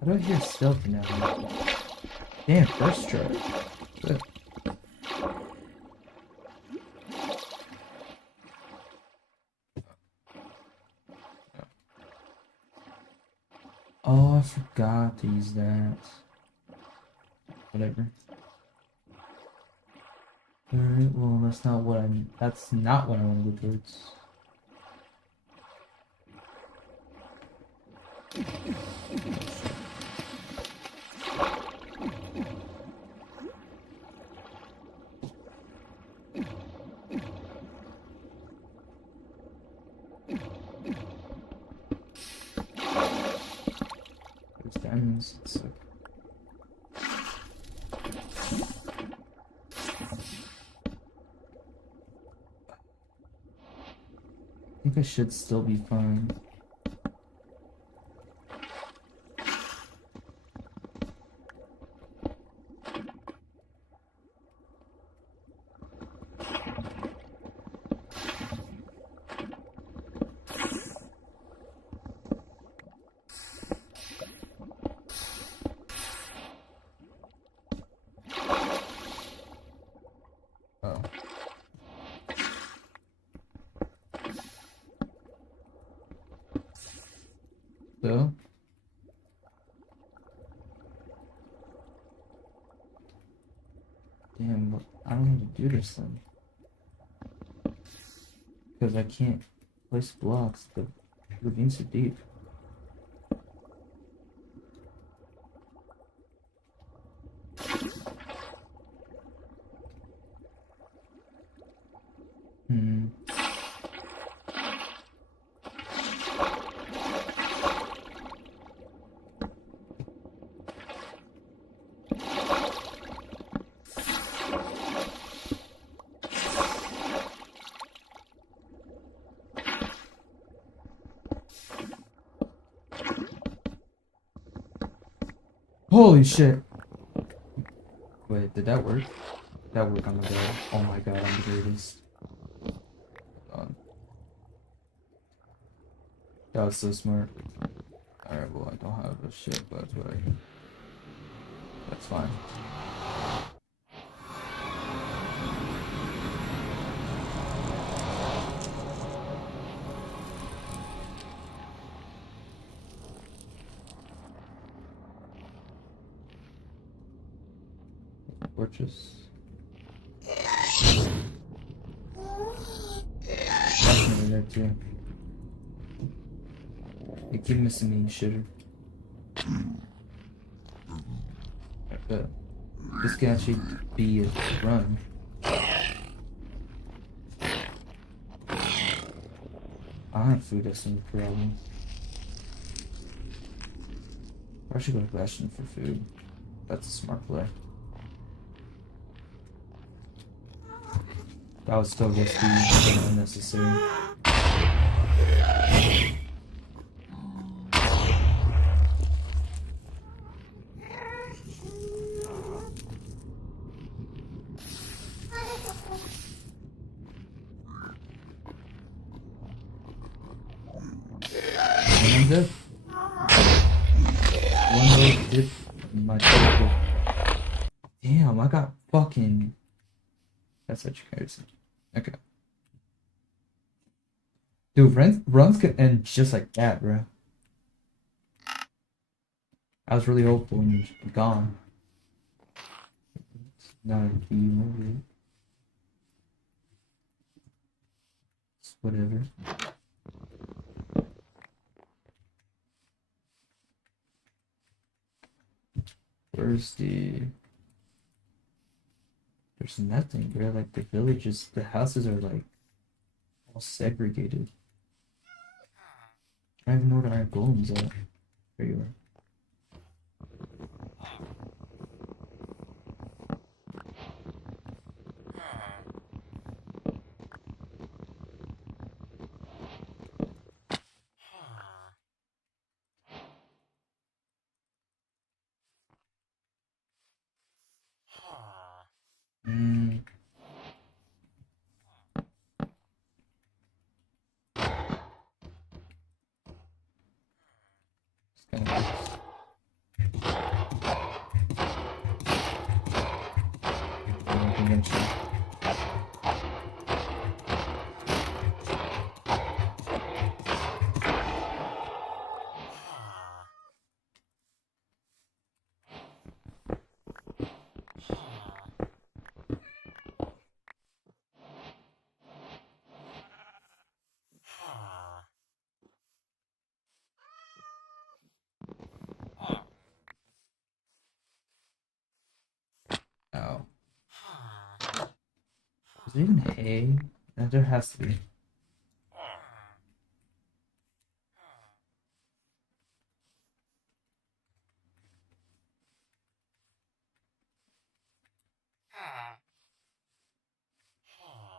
How do I hear stealth now? Damn, first try. Good. Oh, I forgot to use that. Whatever. Alright, well that's not what I want to go towards. There's diamonds. It's like I think I should still be fine. Oh. So damn, I don't know how to do this then. Because I can't place blocks. The ravine's so deep. Hmm. Holy shit. Wait, did that work? That worked on the bed. Oh my god, I'm the greatest. That was so smart. Alright, well, I don't have a shit, but that's what I... That's fine. Fortress. Definitely there too. You keep missing me, you shitter. But this can actually be a run. I don't have food, that's no problem. I should go to Bastion for food. That's a smart play. That was still risky and unnecessary. And I'm dead. One little dip in my total. Damn, I got fucking... That's such crazy. Okay. Dude, runs could end just like that, bro. I was really hopeful and you're gone. Not a key movie. It's whatever. Where's the... There's nothing, bro. Like the villages, the houses are like all segregated. I don't even know where the iron golems at. There you are. Mm. It's kind of convention. Oh. Is there even hay? There has to be.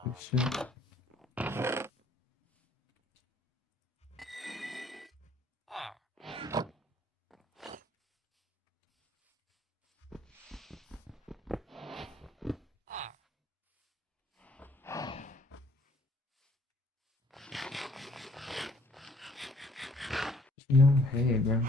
Oh, shit. No hay, bro.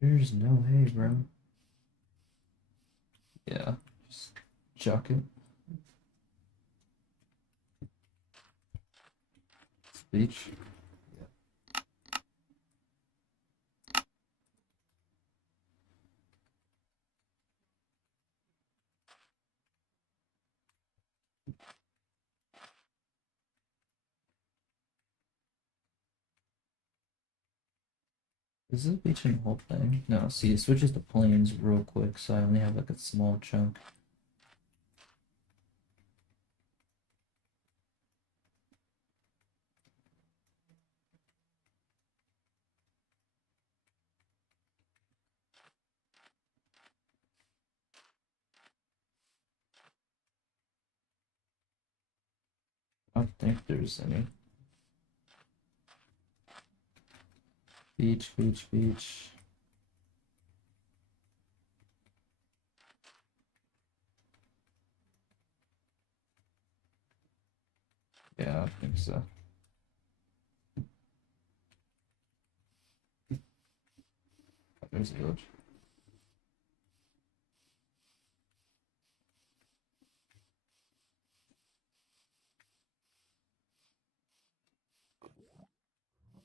There's no hay, bro. Yeah, just chuck it. Speech. Is this beach in the whole thing? No, see, it switches to planes real quick, so I only have like a small chunk. I don't think there's any. Beach, beach, beach. Yeah, I don't think so. There's a village.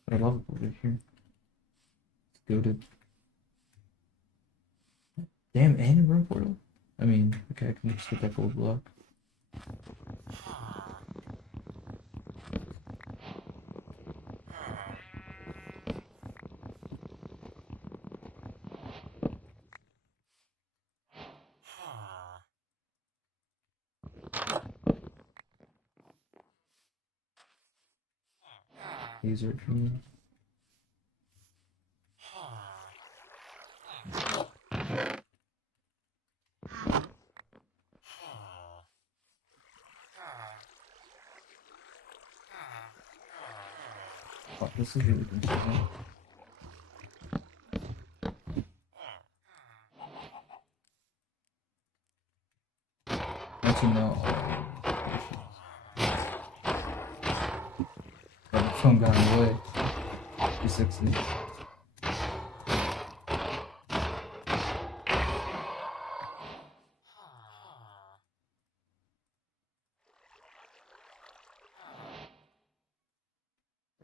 I love it over here. It's goated. Damn, and a room portal? I mean, okay, I can just get that gold block. Laser tree. Oh, this is really confusing. Actually, no. Oh, the phone got in the way. 360.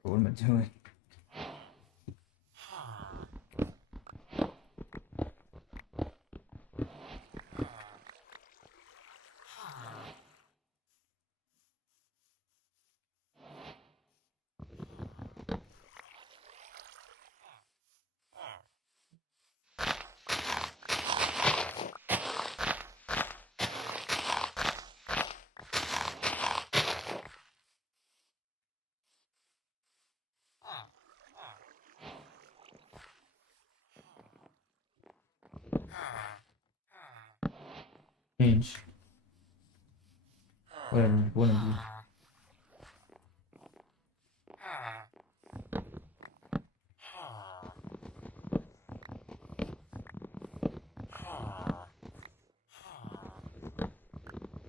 What am I doing? Change. Whatever, one of you.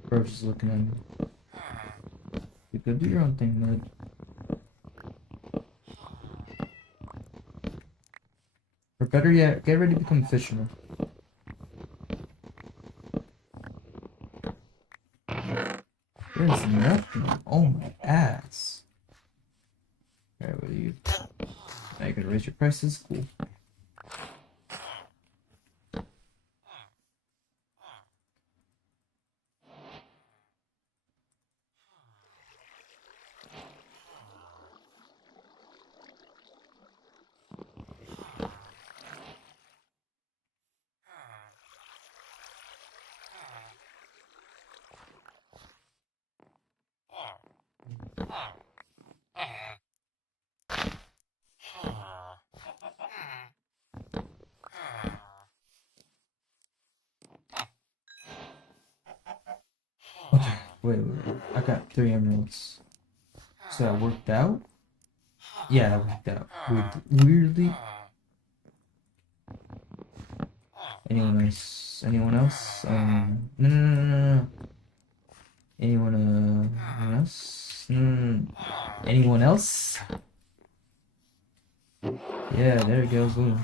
Bro's just looking at me. You could do your own thing, Ned. Or better yet, get ready to become a fisherman. There's nothing. Oh my ass. Alright, what are you? Now you're gonna raise your prices? Cool. Okay, wait. I got 3 emeralds. So that worked out? Yeah, that worked out. Weirdly. Anyone else? Anyone else? No. Anyone else? Anyone else? Yeah, there it goes. Boom.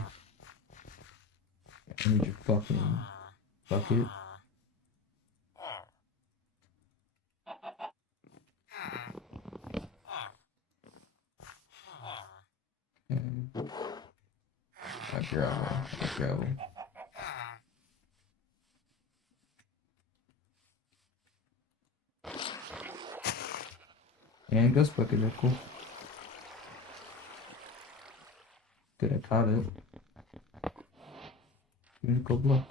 I need your fucking bucket. Okay. Gravel. And ghost bucket, they're cool. Good, I caught it. Give me a gold block.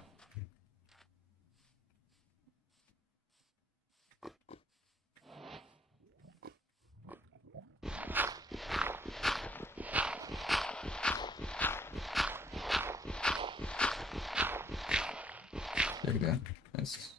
There we go. Nice.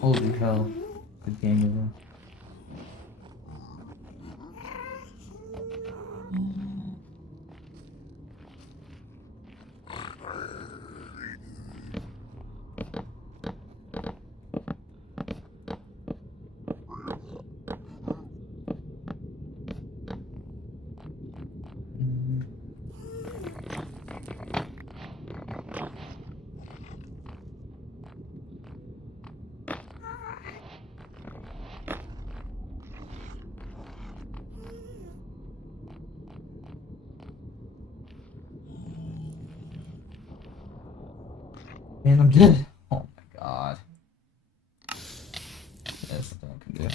Holy hell. Good game, though. Man, I'm dead. Oh my god. That's something I can do.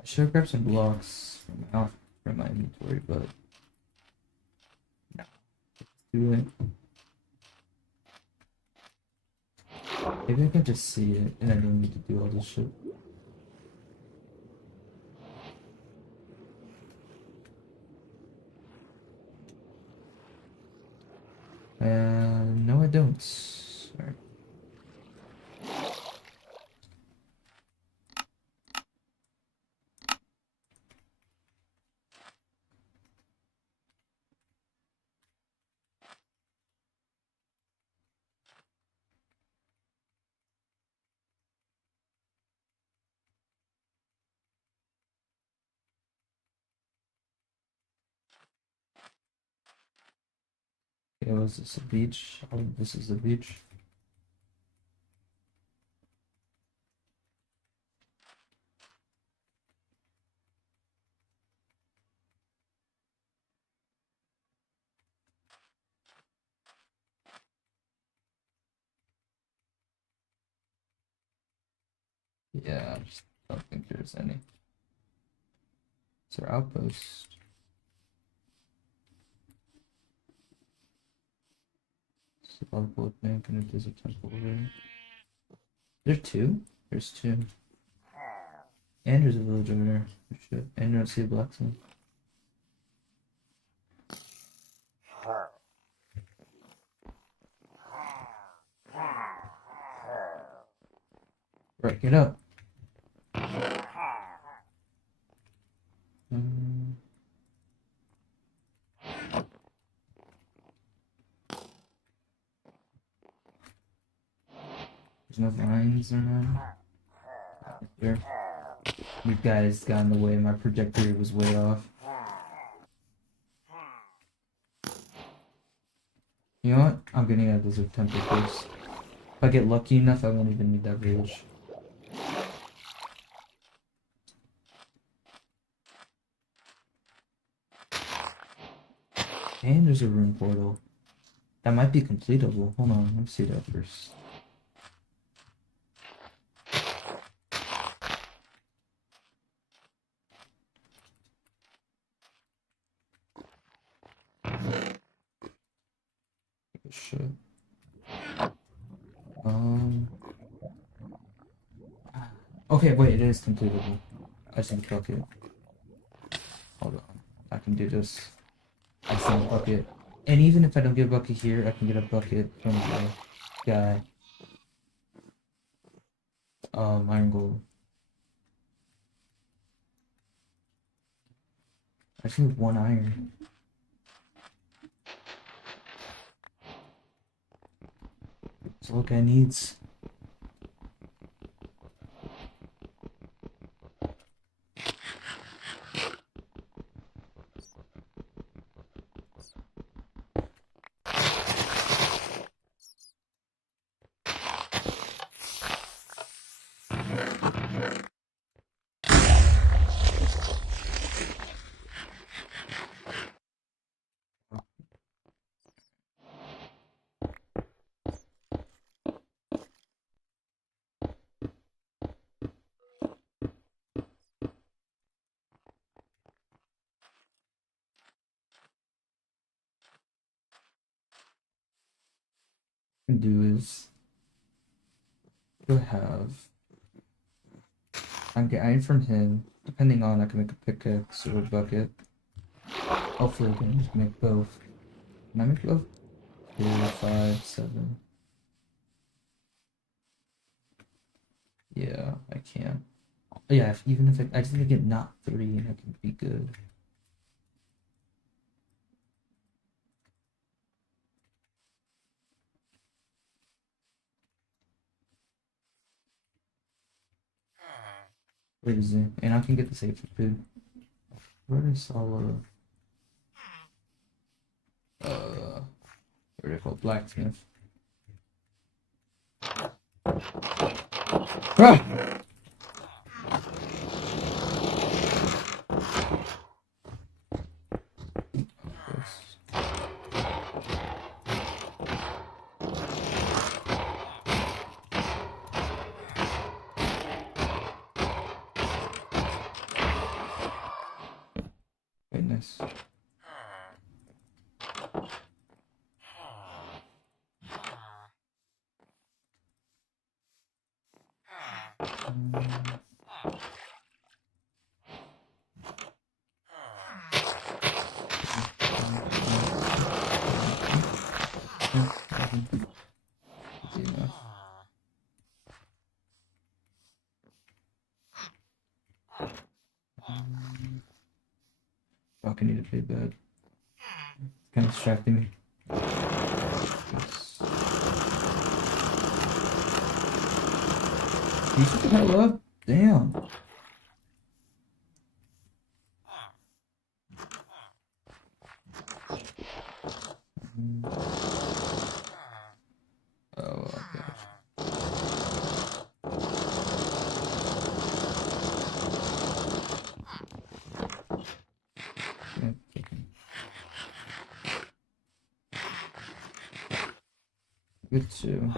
I should have grabbed some blocks from my inventory, but no. Do it. Maybe I can just see it and I don't need to do all this shit. No, I don't. Sorry. Okay, was this a beach? Oh, this is the beach. Yeah, I just don't think there's any. Is there outpost? It's a blood bank and it is a temple over. There's two? There's two. And there's a village over there. Oh, shit. And you don't see a blacksmith. Right, get up. Um, there's no vines or nothing. There. You guys got in the way. My projector was way off. You know what? I'm getting out of this temple first. If I get lucky enough, I won't even need that village. And there's a rune portal. That might be completable. Hold on, let me see that first. Shit. Okay, wait, it is completable. I just need a bucket. Hold on. I can do this. I just need a bucket. And even if I don't get a bucket here, I can get a bucket from the guy. Iron gold. I just need one iron. That's all guy needs. Can do is do I have? I'm getting from him. Depending on, I can make a pickaxe or a bucket. Hopefully, I can just make both. Can I make both? 2, 5, 7. Yeah, I can. Yeah, even if I just need to get not 3, and I can be good. Crazy. And I can get the safe food. Where is all what are they called? Blacksmith. Ah! Goodness. Easy enough. Fuck, I need to play bed. It's kind of distracting me. Yes. You should the hell up. Damn. Oh, okay. Yeah, chicken. Good too.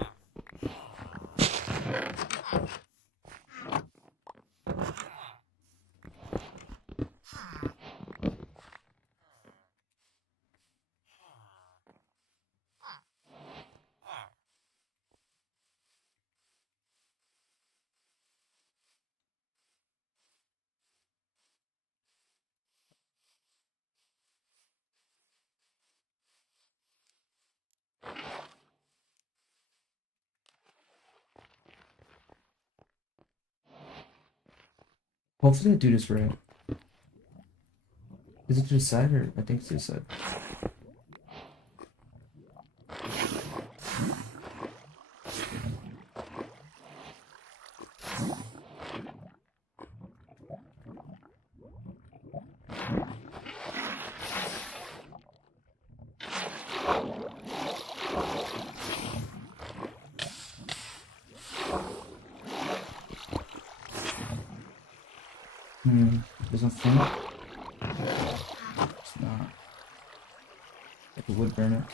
Hopefully I do this right. Is it to the side or I think it's to the side? Doesn't think. It's not. Like a wood burner.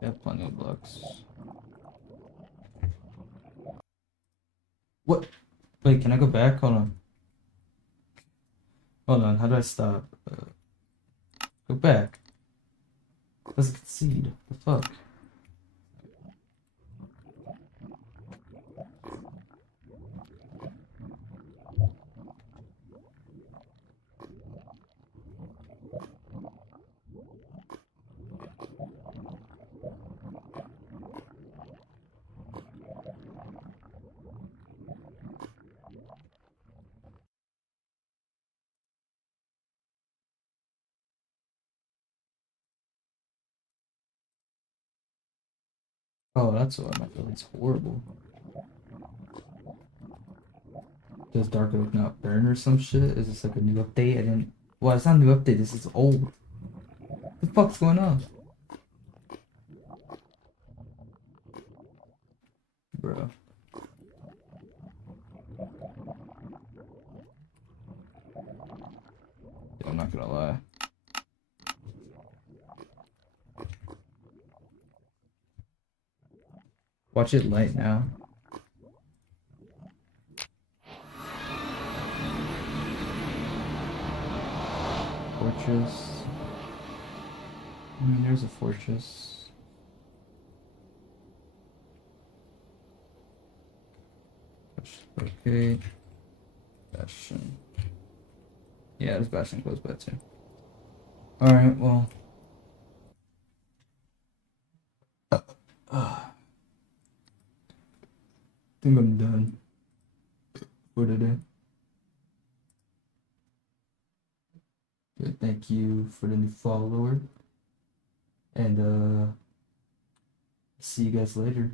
I have plenty of blocks. What? Wait, can I go back? Hold on. Hold on, how do I stop? Go back. Let's concede. The fuck? Oh, that's why my feeling's horrible. Does Dark Oak not burn or some shit? Is this like a new update? I didn't. Well, it's not a new update. This is old. What the fuck's going on? Bro. Yeah, I'm not gonna lie. Watch it light now. Fortress. I mean, there's a fortress. Okay. Bastion. Yeah, this bastion close by too. Alright, well. I think I'm done for today. Good, thank you for the new follower. And see you guys later.